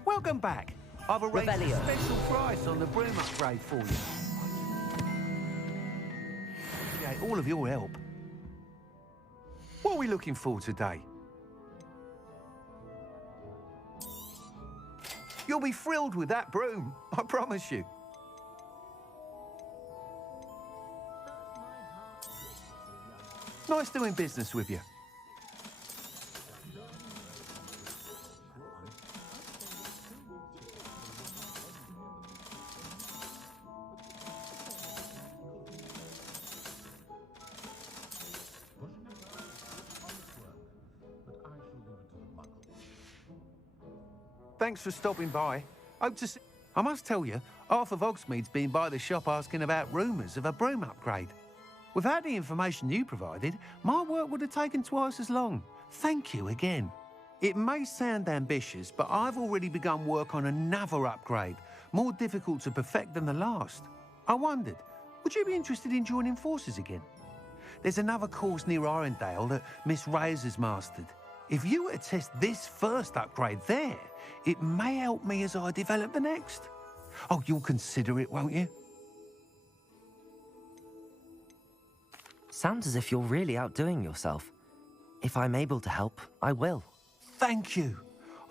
Welcome back. I've arranged Revelio. a special price on the broom upgrade for you. Appreciate all of your help. What are we looking for today? You'll be thrilled with that broom, I promise you. Nice doing business with you. Thanks for stopping by. Hope to see... I must tell you, half of Hogsmeade's been by the shop asking about rumours of a broom upgrade. Without the information you provided, my work would have taken twice as long. Thank you again. It may sound ambitious, but I've already begun work on another upgrade, more difficult to perfect than the last. I wondered, would you be interested in joining forces again? There's another course near Arendelle that Miss Reyes has mastered. If you were to test this first upgrade there, it may help me as I develop the next. Oh, you'll consider it, won't you? Sounds as if you're really outdoing yourself. If I'm able to help, I will. Thank you.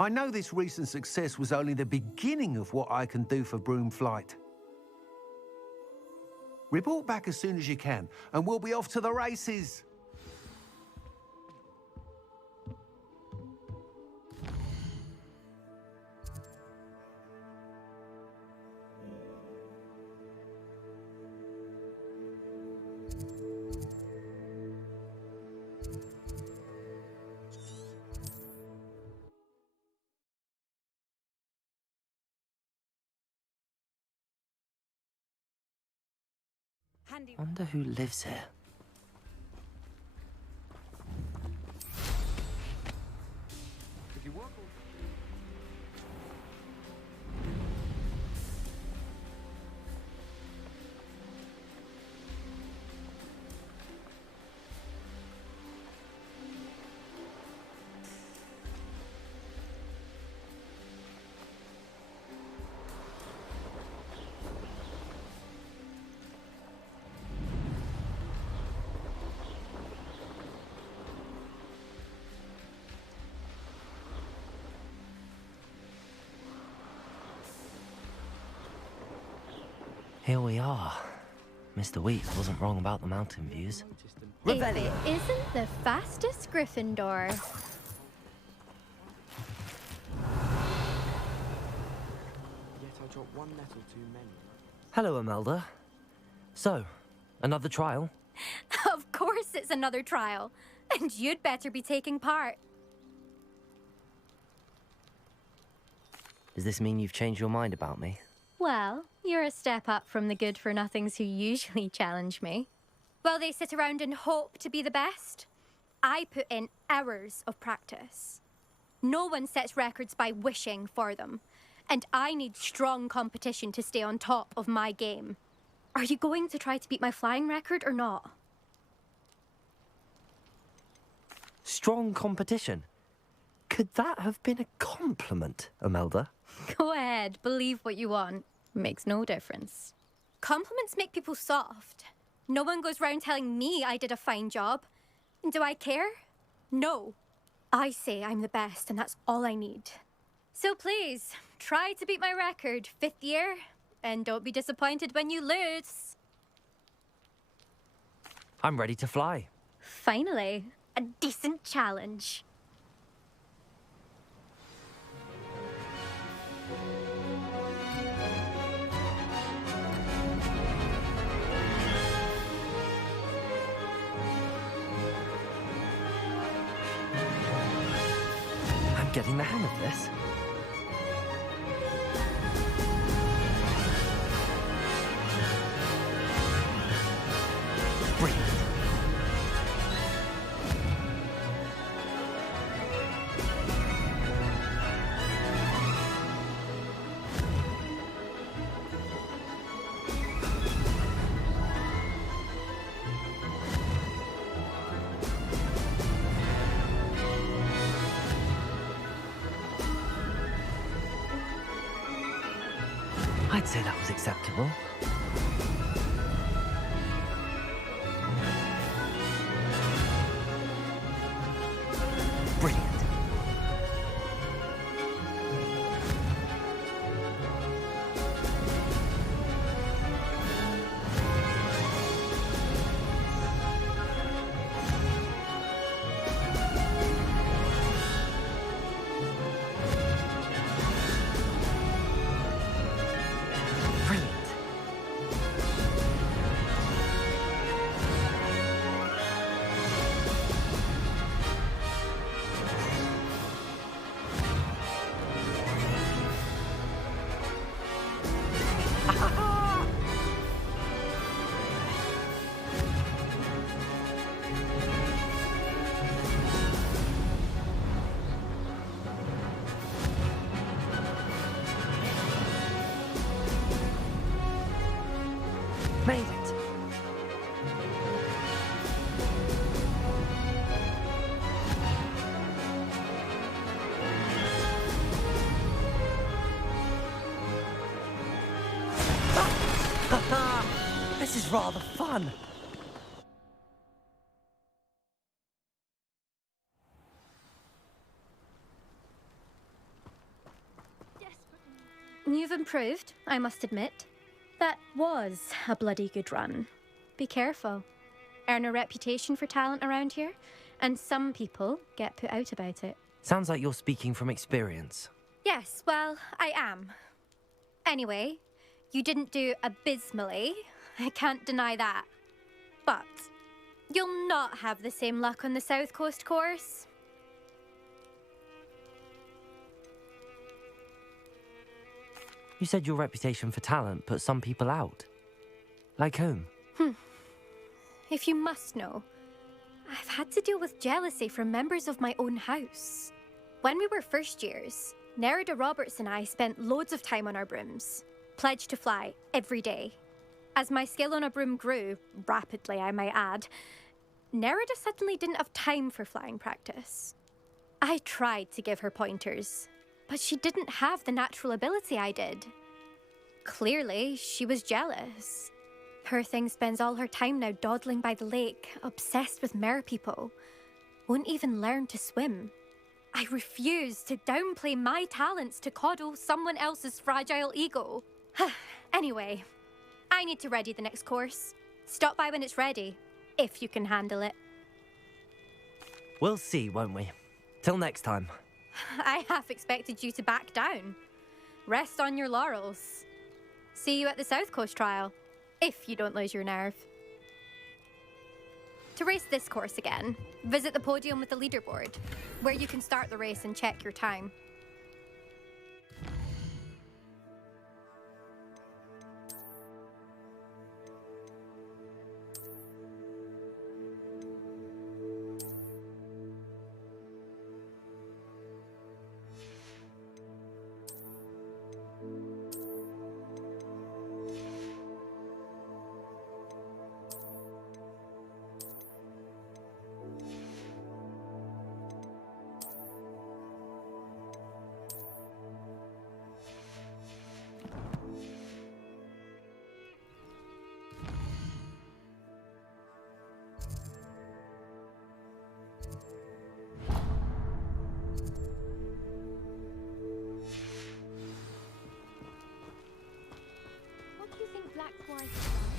I know this recent success was only the beginning of what I can do for Broomflight. Report back as soon as you can, and we'll be off to the races. Wonder who lives here. If you work Here we are. Mr. Weeks wasn't wrong about the mountain views. If it isn't the fastest Gryffindor. Yet I dropped one nettle too many. Hello, Imelda. So, another trial? Of course it's another trial. And you'd better be taking part. Does this mean you've changed your mind about me? Well, you're a step up from the good-for-nothings who usually challenge me. While they sit around and hope to be the best, I put in hours of practice. No one sets records by wishing for them, and I need strong competition to stay on top of my game. Are you going to try to beat my flying record or not? Strong competition? Could that have been a compliment, Imelda? Go ahead, believe what you want. Makes no difference. Compliments make people soft. No one goes round telling me I did a fine job. And do I care? No. I say I'm the best, and that's all I need. So please, try to beat my record, 5th year, and don't be disappointed when you lose. I'm ready to fly. Finally, a decent challenge. I'm getting the hang of this. Brilliant. I'd say that was acceptable. Brilliant. Made it! This is rather fun. You've improved, I must admit. That was a bloody good run. Be careful. Earn a reputation for talent around here, and some people get put out about it. Sounds like you're speaking from experience. Yes, well, I am. Anyway, you didn't do abysmally. I can't deny that. But you'll not have the same luck on the South Coast course. You said your reputation for talent put some people out. Like whom? If you must know, I've had to deal with jealousy from members of my own house. When we were first years, Nerida Roberts and I spent loads of time on our brooms, pledged to fly every day. As my skill on a broom grew, rapidly I might add, Nerida suddenly didn't have time for flying practice. I tried to give her pointers, but she didn't have the natural ability I did. Clearly, she was jealous. Poor thing spends all her time now dawdling by the lake, obsessed with merpeople. Won't even learn to swim. I refuse to downplay my talents to coddle someone else's fragile ego. Anyway, I need to ready the next course. Stop by when it's ready, if you can handle it. We'll see, won't we? Till next time. I half expected you to back down. Rest on your laurels. See you at the South Coast trial, if you don't lose your nerve. To race this course again, visit the podium with the leaderboard, where you can start the race and check your time. What do you think Black's wife is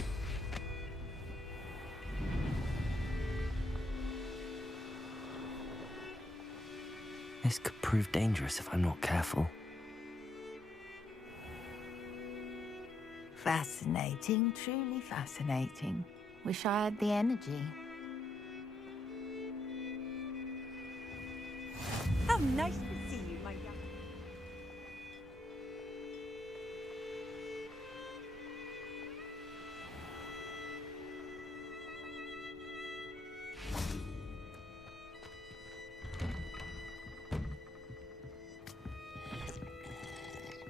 This could prove dangerous if I'm not careful. Fascinating, truly fascinating. Wish I had the energy. How nice to see you, my young...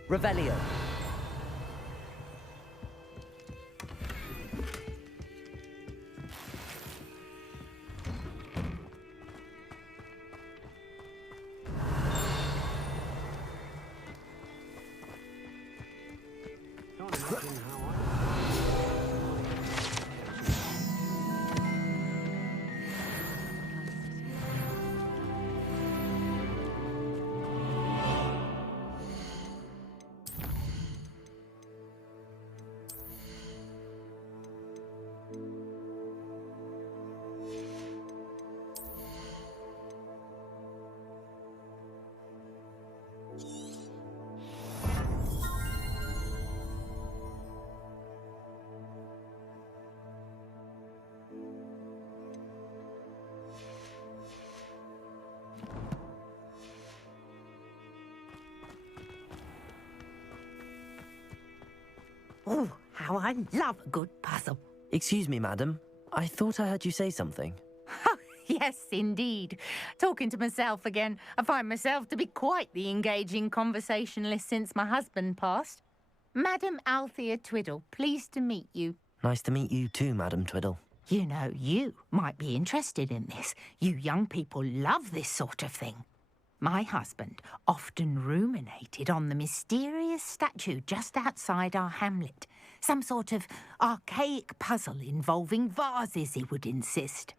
Revelio. Oh, how I love a good puzzle. Excuse me, madam. I thought I heard you say something. Yes, indeed. Talking to myself again. I find myself to be quite the engaging conversationalist since my husband passed. Madam Althea Twiddle, pleased to meet you. Nice to meet you too, Madam Twiddle. You know, you might be interested in this. You young people love this sort of thing. My husband often ruminated on the mysterious statue just outside our hamlet. Some sort of archaic puzzle involving vases, he would insist.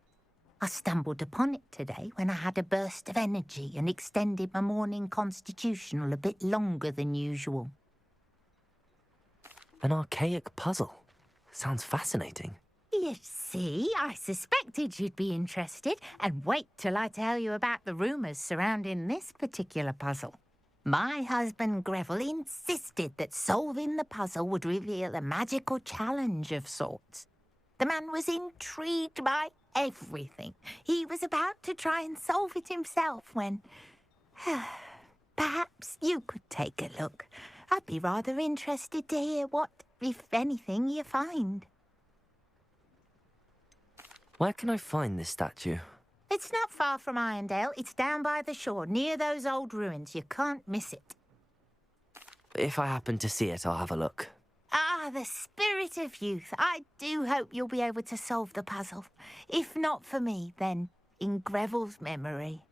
I stumbled upon it today when I had a burst of energy and extended my morning constitutional a bit longer than usual. An archaic puzzle? Sounds fascinating. You see, I suspected you'd be interested, and wait till I tell you about the rumours surrounding this particular puzzle. My husband Greville insisted that solving the puzzle would reveal a magical challenge of sorts. The man was intrigued by everything. He was about to try and solve it himself when... Perhaps you could take a look. I'd be rather interested to hear what, if anything, you find. Where can I find this statue? It's not far from Irondale. It's down by the shore, near those old ruins. You can't miss it. If I happen to see it, I'll have a look. Ah, the spirit of youth. I do hope you'll be able to solve the puzzle. If not for me, then in Greville's memory.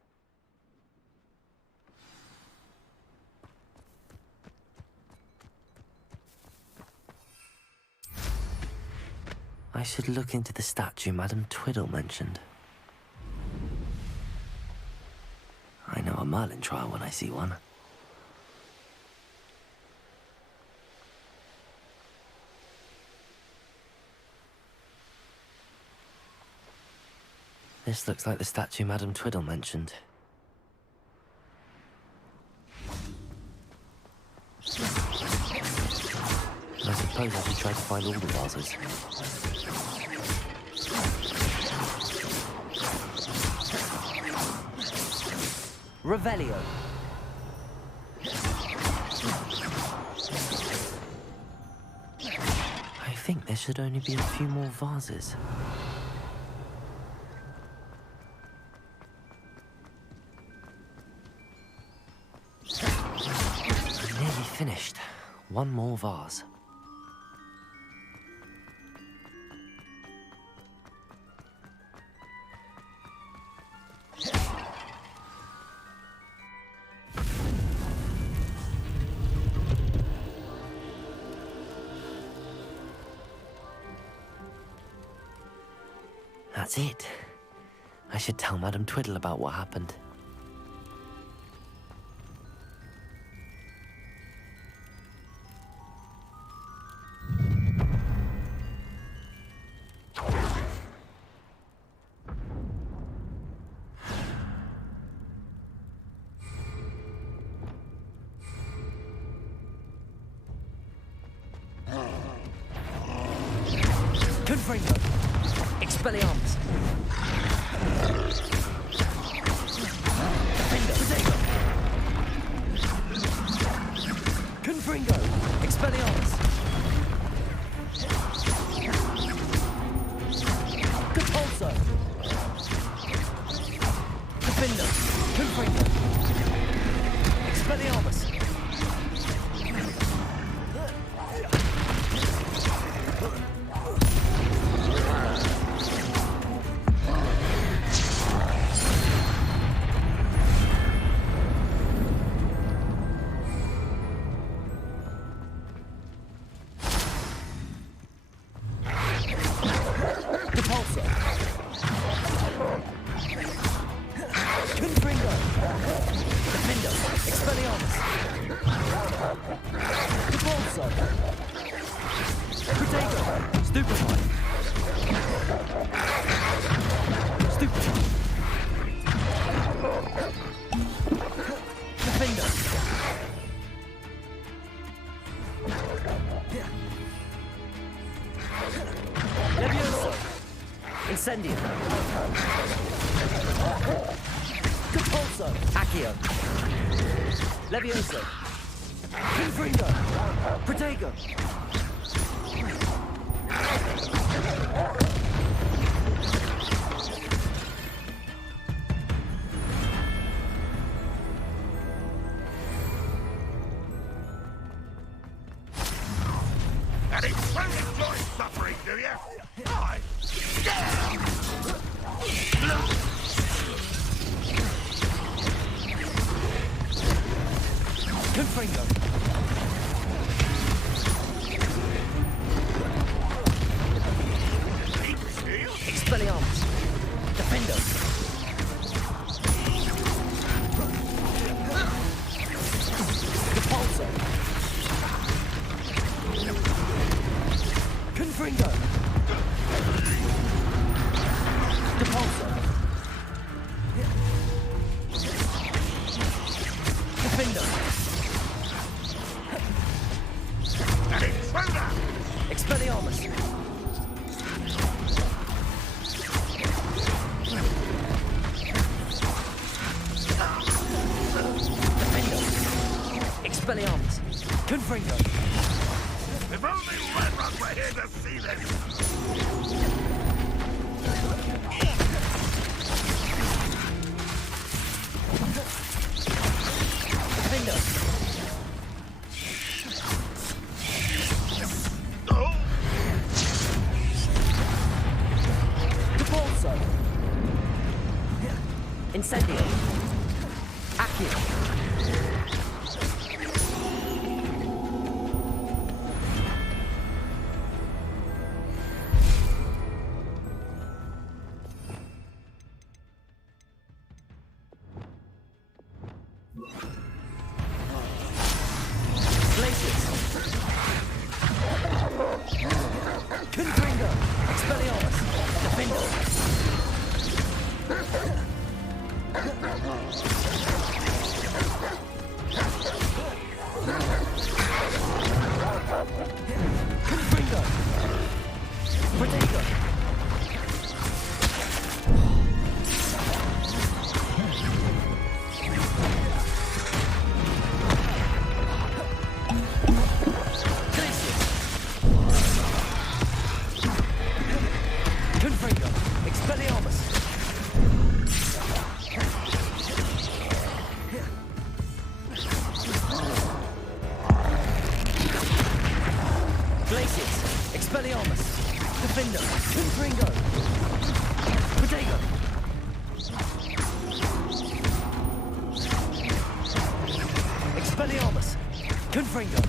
I should look into the statue Madam Twiddle mentioned. I know a Merlin trial when I see one. This looks like the statue Madam Twiddle mentioned. I suppose I should try to find all the vases. Revelio. I think there should only be a few more vases. I'm nearly finished. One more vase. That's it. I should tell Madam Twiddle about what happened. Confringo. Expelliarmus. Defender. Confringo. Expelliarmus. Compulso. Defender. Confringo. Expelliarmus. Incendio. Compulso. Accio. Levioso. Confringo. Protego. And it won't enjoy suffering, do you? Right. Confringo. Expelliarmus. Defendo. Repulsor. Confringo. Repulsor. Defendo. Expelliarmus. Expelliarmus. Confringo. If only Ranrock were here to see this! Defendo. Oh! Repulsor. Incendio. Accio. Confringo. Expelliarmus. Defendo. Confringo. Protego. Confringo. Expelliarmus. Glacius. Expelliarmus. Defendo. Confringo. Protego. Expelliarmus. Confringo.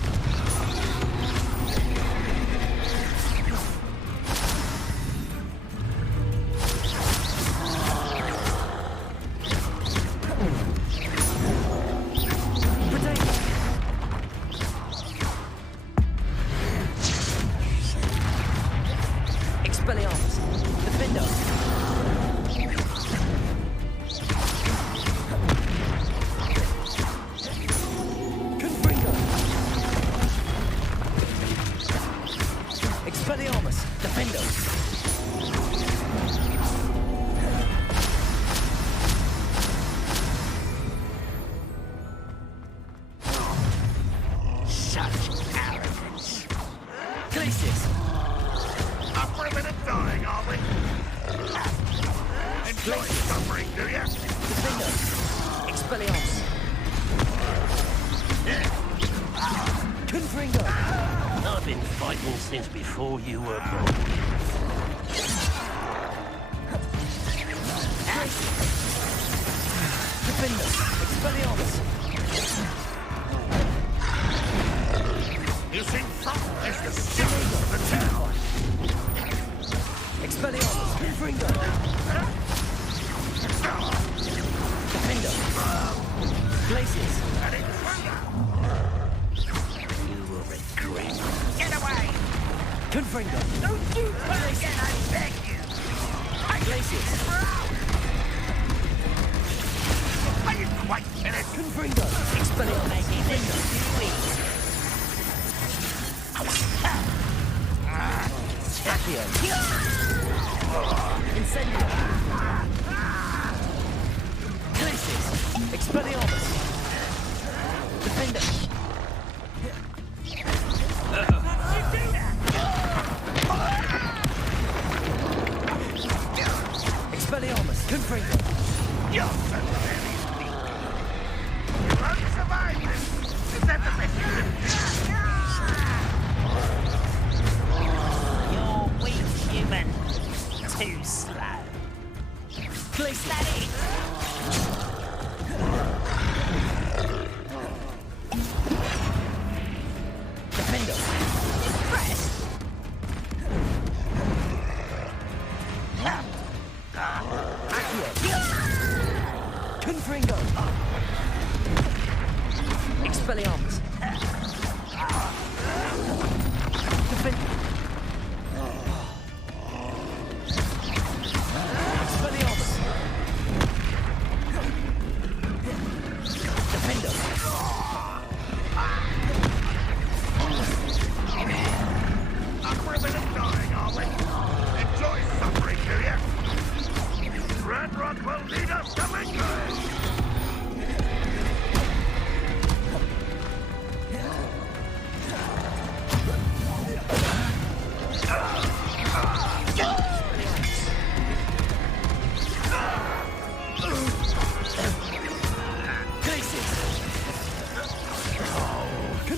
Expelliarmus. Defendo. Confringo. Expelliarmus. Defendo. Such arrogance. Glacius. Up for a bit of dying, are we? Enjoy suffering, do you? Defendo. Expelliarmus. Confringo. I've been fighting since before you were born. Defendo. Expelliarmus. You seem thoughtless to steal the town. Expelliarmus. Confringo. Defendo. Glacius. You will regret. Get away! Confringo. Don't you try again, I beg you! Glacius. Are you quite finished? Confringo. Expelliarmus. Defendo. Accio. Incendio. Glacius. Expelliarmus. Defendo. You do that!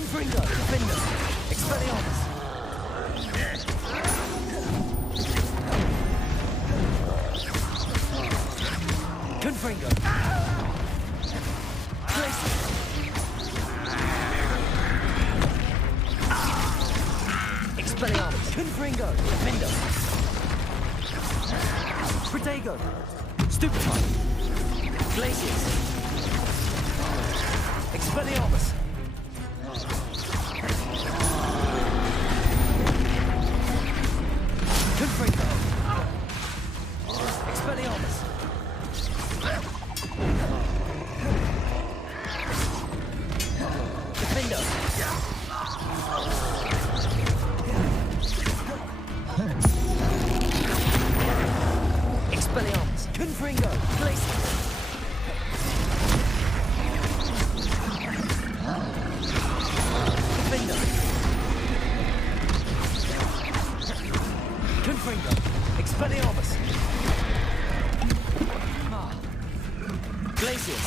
Confringo! Defender! Expelliarmus! Confringo! Glacius! Expelliarmus! Confringo! Defender! Protego! Stupefy! Glacius! Expelliarmus! Confringo! Expelliarmus! Defender! Expelliarmus! Confringo! Glacius! Defender! Confringo! Expelliarmus! Glacius!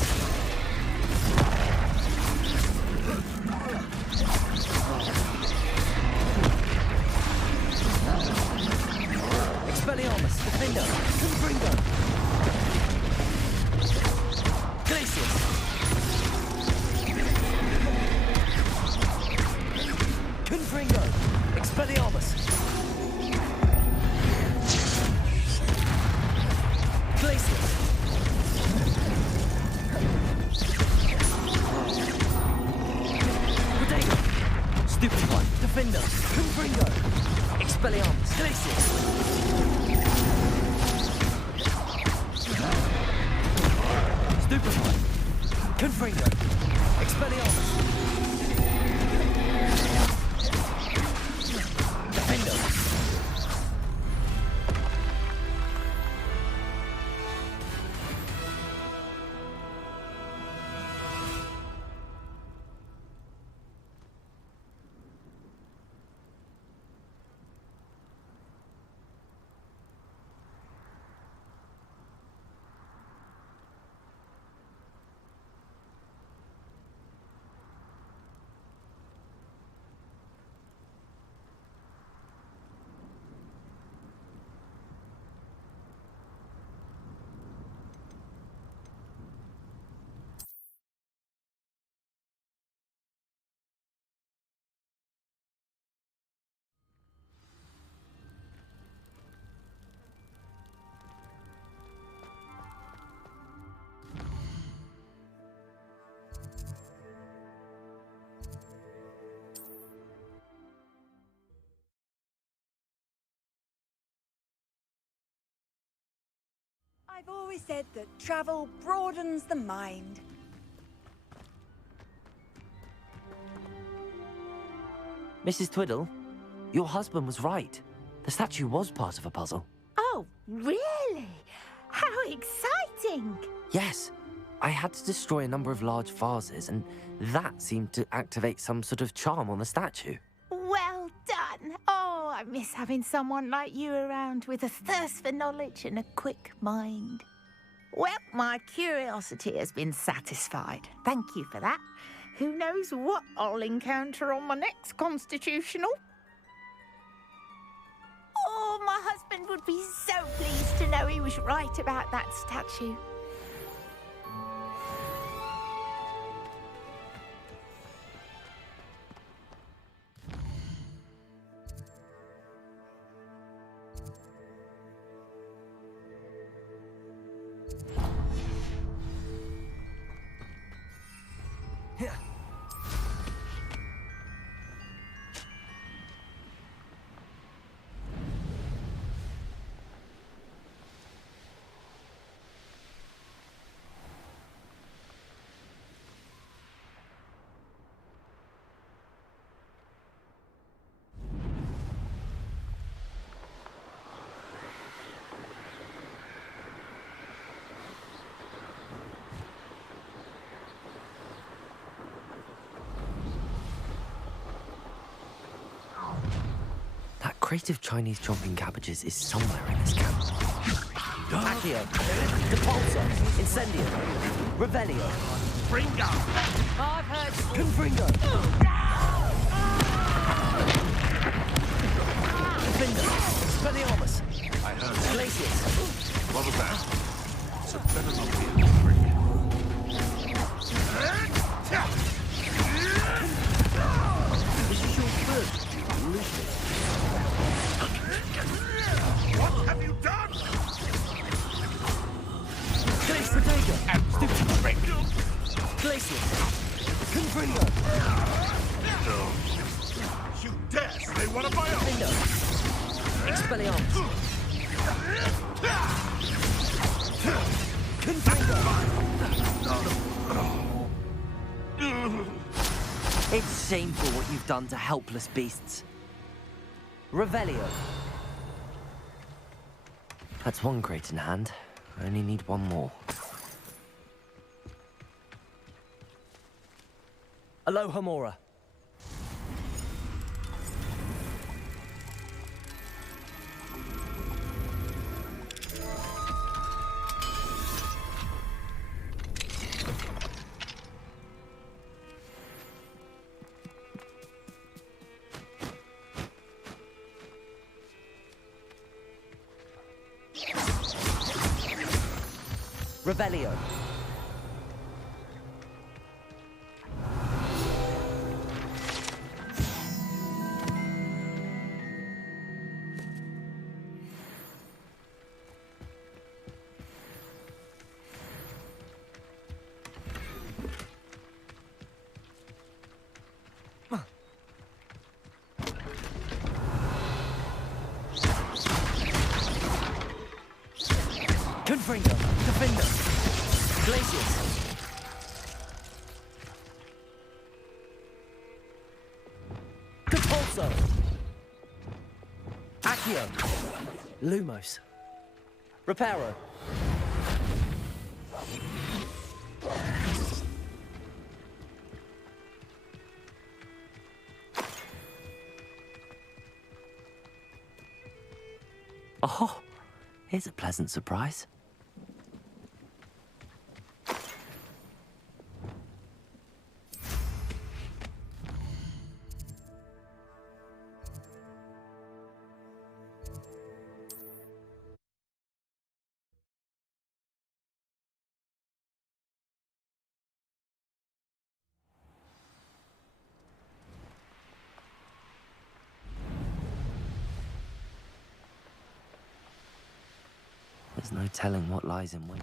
Expelliarmus! Defender! Confringo! Glacius! Confringo! Expelliarmus! Glacius! Protego! Stupefy! Defender! Confringo! Expelliarmus! Glacius! Stupefy! Confringo! Expelliarmus! Defender! I've always said that travel broadens the mind. Mrs. Twiddle, your husband was right. The statue was part of a puzzle. Oh, really? How exciting! Yes, I had to destroy a number of large vases, and that seemed to activate some sort of charm on the statue. Well done! Oh, I miss having someone like you around with a thirst for knowledge and a quick mind. Well, my curiosity has been satisfied. Thank you for that. Who knows what I'll encounter on my next constitutional? Oh, my husband would be so pleased to know he was right about that statue. Creative Chinese chomping cabbages is somewhere in this camp. Accio, Depulso, Incendio, Revelio, Bringo! Confringo! one of my own! Defender! Expelliarmus! Confringo! It's shameful what you've done to helpless beasts. Revelio. That's one crate in hand. I only need one more. Alohomora. Revelio. Confringo. Defender. Glacius. Capulso. Accio. Lumos. Reparo. Oh, here's a pleasant surprise. There's no telling what lies in wait.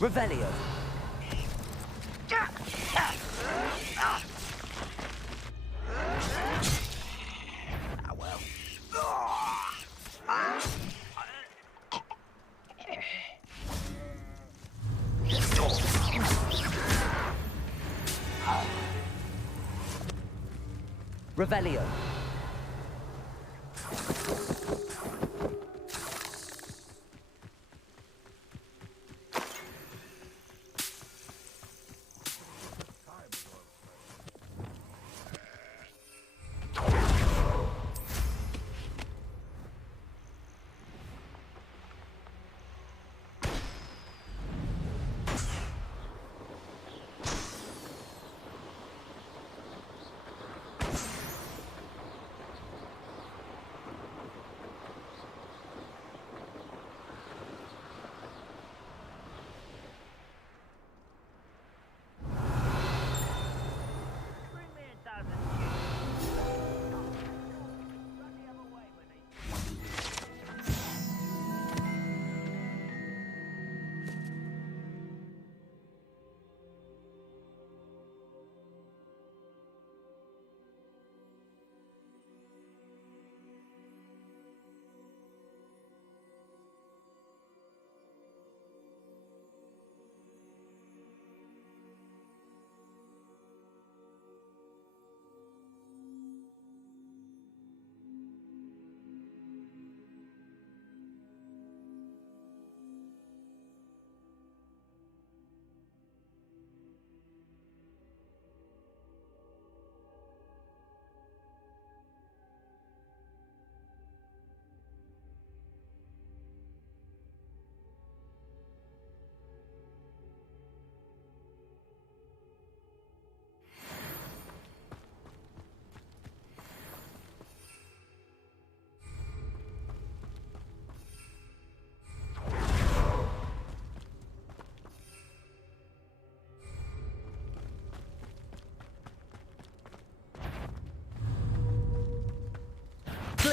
Revelio. Revelio.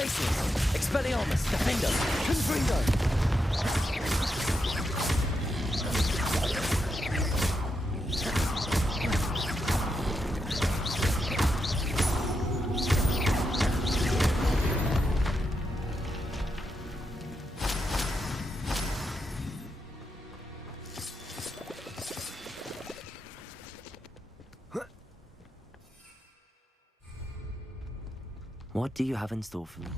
Glacius! Expelliarmus! Defender! Confringo! What do you have in store for me?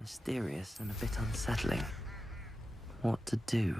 Mysterious and a bit unsettling. What to do?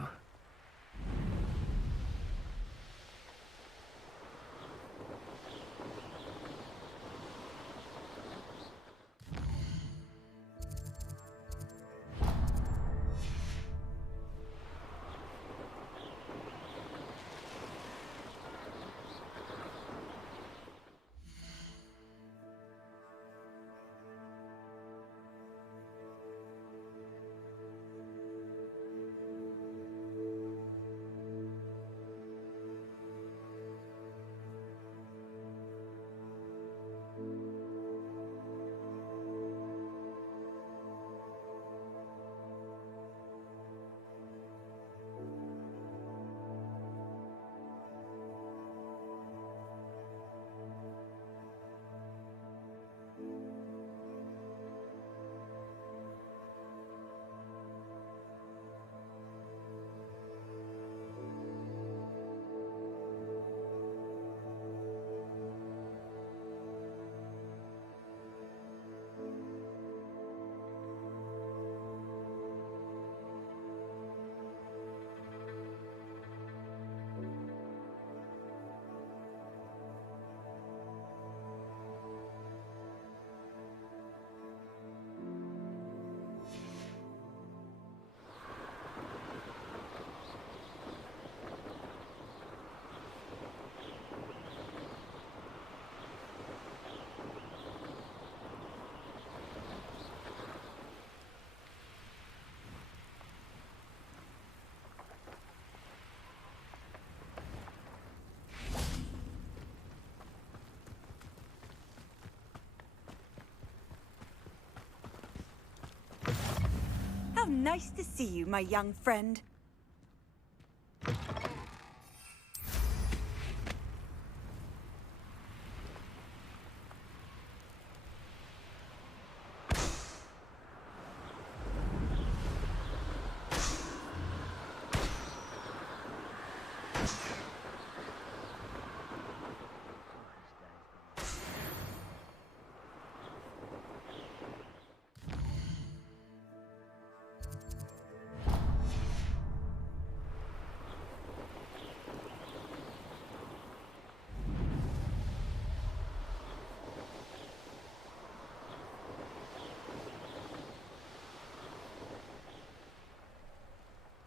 How nice to see you, my young friend.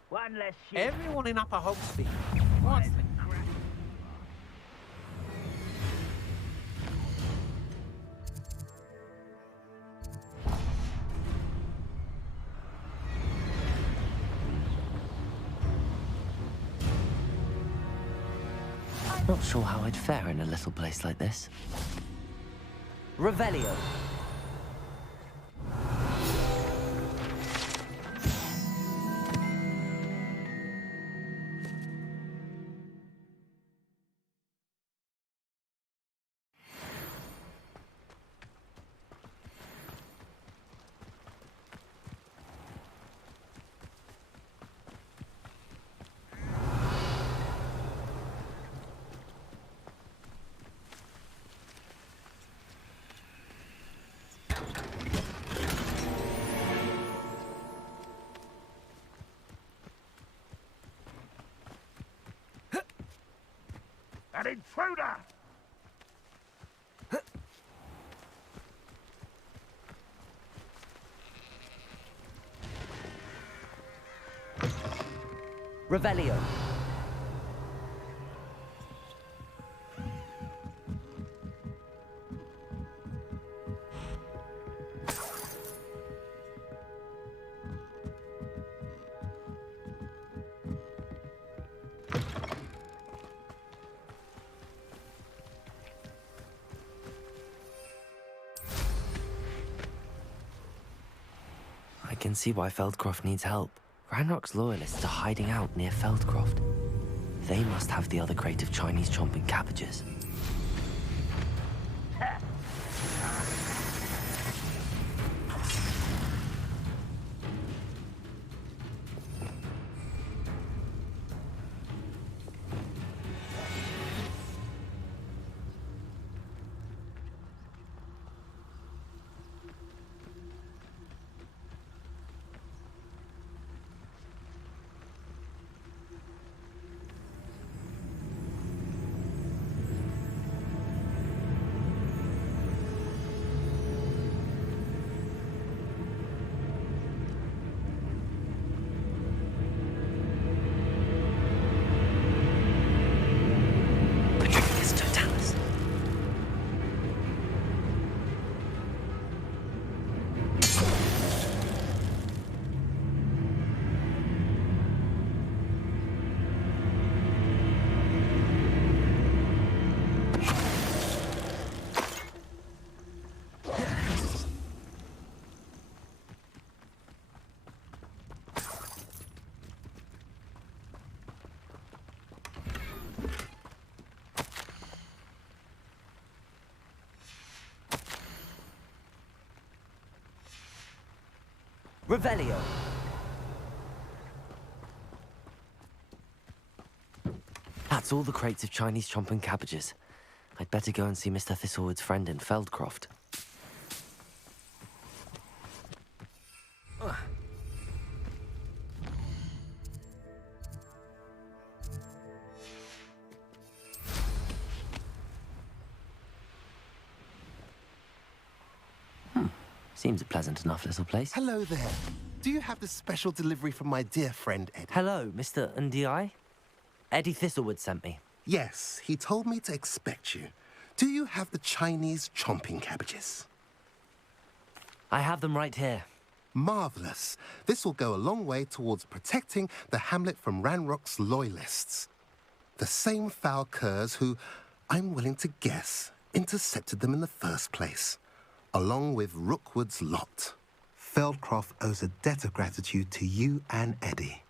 One less ship. Everyone in Upper Hogsmeade. What's the crap? Not sure how I'd fare in a little place like this. Revelio. An intruder! Revelio. can see why Feldcroft needs help. Ranrock's loyalists are hiding out near Feldcroft. They must have the other crate of Chinese chomping cabbages. Revelio. That's all the crates of Chinese chomping cabbages. I'd better go and see Mr. Thistlewood's friend in Feldcroft. Seems a pleasant enough little place. Hello there. Do you have the special delivery from my dear friend Eddie? Hello, Mr. Ndi? Eddie Thistlewood sent me. Yes, he told me to expect you. Do you have the Chinese chomping cabbages? I have them right here. Marvelous. This will go a long way towards protecting the hamlet from Ranrock's loyalists. The same foul curs who, I'm willing to guess, intercepted them in the first place, along with Rookwood's lot. Feldcroft owes a debt of gratitude to you and Eddie.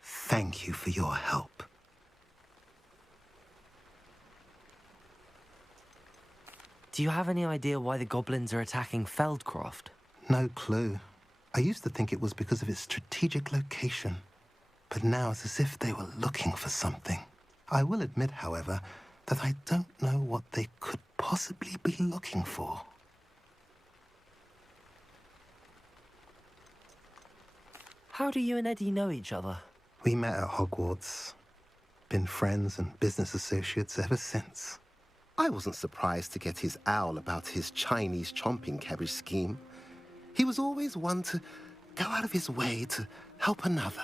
Thank you for your help. Do you have any idea why the goblins are attacking Feldcroft? No clue. I used to think it was because of its strategic location, but now it's as if they were looking for something. I will admit, however, that I don't know what they could possibly be looking for. How do you and Eddie know each other? We met at Hogwarts. Been friends and business associates ever since. I wasn't surprised to get his owl about his Chinese chomping cabbage scheme. He was always one to go out of his way to help another.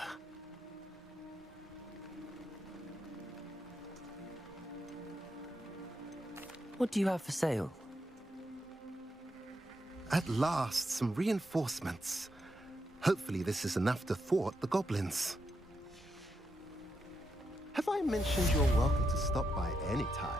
What do you have for sale? At last, some reinforcements. Hopefully this is enough to thwart the goblins. Have I mentioned you're welcome to stop by any time?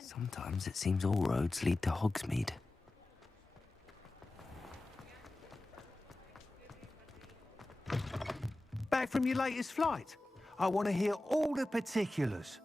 Sometimes it seems all roads lead to Hogsmeade. Back from your latest flight? I want to hear all the particulars.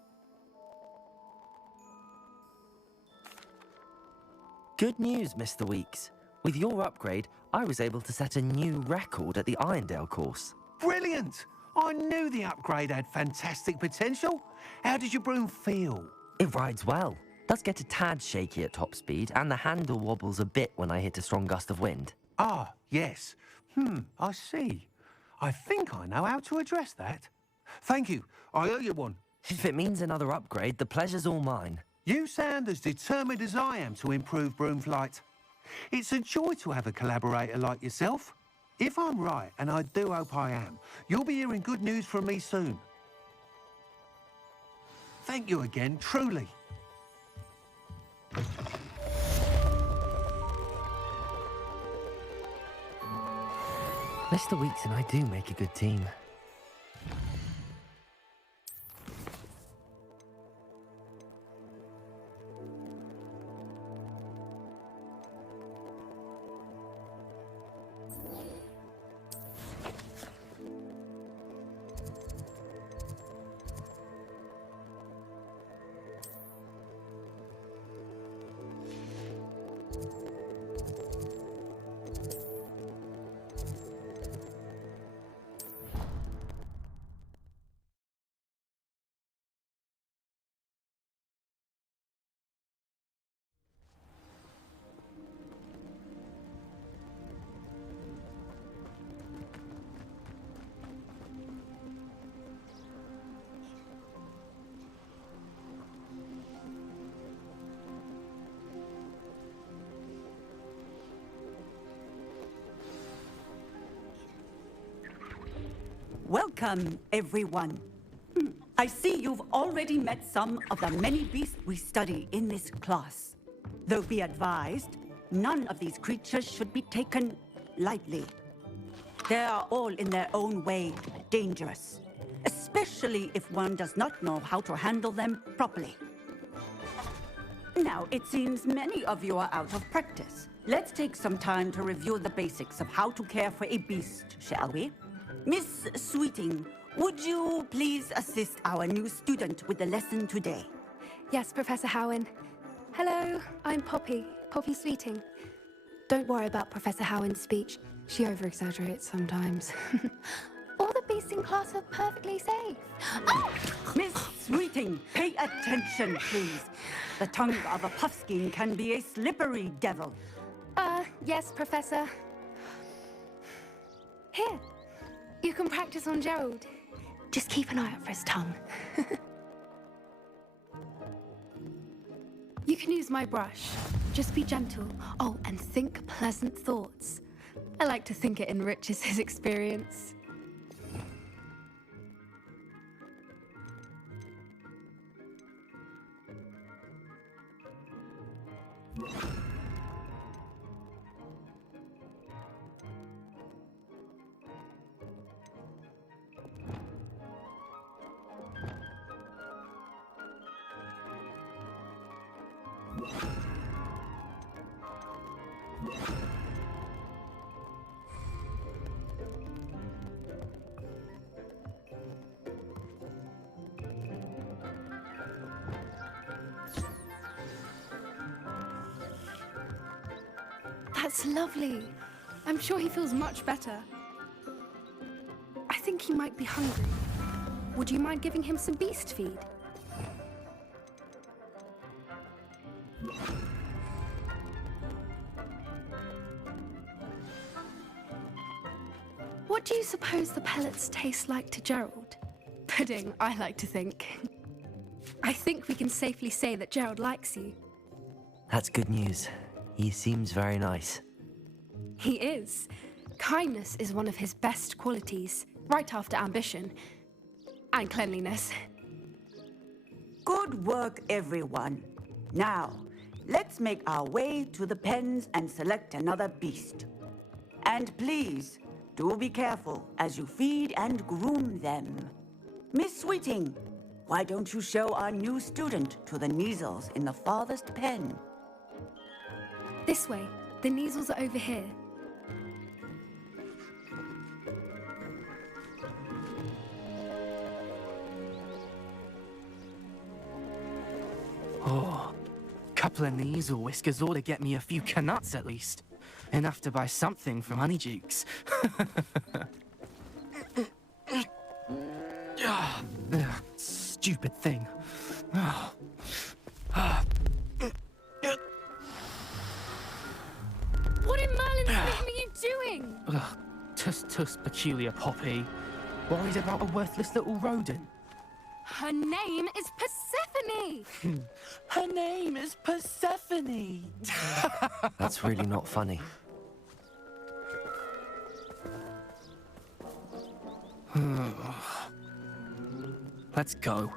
Good news, Mr. Weeks. With your upgrade, I was able to set a new record at the Irondale course. Brilliant! I knew the upgrade had fantastic potential. How did your broom feel? It rides well. Does get a tad shaky at top speed, and the handle wobbles a bit when I hit a strong gust of wind. Ah, yes. I see. I think I know how to address that. Thank you. I owe you one. If it means another upgrade, the pleasure's all mine. You sound as determined as I am to improve broom flight. It's a joy to have a collaborator like yourself. If I'm right, and I do hope I am, you'll be hearing good news from me soon. Thank you again, truly. Mr. Weeks and I do make a good team. Welcome, everyone. I see you've already met some of the many beasts we study in this class. Though be advised, none of these creatures should be taken lightly. They are all in their own way dangerous, especially if one does not know how to handle them properly. Now, it seems many of you are out of practice. Let's take some time to review the basics of how to care for a beast, shall we? Miss Sweeting, would you please assist our new student with the lesson today? Yes, Professor Howen. Hello, I'm Poppy Sweeting. Don't worry about Professor Howen's speech. She over-exaggerates sometimes. All the beasts in class are perfectly safe. Oh! Miss Sweeting, pay attention, please. The tongue of a puffskein can be a slippery devil. Yes, Professor. Here. You can practice on Gerald. Just keep an eye out for his tongue. You can use my brush. Just be gentle. Oh, and think pleasant thoughts. I like to think it enriches his experience. That's lovely. I'm sure he feels much better. I think he might be hungry. Would you mind giving him some beast feed? What do you suppose the pellets taste like to Gerald? Pudding, I like to think. I think we can safely say that Gerald likes you. That's good news. He seems very nice. He is. Kindness is one of his best qualities, right after ambition. And cleanliness. Good work, everyone. Now, let's make our way to the pens and select another beast. And please, do be careful as you feed and groom them. Miss Sweeting, why don't you show our new student to the Neasels in the farthest pen? This way. The Neasels are over here. Oh, couple of Neasel whiskers ought to get me a few canuts at least. Enough to buy something from Honeydukes. Stupid thing. What in Merlin's name are you doing? Tuss, peculiar Poppy. Worried about a worthless little rodent. Her name is Persephone! Her name is Persephone! That's really not funny. Let's go.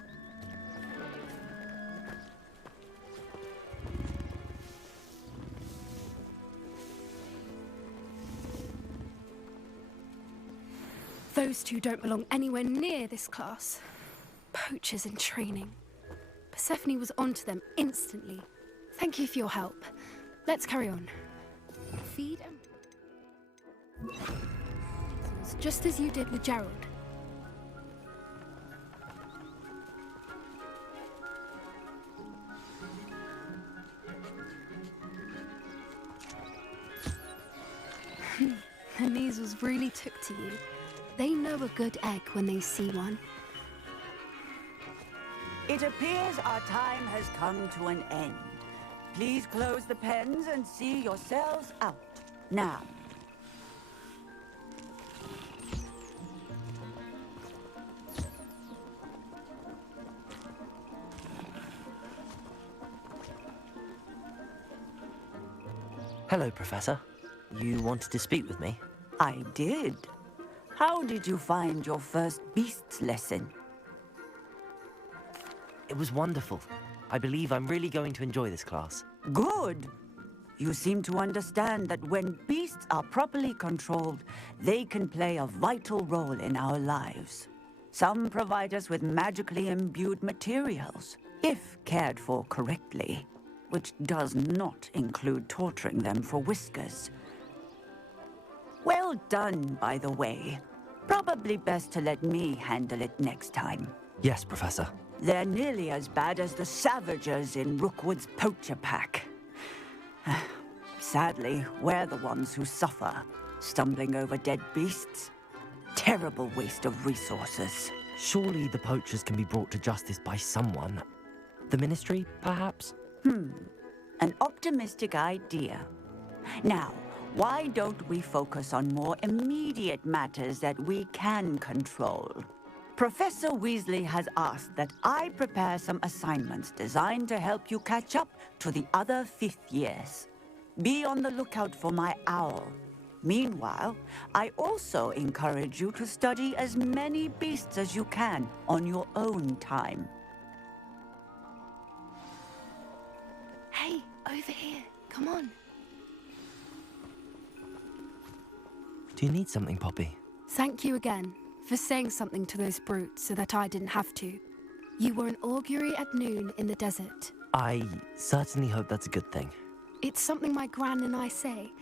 Those two don't belong anywhere near this class. Poachers in training. Persephone was onto them instantly. Thank you for your help. Let's carry on. Feed and... just as you did with Gerald. The measles really took to you. They know a good egg when they see one. It appears our time has come to an end. Please close the pens and see yourselves out. Now. Hello, Professor. You wanted to speak with me? I did. How did you find your first beasts lesson? It was wonderful. I believe I'm really going to enjoy this class. Good. You seem to understand that when beasts are properly controlled, they can play a vital role in our lives. Some provide us with magically imbued materials, if cared for correctly, which does not include torturing them for whiskers. Well done, by the way. Probably best to let me handle it next time. Yes, Professor. They're nearly as bad as the Savagers in Rookwood's poacher pack. Sadly, we're the ones who suffer, stumbling over dead beasts. Terrible waste of resources. Surely the poachers can be brought to justice by someone. The Ministry, perhaps? An optimistic idea. Now, why don't we focus on more immediate matters that we can control? Professor Weasley has asked that I prepare some assignments designed to help you catch up to the other fifth years. Be on the lookout for my owl. Meanwhile, I also encourage you to study as many beasts as you can on your own time. Hey, over here. Come on. Do you need something, Poppy? Thank you again for saying something to those brutes so that I didn't have to. You were an augury at noon in the desert. I certainly hope that's a good thing. It's something my gran and I say.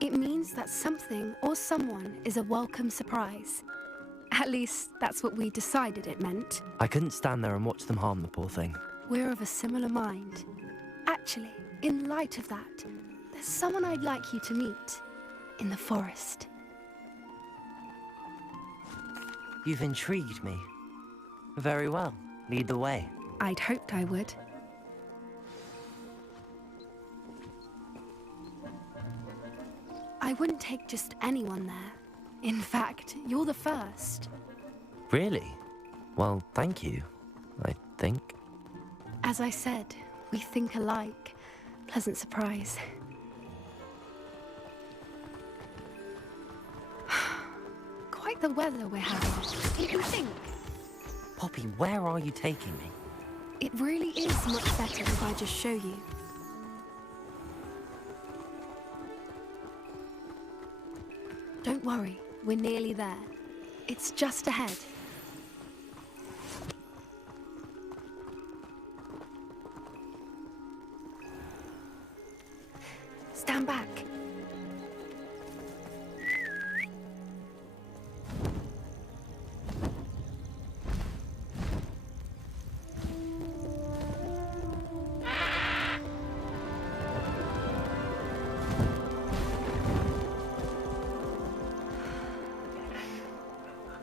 It means that something or someone is a welcome surprise. At least, that's what we decided it meant. I couldn't stand there and watch them harm the poor thing. We're of a similar mind. Actually, in light of that, there's someone I'd like you to meet. In the forest. You've intrigued me. Very well. Lead the way. I'd hoped I would. I wouldn't take just anyone there. In fact, you're the first. Really? Well, thank you, I think. As I said, we think alike. Pleasant surprise. Quite the weather we're having. What do you think? Poppy, where are you taking me? It really is much better if I just show you. Don't worry, we're nearly there. It's just ahead. Stand back.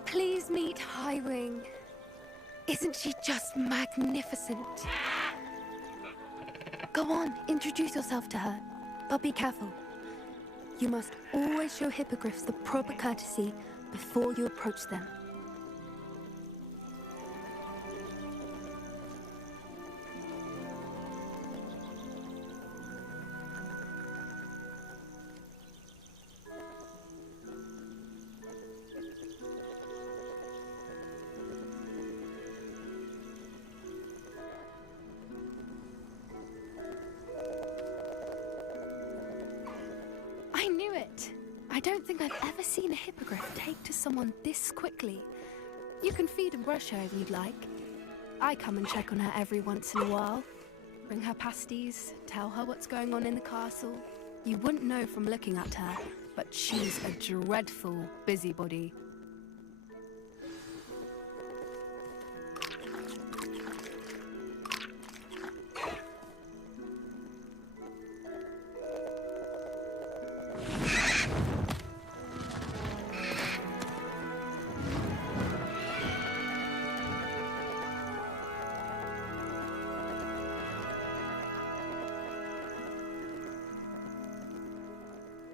Please meet Highwing. Isn't she just magnificent? Go on, introduce yourself to her. But be careful. You must always show hippogriffs the proper courtesy before you approach them. I don't think I've ever seen a hippogriff take to someone this quickly. You can feed and brush her if you'd like. I come and check on her every once in a while. Bring her pasties, tell her what's going on in the castle. You wouldn't know from looking at her, but she's a dreadful busybody.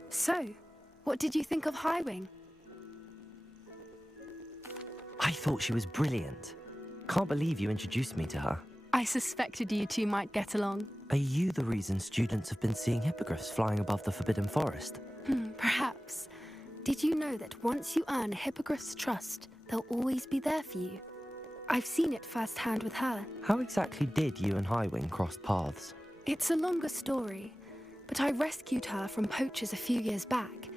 So, what did you think of Highwing? I thought she was brilliant. Can't believe you introduced me to her. I suspected you two might get along. Are you the reason students have been seeing hippogriffs flying above the Forbidden Forest? Perhaps. Did you know that once you earn a hippogriff's trust, they'll always be there for you? I've seen it firsthand with her. How exactly did you and Highwing cross paths? It's a longer story, but I rescued her from poachers a few years back.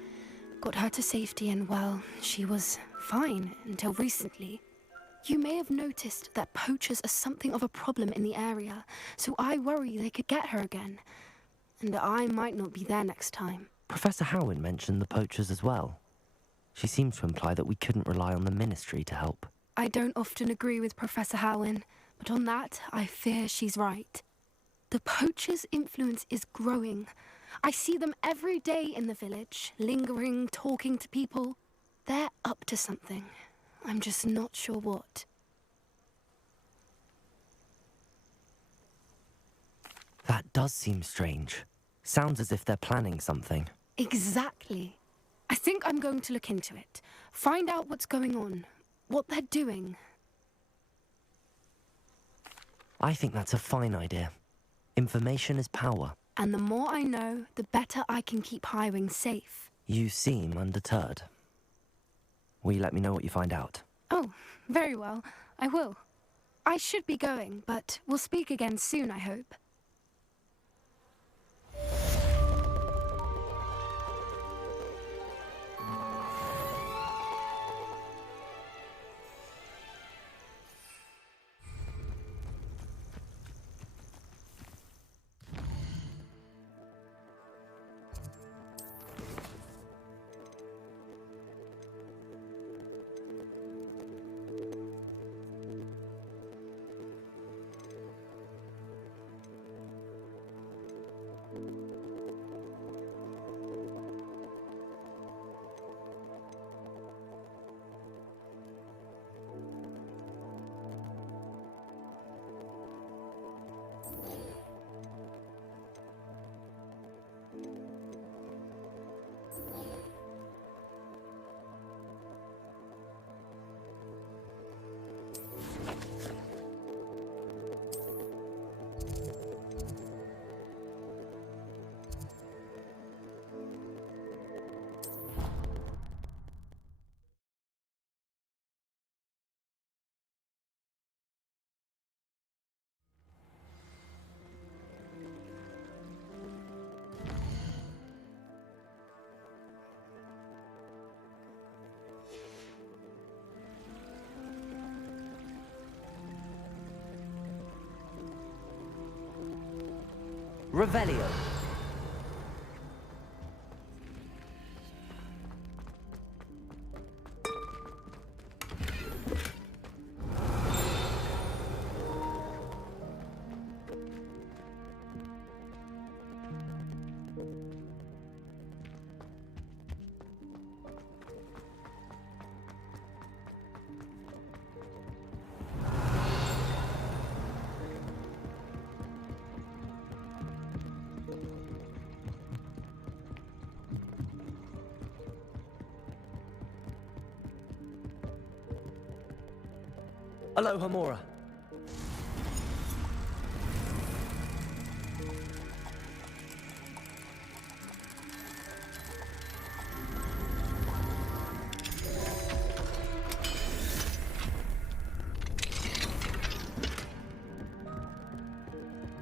Got her to safety and, well, she was fine until recently. You may have noticed that poachers are something of a problem in the area, so I worry they could get her again. And I might not be there next time. Professor Howin mentioned the poachers as well. She seemed to imply that we couldn't rely on the Ministry to help. I don't often agree with Professor Howin, but on that, I fear she's right. The poachers' influence is growing. I see them every day in the village, lingering, talking to people. They're up to something. I'm just not sure what. That does seem strange. Sounds as if they're planning something. Exactly. I think I'm going to look into it. Find out what's going on, what they're doing. I think that's a fine idea. Information is power. And the more I know, the better I can keep Highwing safe. You seem undeterred. Will you let me know what you find out? Oh, very well. I will. I should be going, but we'll speak again soon, I hope. Revelio. Aloha, Mora.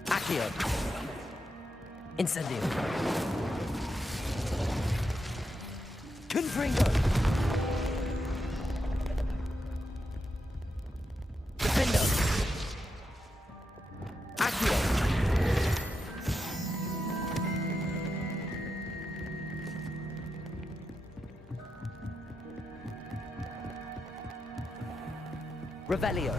Accio. Incendio. Fringo! Defendo! Accio! Revelio!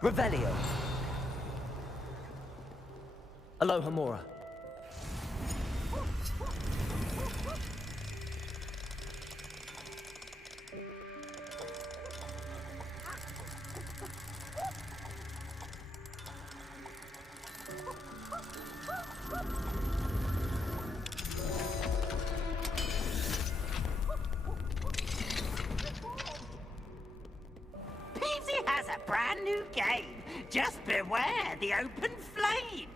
Revelio! Aloha Mora. Peasy has a brand new game. Just beware the open flame.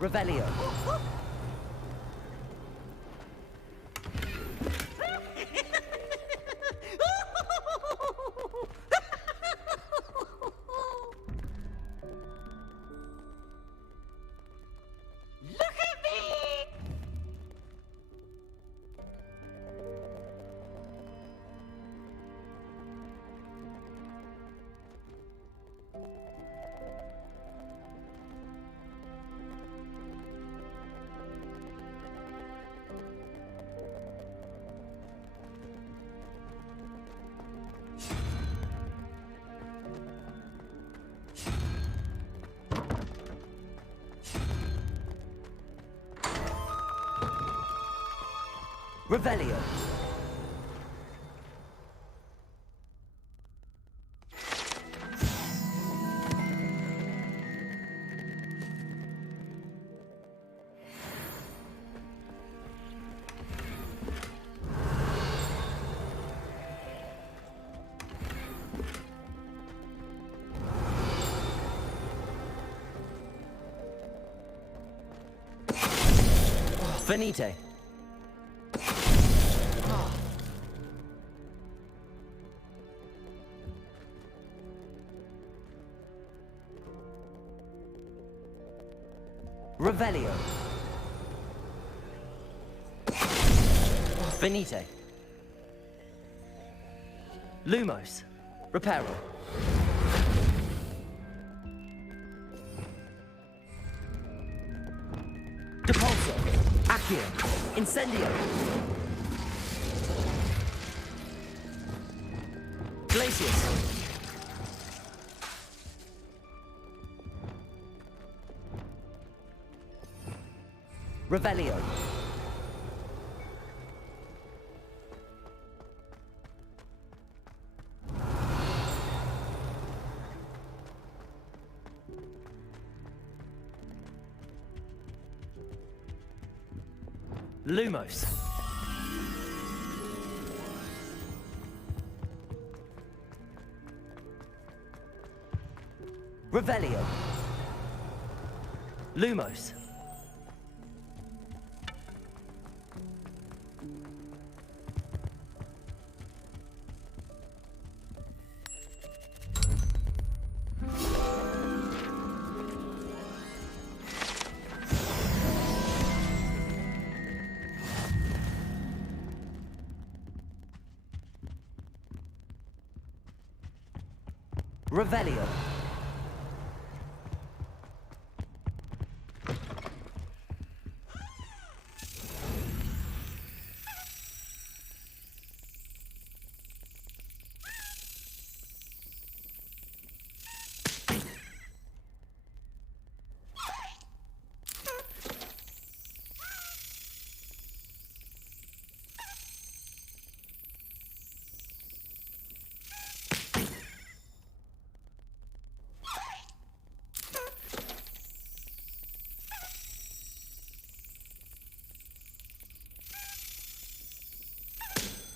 Revelio. Look at me! Revelio. Finite. Revelio. Finite. Lumos. Reparo. Depulso. Accio. Incendio. Glacius. Revelio. Lumos. Revelio. Lumos. Revelio.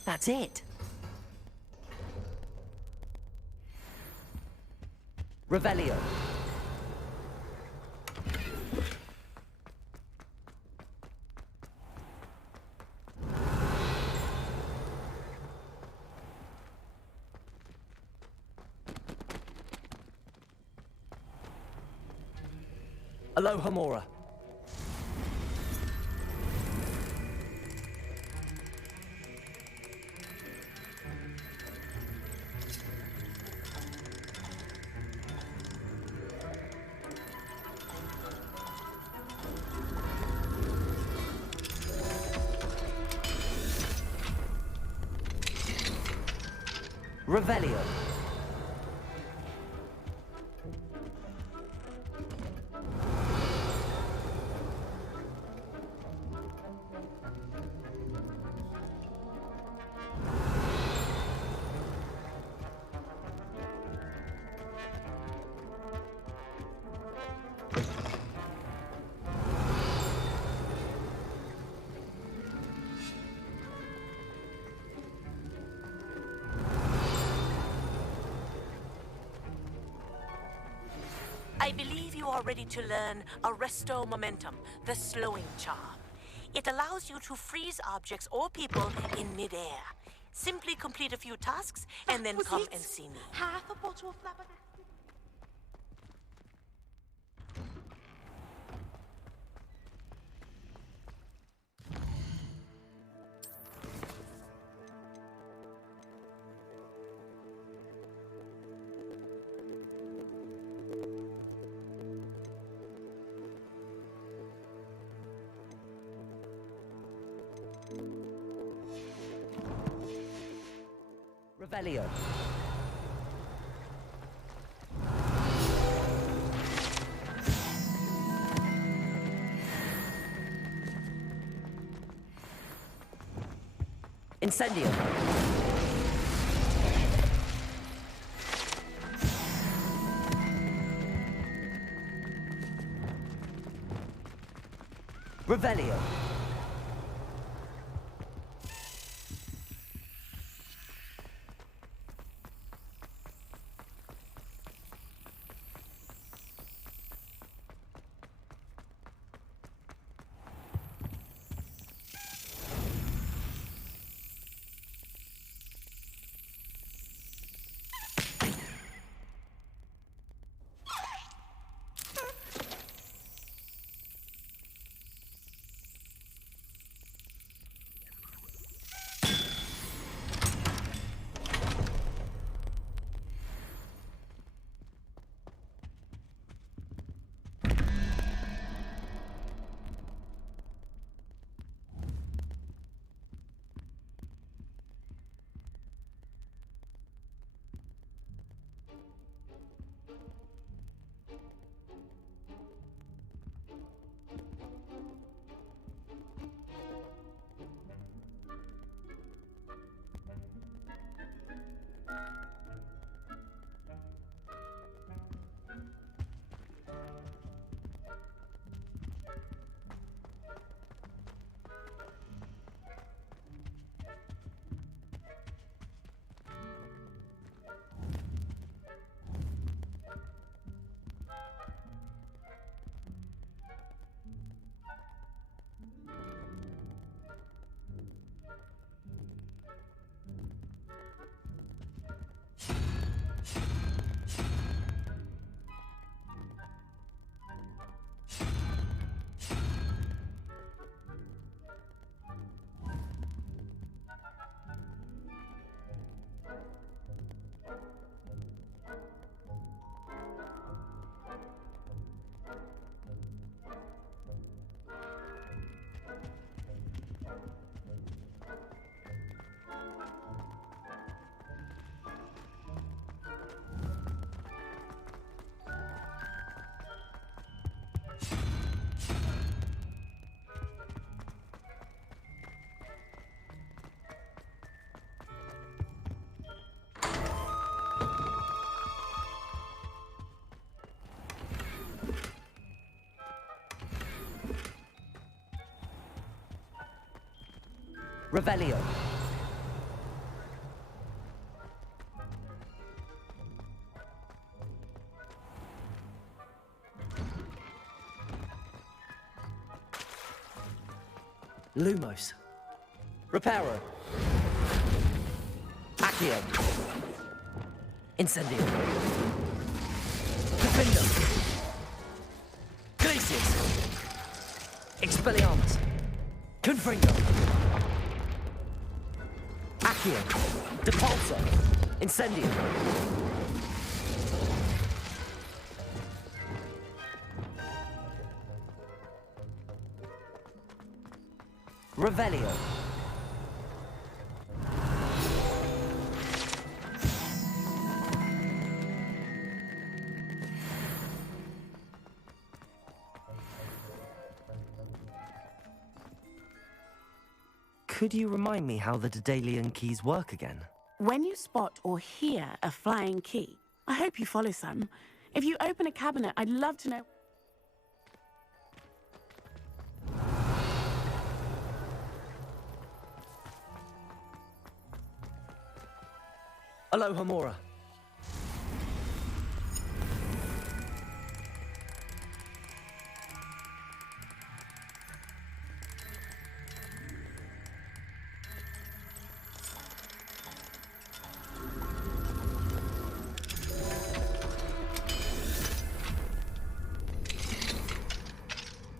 That's it. Revelio. Aloha Mora. Revelio. I believe you are ready to learn Arresto Momentum, the slowing charm. It allows you to freeze objects or people in midair. Simply complete a few tasks and then come and see me. Half a bottle of flabbergasted. Revelio. Incendio. Revelio. Revelio. Lumos. Reparo. Accio. Incendio. Defender. Glacius. Expelliarmus. Confringo. Accio. Depulso. Incendio. Revelio. Could you remind me how the Daedalian keys work again? When you spot or hear a flying key, I hope you follow some. If you open a cabinet, I'd love to know... Aloha Mora.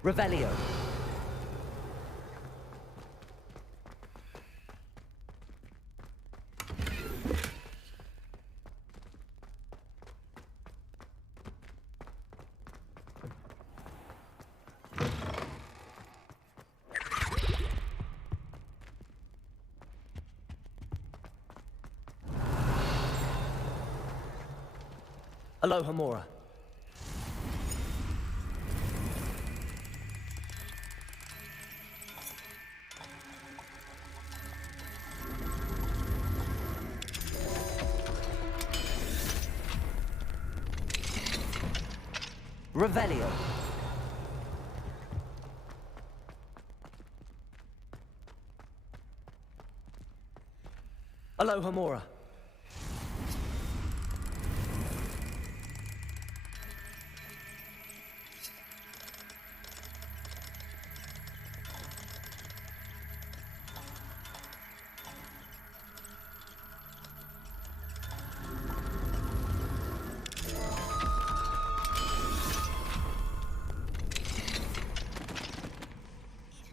Revelio. Aloha Mora. Revelio. Aloha Mora.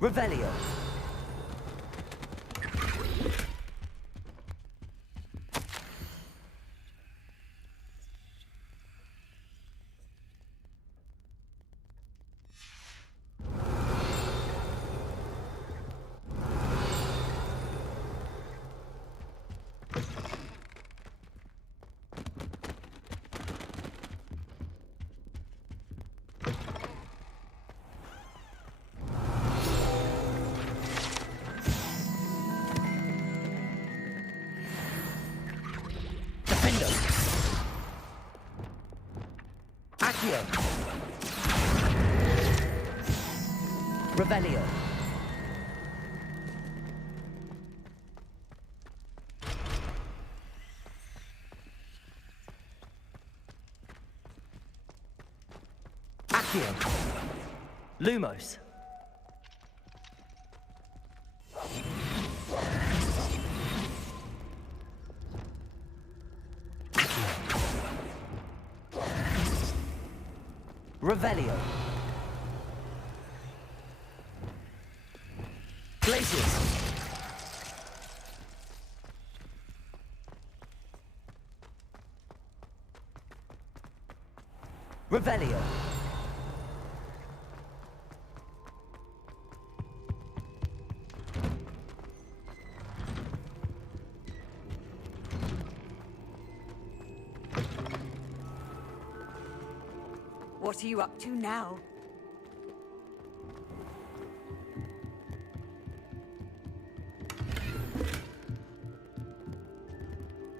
Revelio. Accio. Revelio. Accio. Lumos. Revelio. Glacius. Revelio. What are you up to now?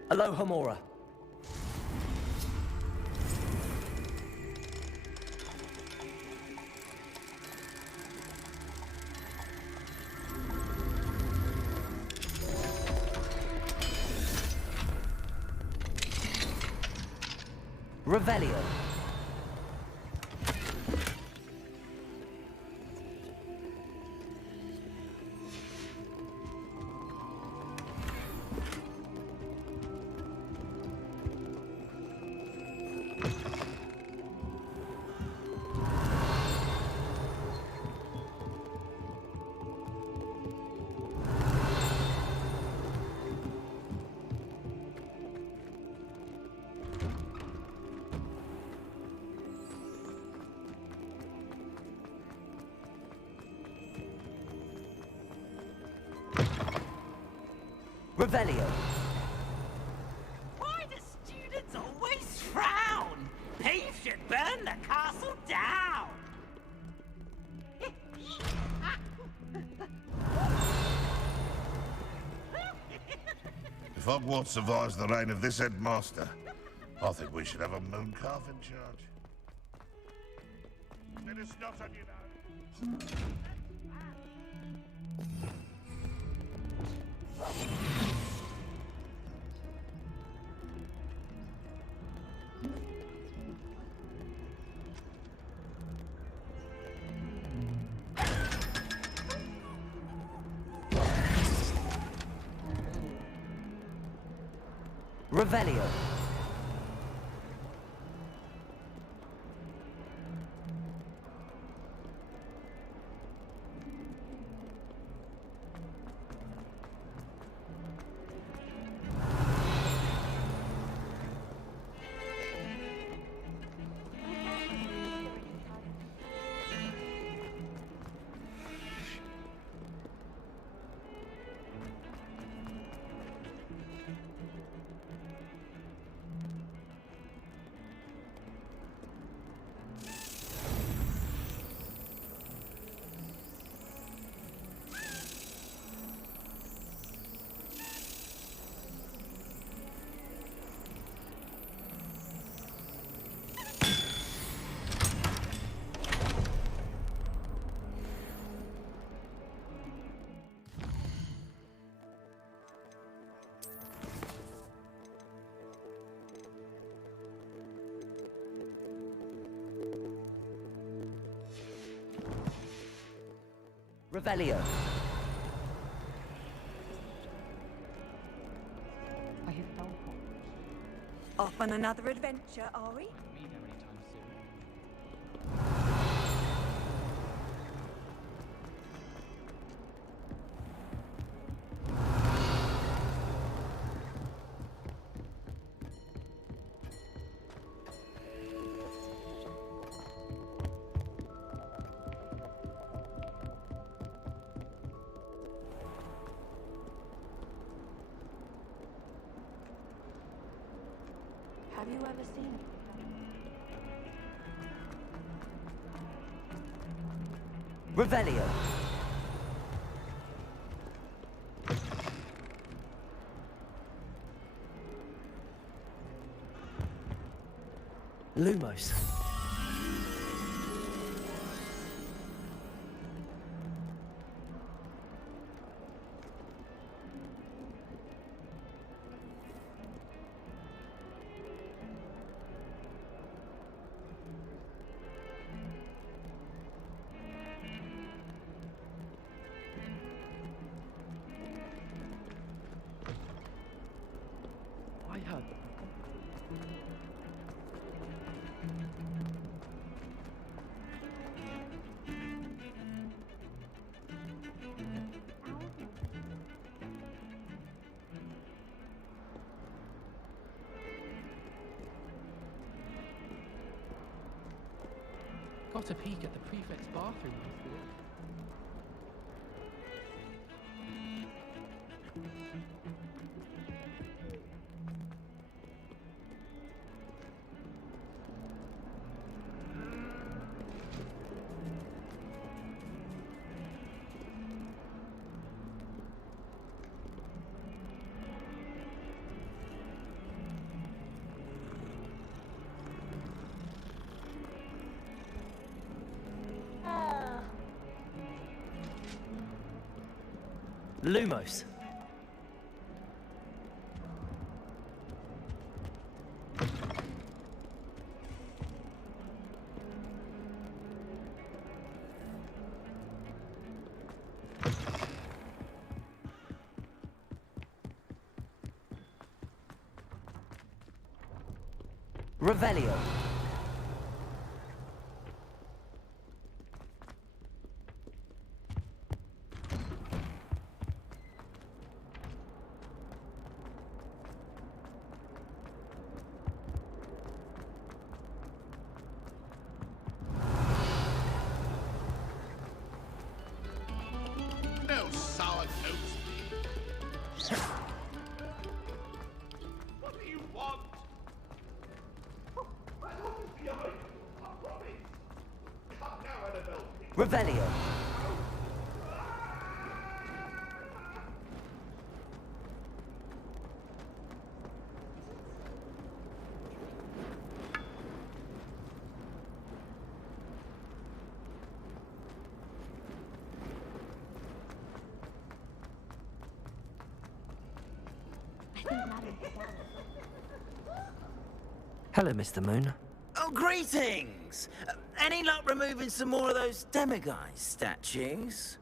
Aloha Mora. Revelio. Revelio. Why do students always frown? Thieves should burn the castle down! If Hogwarts survives the reign of this headmaster, I think we should have a moon calf in charge. Bit of snot on you now. Revelio. Revelio. Off on another adventure, are we? Have you ever seen it? Revelio. Lumos. Got a peek at the prefect's bathroom yesterday. Lumos. Revelio. No sour coats. Revelio. Hello, Mr. Moon. Oh, greetings! Any luck removing some more of those demiguise statues?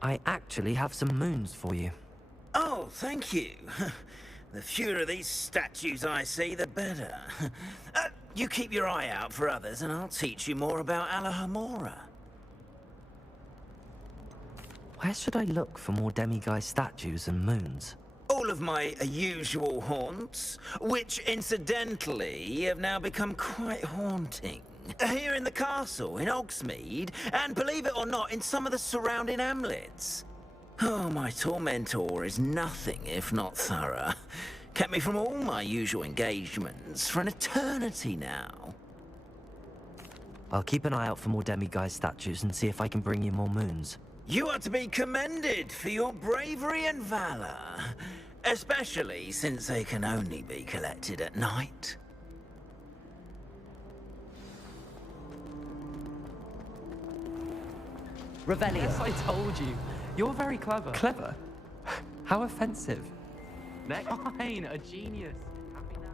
I actually have some moons for you. Oh, thank you. The fewer of these statues I see, the better. You keep your eye out for others, and I'll teach you more about Alohomora. Where should I look for more demiguise statues and moons? All of my usual haunts, which incidentally have now become quite haunting. Here in the castle, in Hogsmeade, and believe it or not, in some of the surrounding hamlets. Oh, my tormentor is nothing if not thorough. Kept me from all my usual engagements for an eternity now. I'll keep an eye out for more demiguise statues and see if I can bring you more moons. You are to be commended for your bravery and valor, especially since they can only be collected at night. Revelio. Yes, I told you. You're very clever. Clever? How offensive. Next. Fine, a genius. Happy now?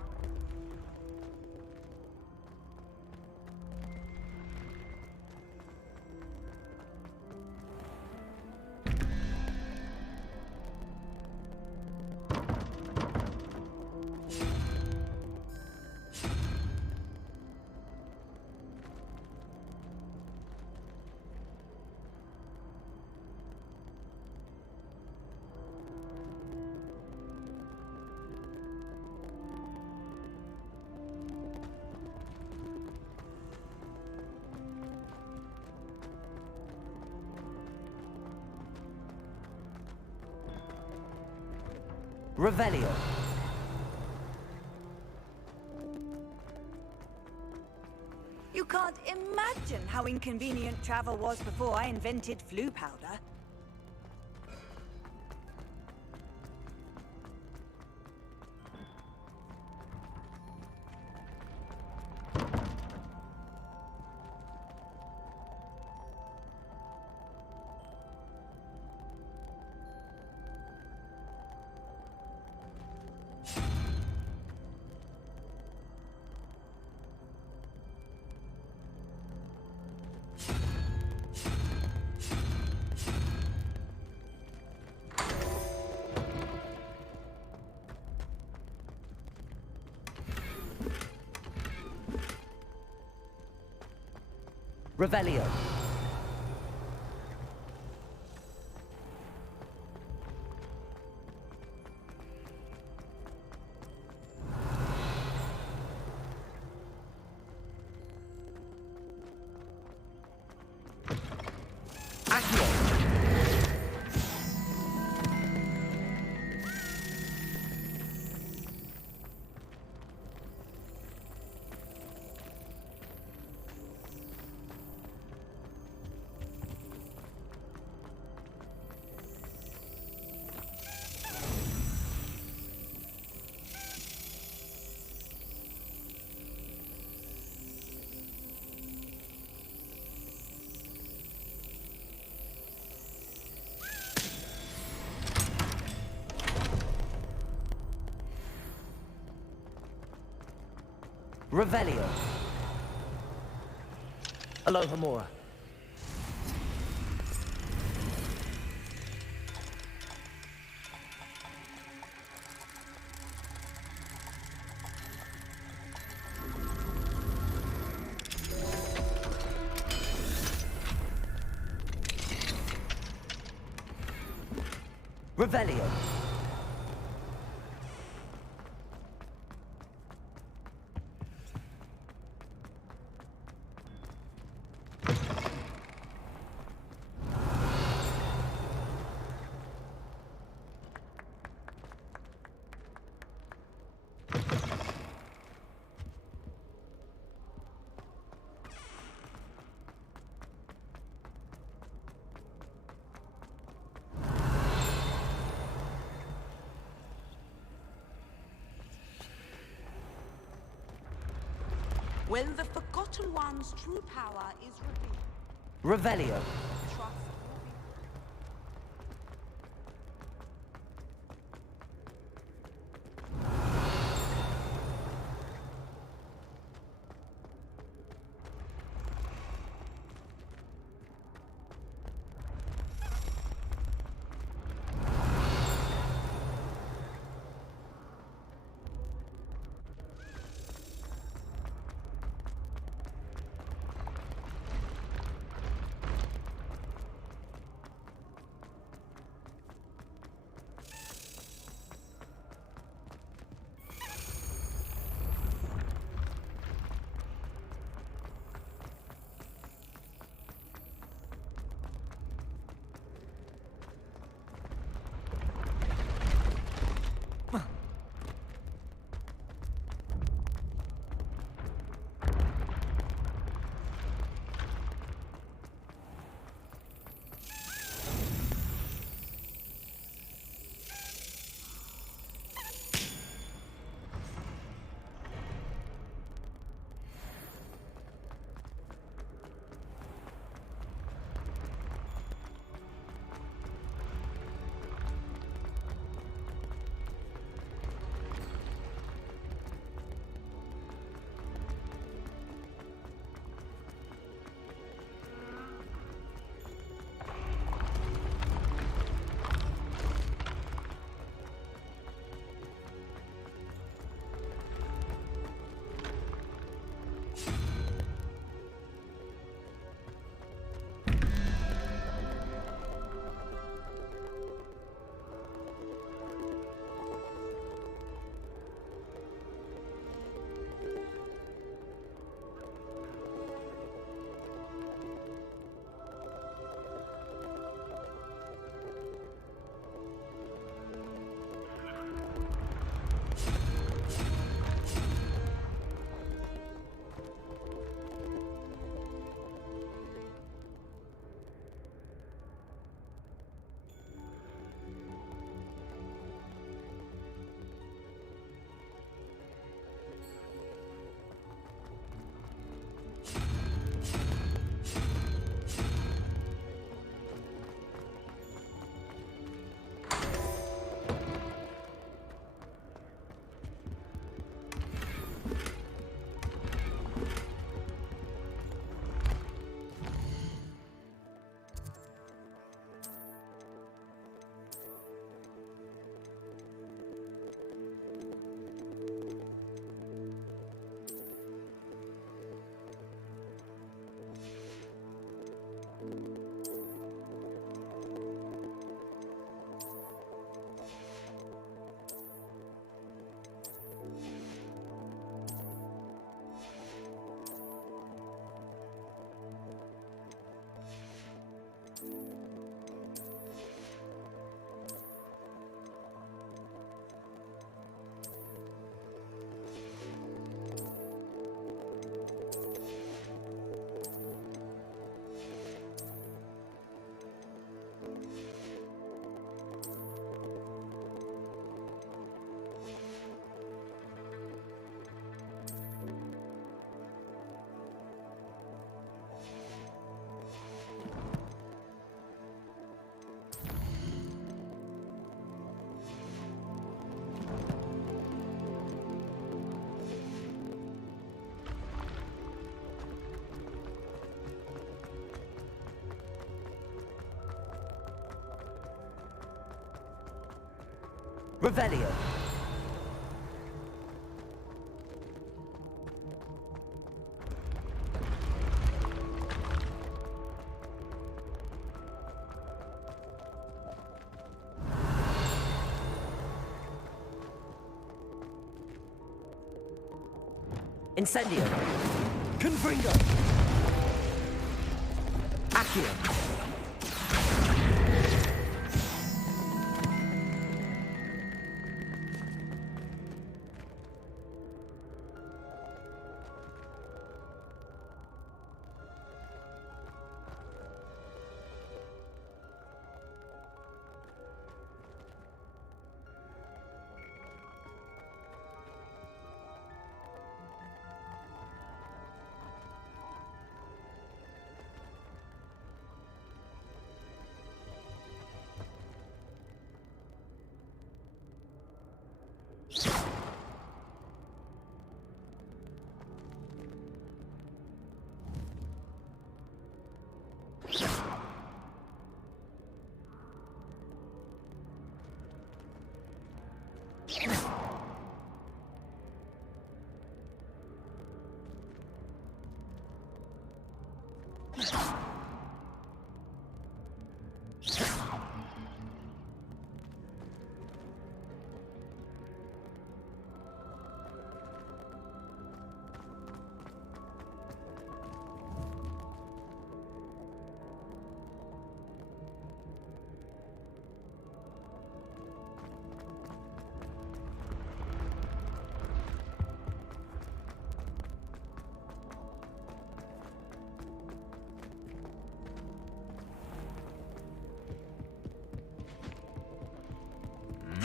Revelio. You can't imagine how inconvenient travel was before I invented flu powder. Revelio. Revelio. Alohomora. Revelio. When the Forgotten One's true power is revealed, Revelio. trust Revelio. Incendio. Confringo. Accio.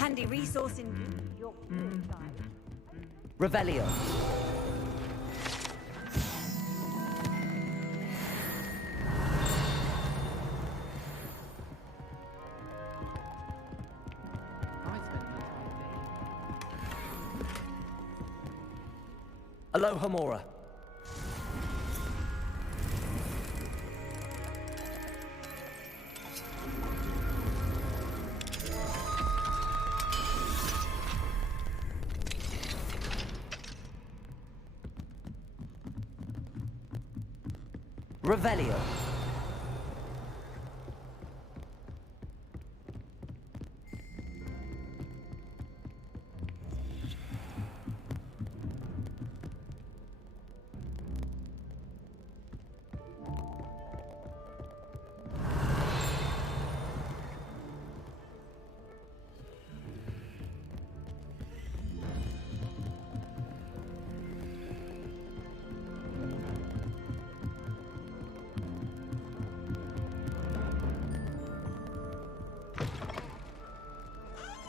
handy resource in your field guide. Revelio. Aloha Mora. Revelio.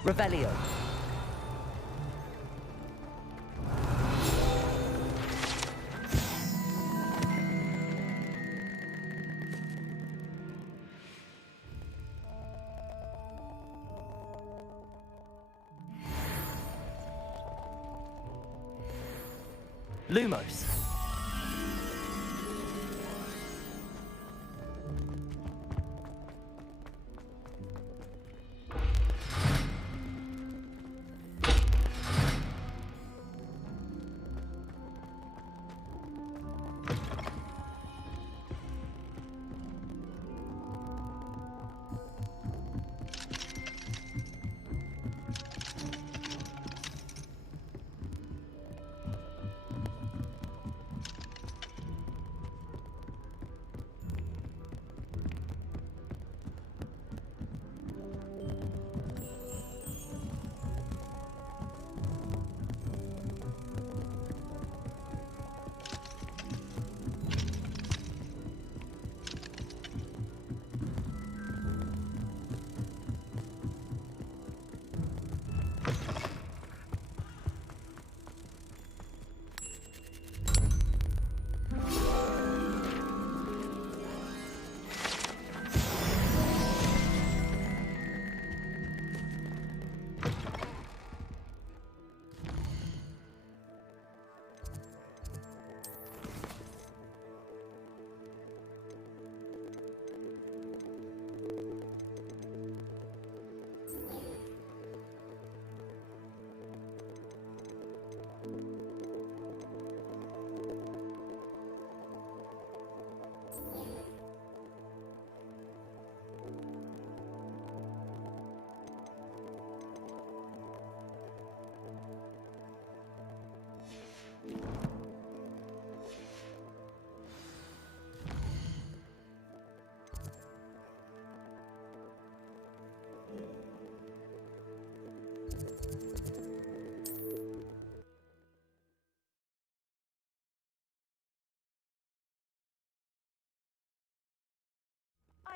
Revelio. Lumos.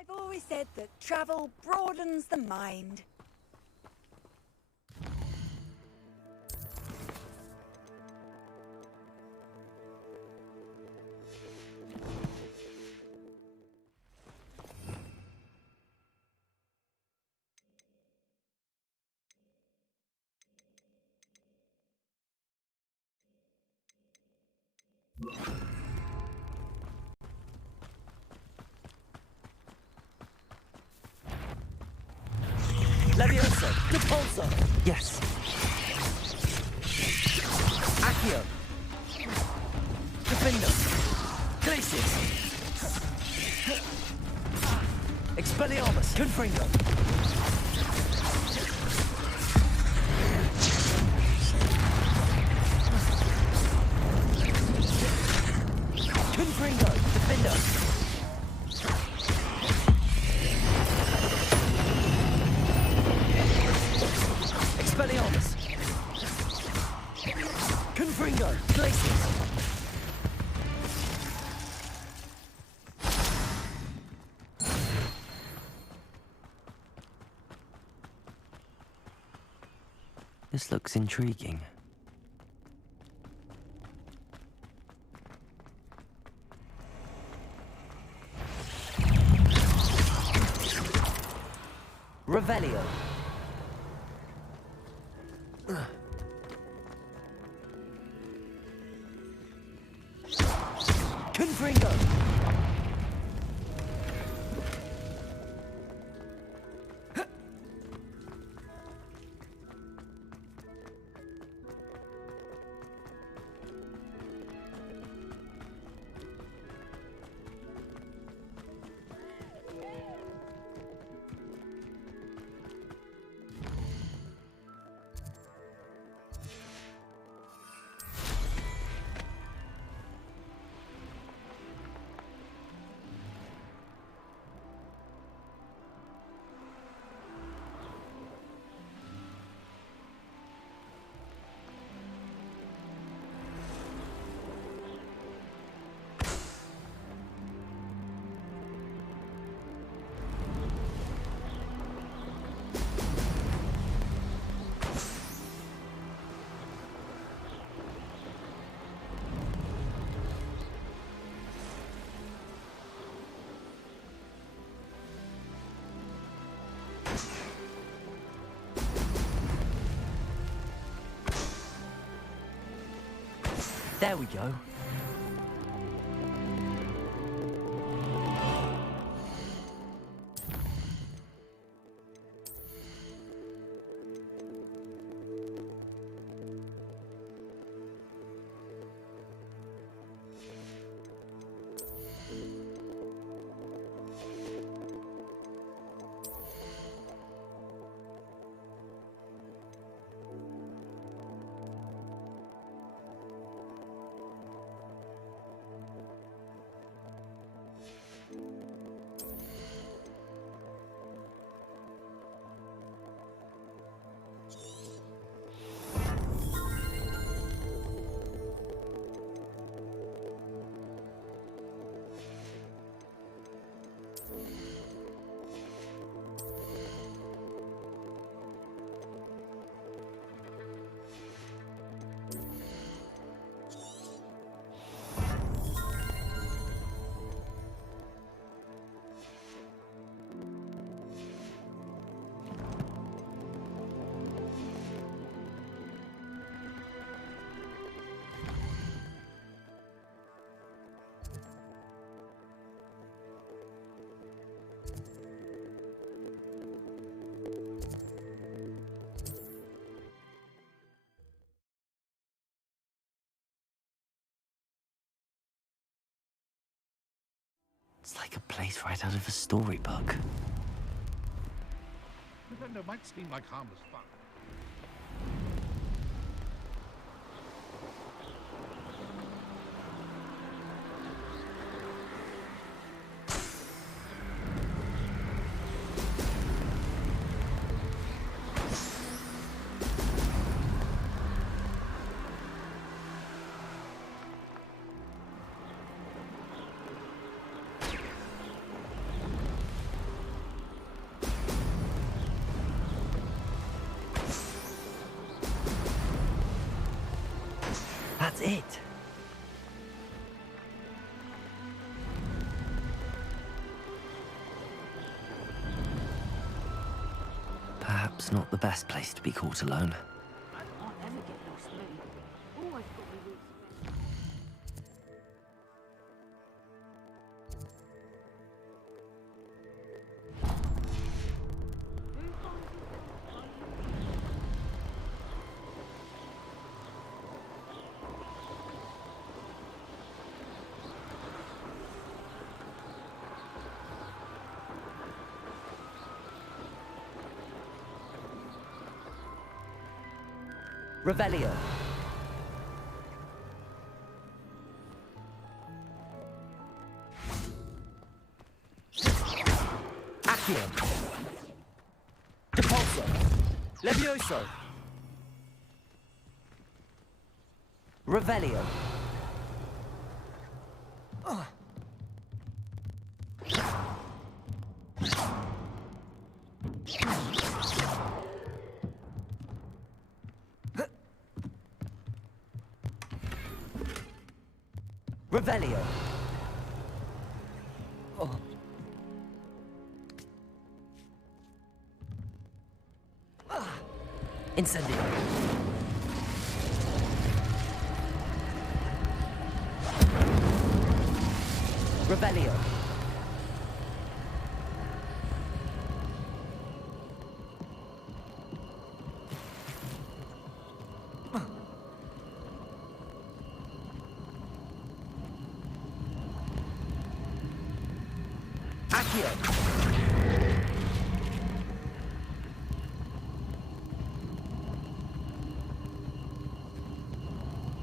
I've always said that travel broadens the mind. Leviosa. Repulsor. Yes. Accio. Defender. Glacius. Expelliarmus. Confringo. Confringo. Defender. Expelliarmus. Confringo. Glacius. This looks intriguing. Revelio. Confringo. There we go. It's like a place right out of a storybook. Defender might seem like harmless fun. That's it. Perhaps not the best place to be caught alone. Revelio. Accio. Depulso. Levioso. Revelio. Revelio. Oh. Incendio. Revelio. Accio.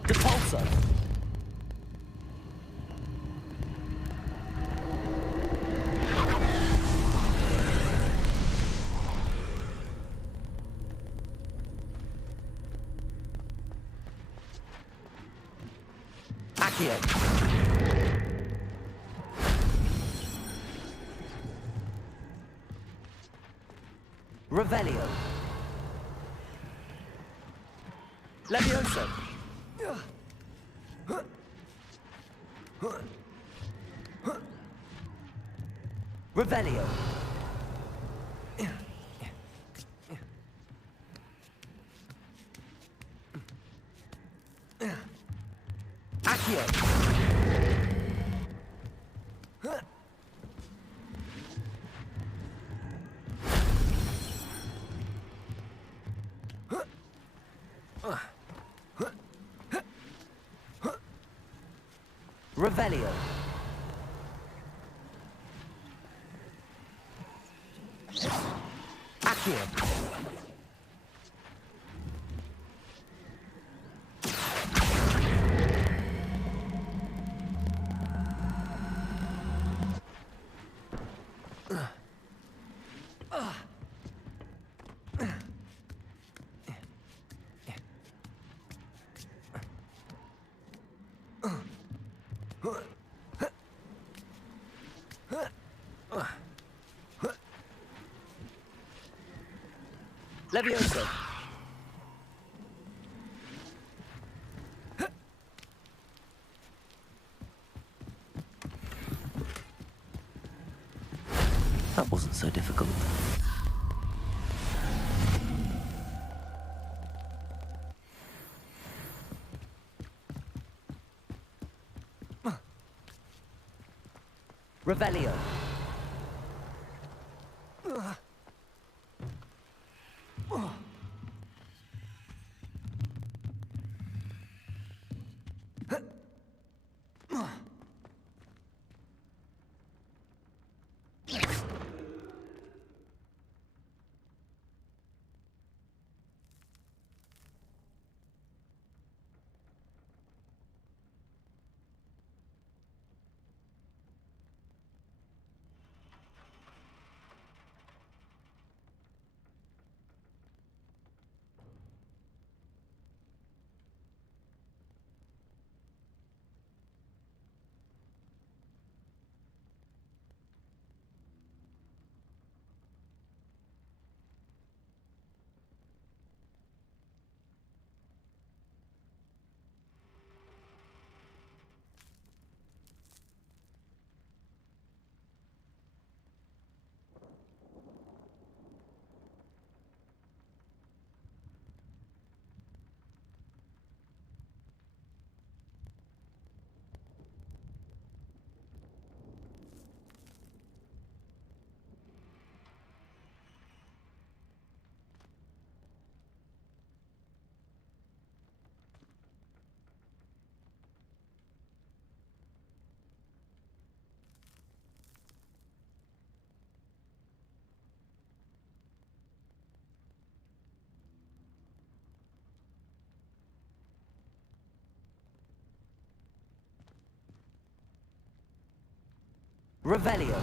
Depulso. Accio. Revelio. Levioso. Revelio. Accio. Revelio. Accio. Levioso. That wasn't so difficult. Revelio. Revelio.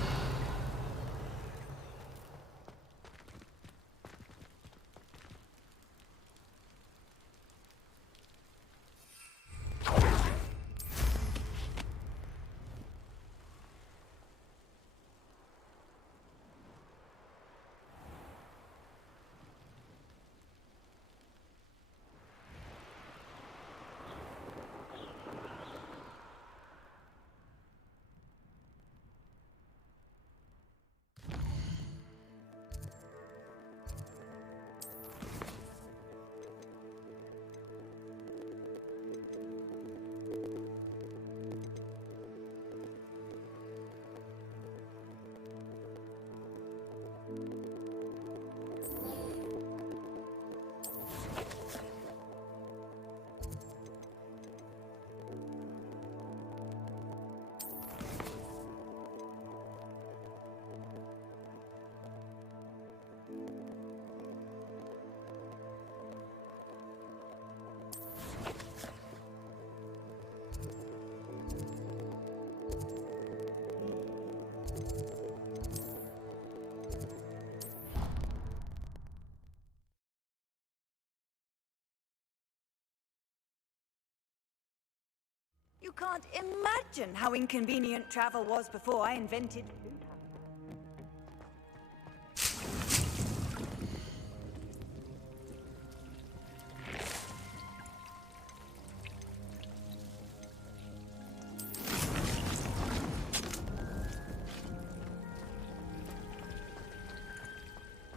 You can't imagine how inconvenient travel was before I invented...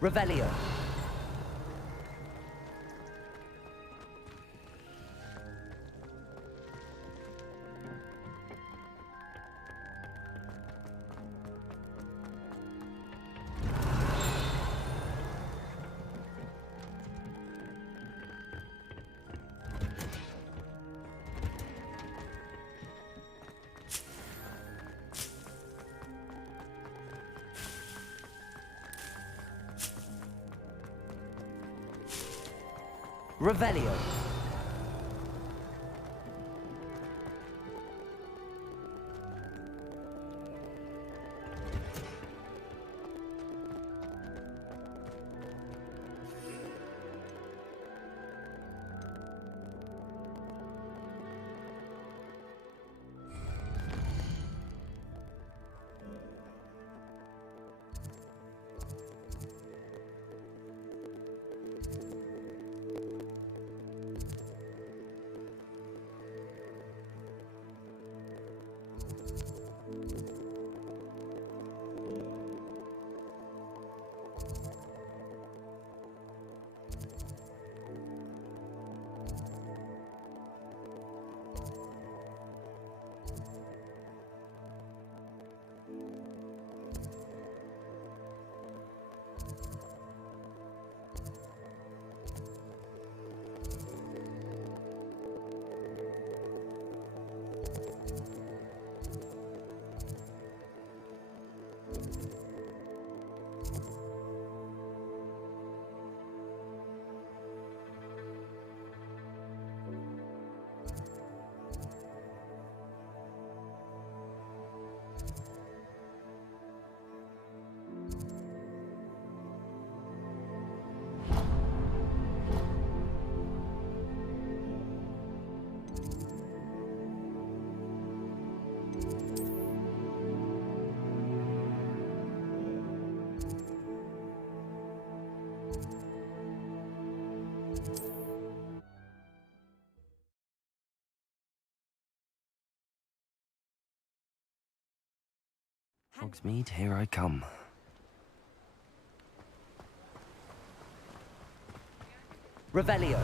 Revelio. Revelio. Hogsmeade, here I come. Revelio.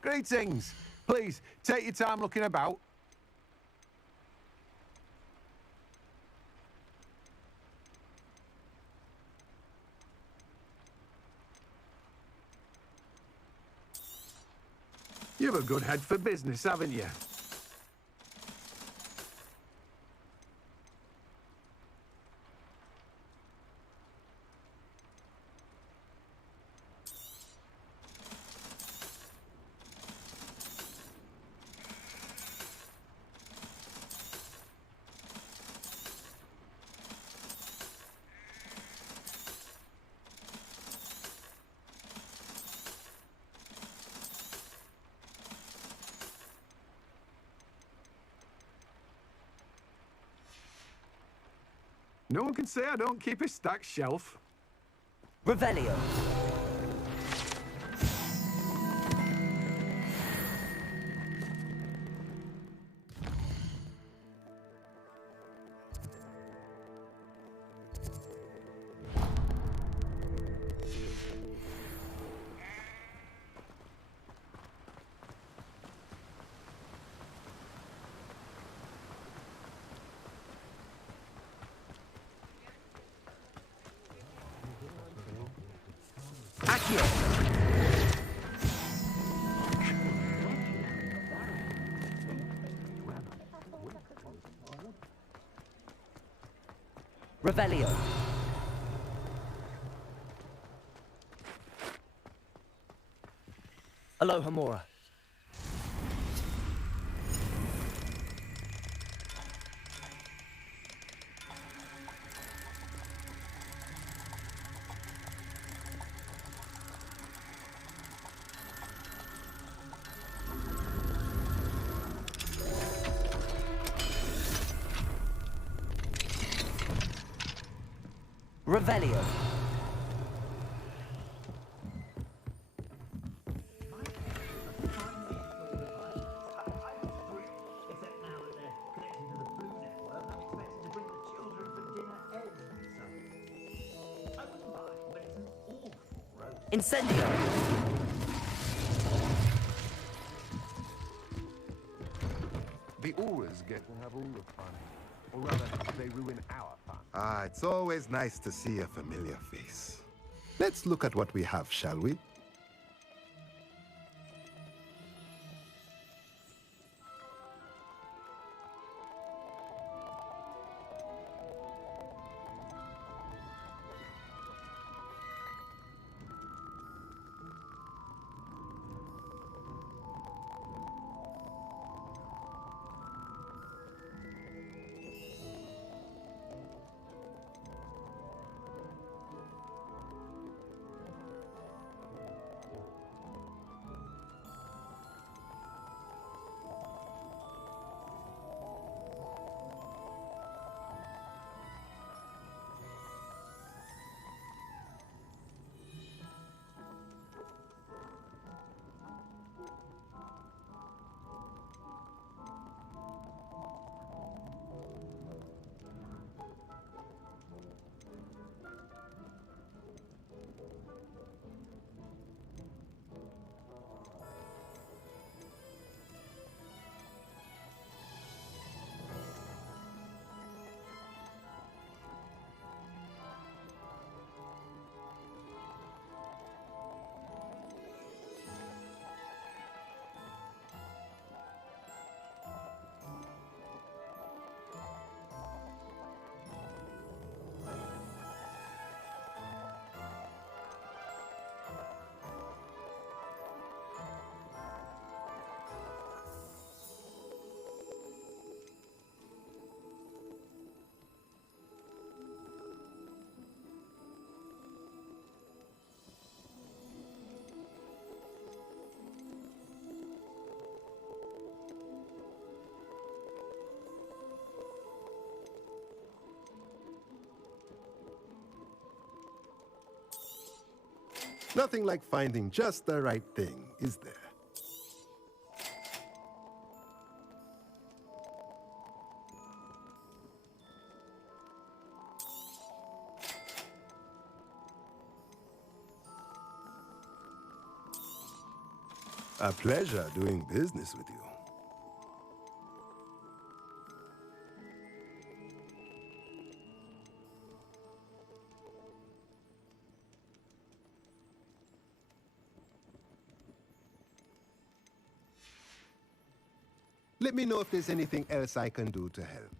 Greetings. Please, take your time looking about. You've a good head for business, haven't you? No one can say I don't keep a stacked shelf. Revelio. Revelio. Alohomora. Revelio. Incendio. The auras get to have all the fun. Or rather, they ruin our fun. Ah, it's always nice to see a familiar face. Let's look at what we have, shall we? Nothing like finding just the right thing, is there? A pleasure doing business with you. Let me know if there's anything else I can do to help.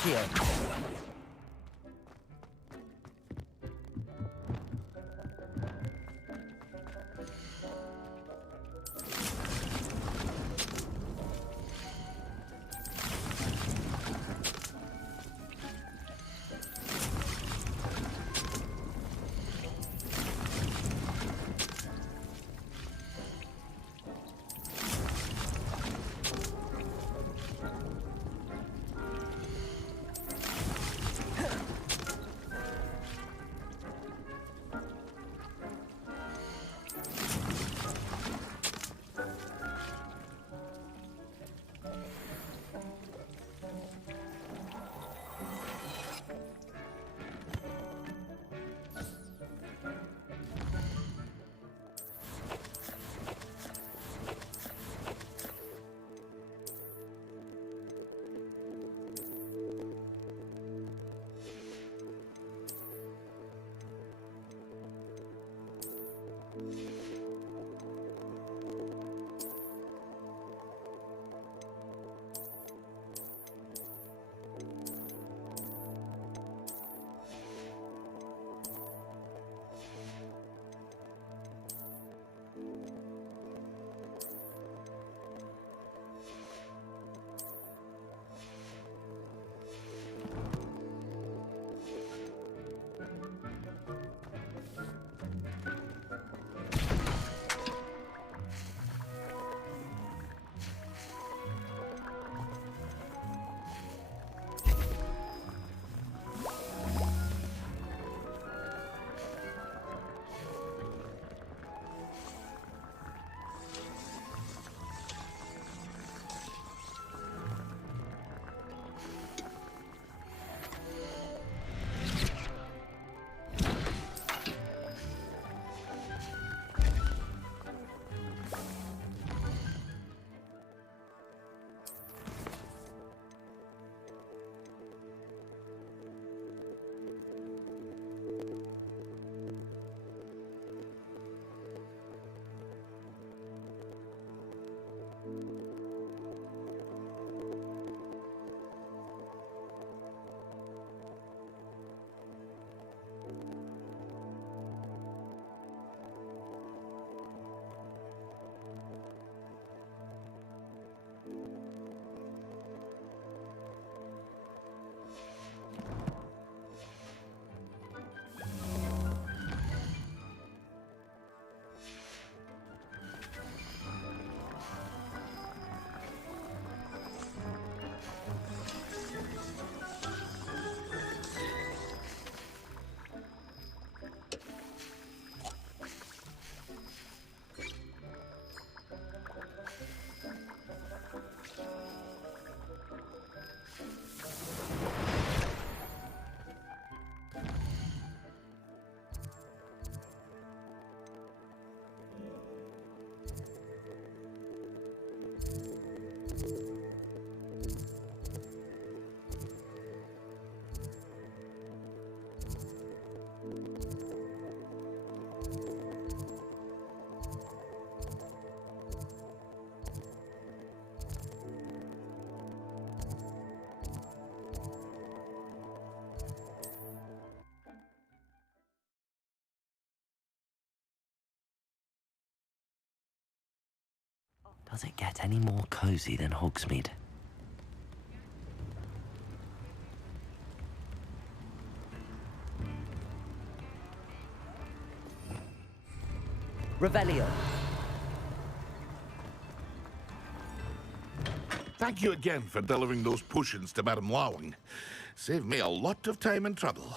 Accio. Does it get any more cozy than Hogsmeade? Revelio. Thank you again for delivering those potions to Madame Lawing. Saved me a lot of time and trouble.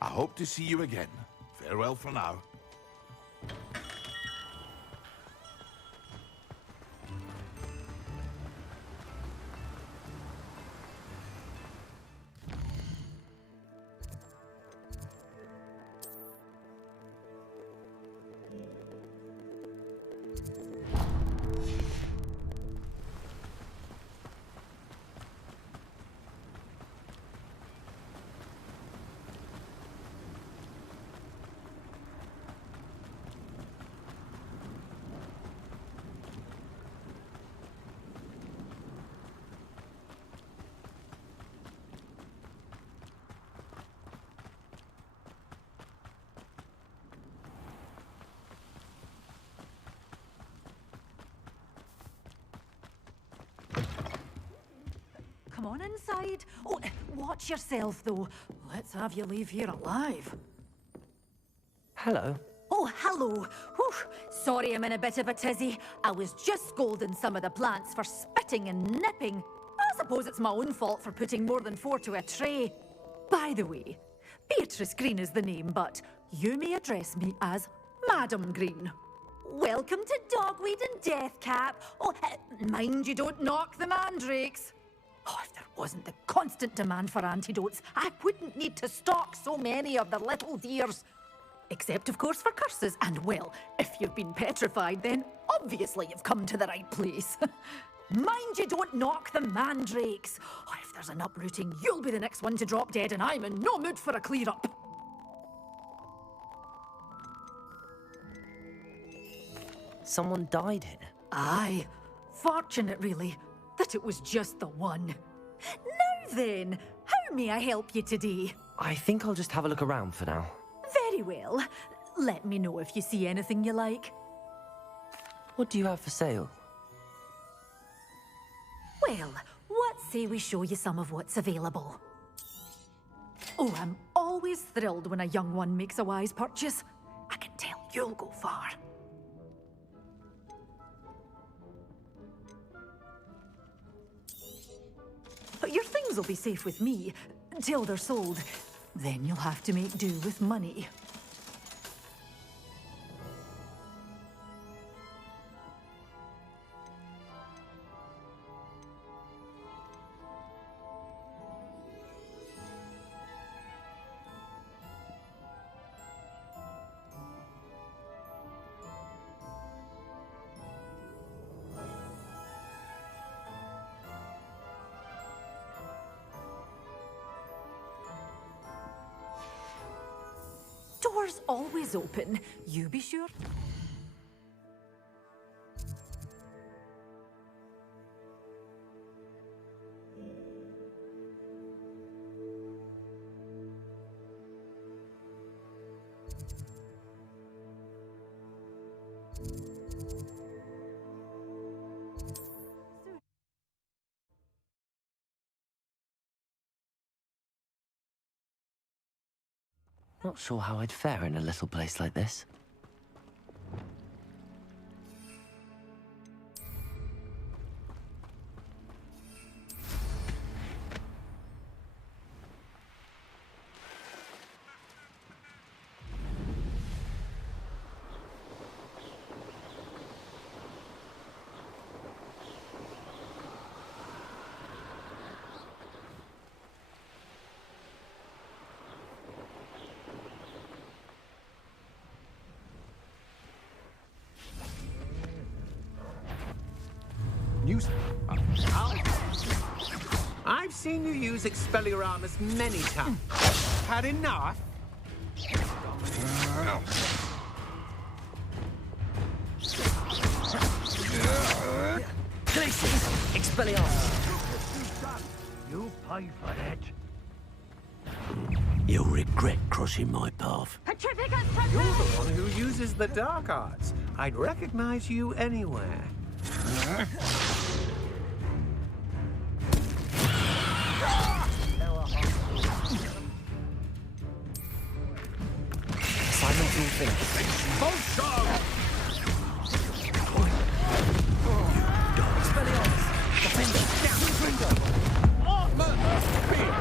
I hope to see you again. Farewell for now. come on inside. Oh, watch yourself, though. Let's have you leave here alive. Hello. Oh, hello. Whew. Sorry I'm in a bit of a tizzy. I was just scolding some of the plants for spitting and nipping. I suppose it's my own fault for putting more than 4 to a tray. By the way, Beatrice Green is the name, but you may address me as Madam Green. Welcome to Dogweed and Deathcap. Oh, mind you don't knock the mandrakes. Oh, if there wasn't the constant demand for antidotes, I wouldn't need to stock so many of the little dears. Except, of course, for curses. And, well, if you've been petrified, then obviously you've come to the right place. Mind you don't knock the mandrakes. Oh, if there's an uprooting, you'll be the next one to drop dead, and I'm in no mood for a clear-up. Someone died here? Aye. Fortunate, really, that it was just the one. Now then, how may I help you today? I think I'll just have a look around for now. Very well. Let me know if you see anything you like. What do you have for sale? Well, what say we show you some of what's available? Oh, I'm always thrilled when a young one makes a wise purchase. I can tell you'll go far. Your things will be safe with me, till they're sold. Then you'll have to make do with money. Doors always open. You be sure. Not sure how I'd fare in a little place like this. I've seen you use Expelliarmus many times. Had enough? Glaciers, Expelliarmus. You pay for that. You'll regret crossing my path. You're the one who uses the dark arts. I'd recognize you anywhere. Assignment's all finished. Both dogs! Expelliarmus. Defender. Defender. Armor! Spear!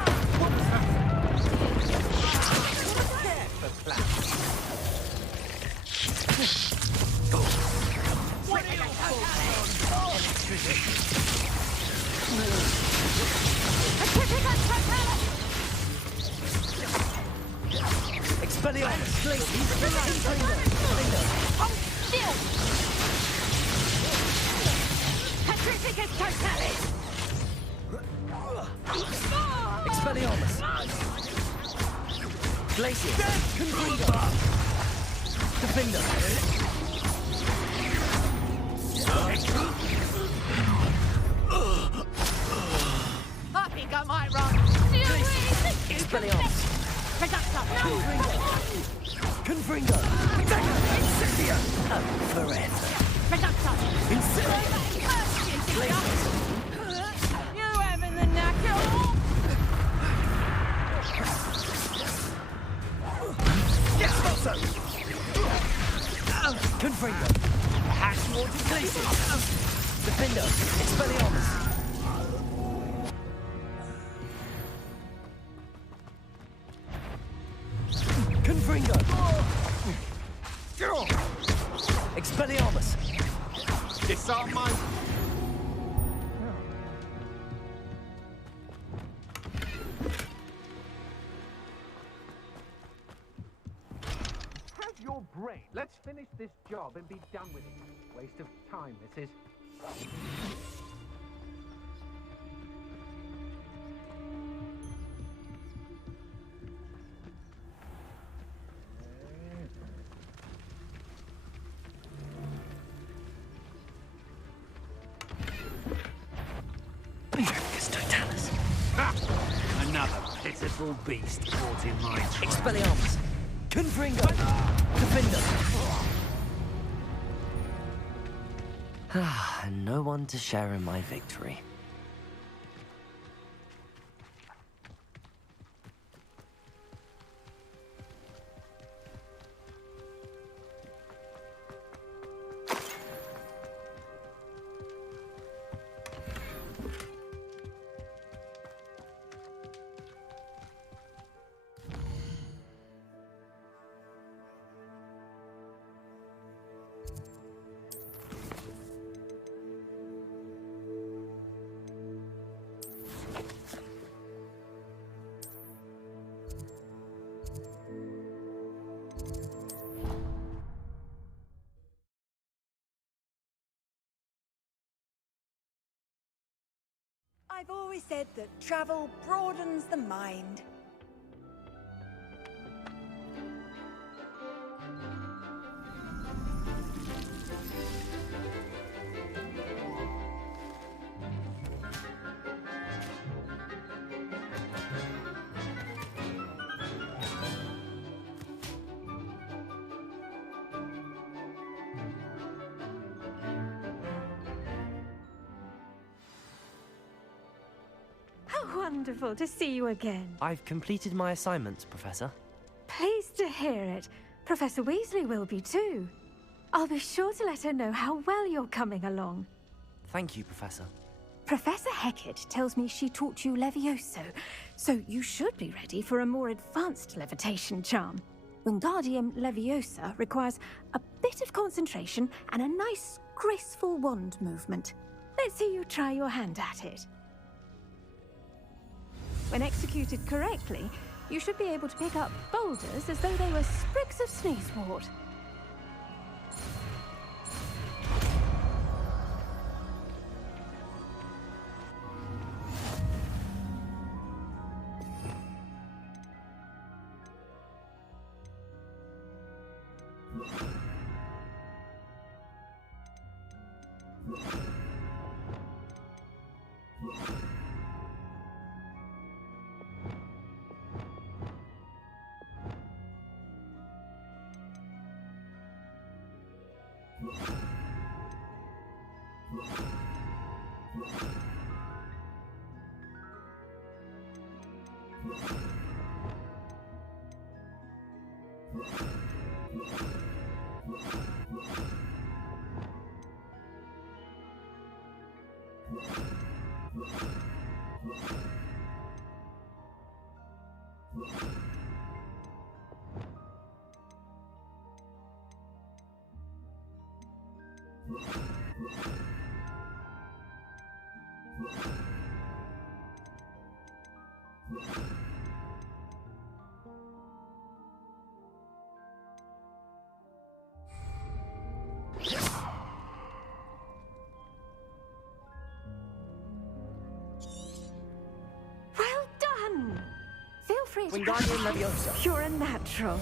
Expelliarmus. Glaciers. Defender. Hold still! Patrificus Totalis! Expelliarmus. Glaciers. Confringo. Defender. I think I might run. Expelliarmus. Confringo. Incendia. Forever. You having the knacker? Confringo. Hash mortal glacier. Defender. Expelliarmus. Confringo. Expelliarmus. Disarm my... Have your brain. Let's finish this job and be done with it. Waste of time, this is. Another pitiful beast caught in my trap. Expelliarmus. Confringo. Defender. And no one to share in my victory. I've always said that travel broadens the mind. Wonderful to see you again. I've completed my assignments, Professor. Pleased to hear it. Professor Weasley will be too. I'll be sure to let her know how well you're coming along. Thank you, Professor. Professor Hecat tells me she taught you Levioso, so you should be ready for a more advanced levitation charm. Wingardium Leviosa requires a bit of concentration and a nice, graceful wand movement. Let's see you try your hand at it. When executed correctly, you should be able to pick up boulders as though they were sprigs of sneezewort. Well done! Feel free to... Wingardium Leviosa. You're a natural.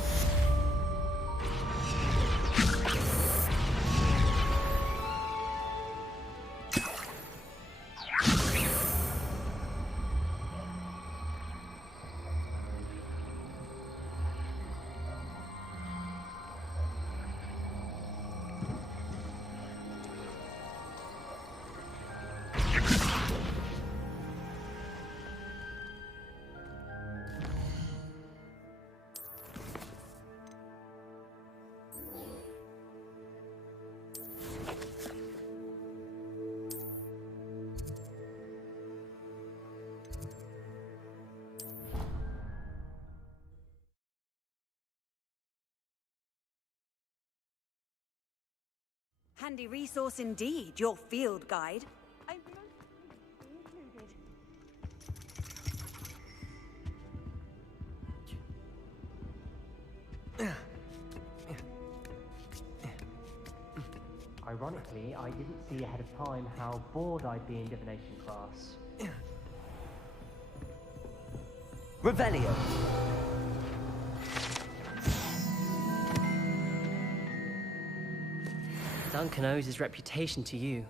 Handy resource indeed, your field guide. I'm most pleased to be included. Ironically, I didn't see ahead of time how bored I'd be in divination class. Revelio. Duncan owes his reputation to you.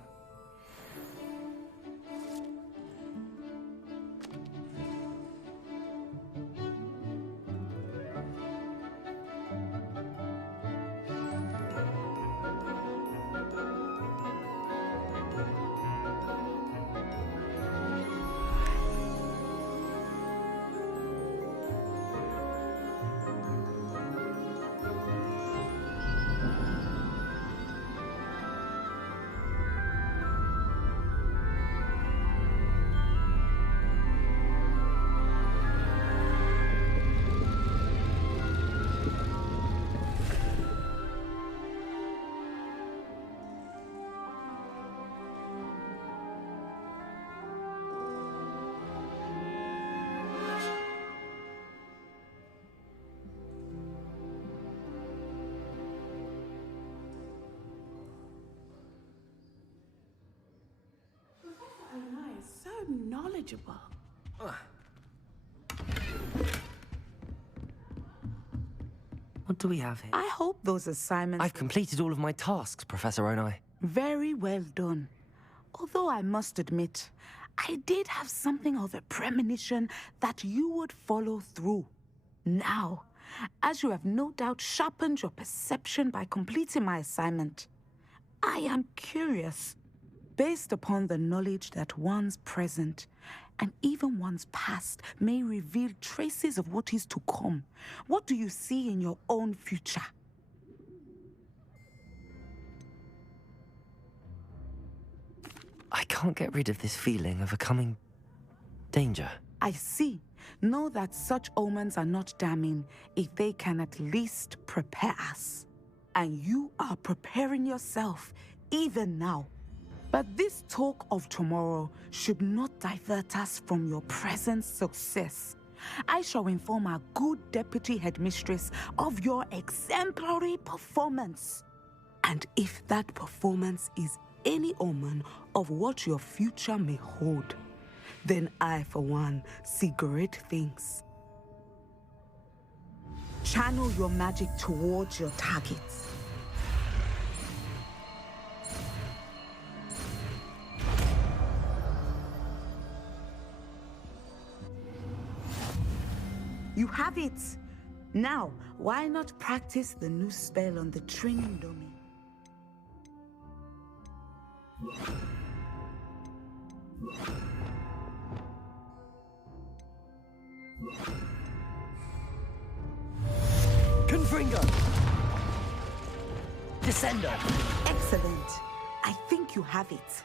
So knowledgeable. What do we have here? I hope those assignments... I've completed all of my tasks, Professor Onai. Very well done. Although I must admit, I did have something of a premonition that you would follow through. Now, as you have no doubt sharpened your perception by completing my assignment, I am curious. Based upon the knowledge that one's present and even one's past may reveal traces of what is to come, what do you see in your own future? I can't get rid of this feeling of a coming danger. I see. Know that such omens are not damning if they can at least prepare us. And you are preparing yourself even now. But this talk of tomorrow should not divert us from your present success. I shall inform our good deputy headmistress of your exemplary performance. And if that performance is any omen of what your future may hold, then I, for one, see great things. Channel your magic towards your targets. You have it! Now, why not practice the new spell on the training dummy? Confringo! Descendo! Excellent. I think you have it.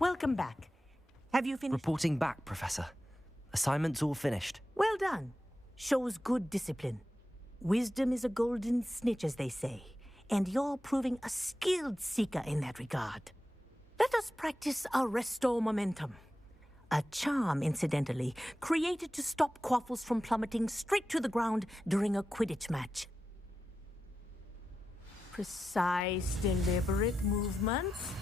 Welcome back. Have you finished? Reporting back, Professor. Assignment's all finished. Well done. Shows good discipline. Wisdom is a golden snitch, as they say, and you're proving a skilled seeker in that regard. Let us practice our Restore Momentum. A charm, incidentally, created to stop quaffles from plummeting straight to the ground during a Quidditch match. Precise, deliberate movements.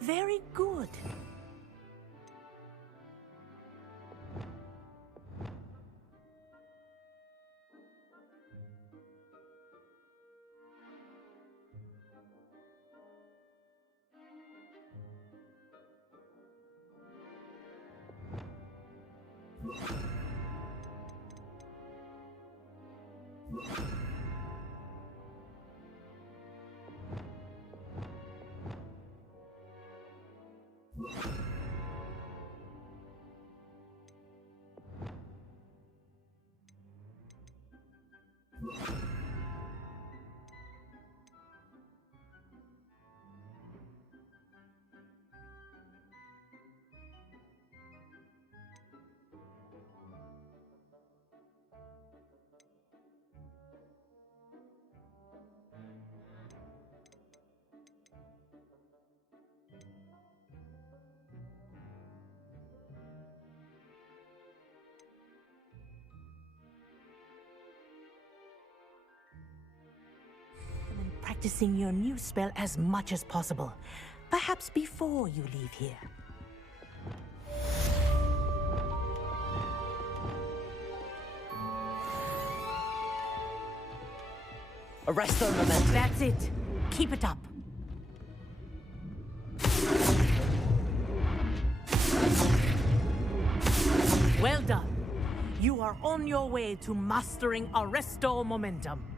Very good. Practicing your new spell as much as possible. Perhaps before you leave here. Arresto momentum. That's it. Keep it up. Well done. You are on your way to mastering Arresto Momentum.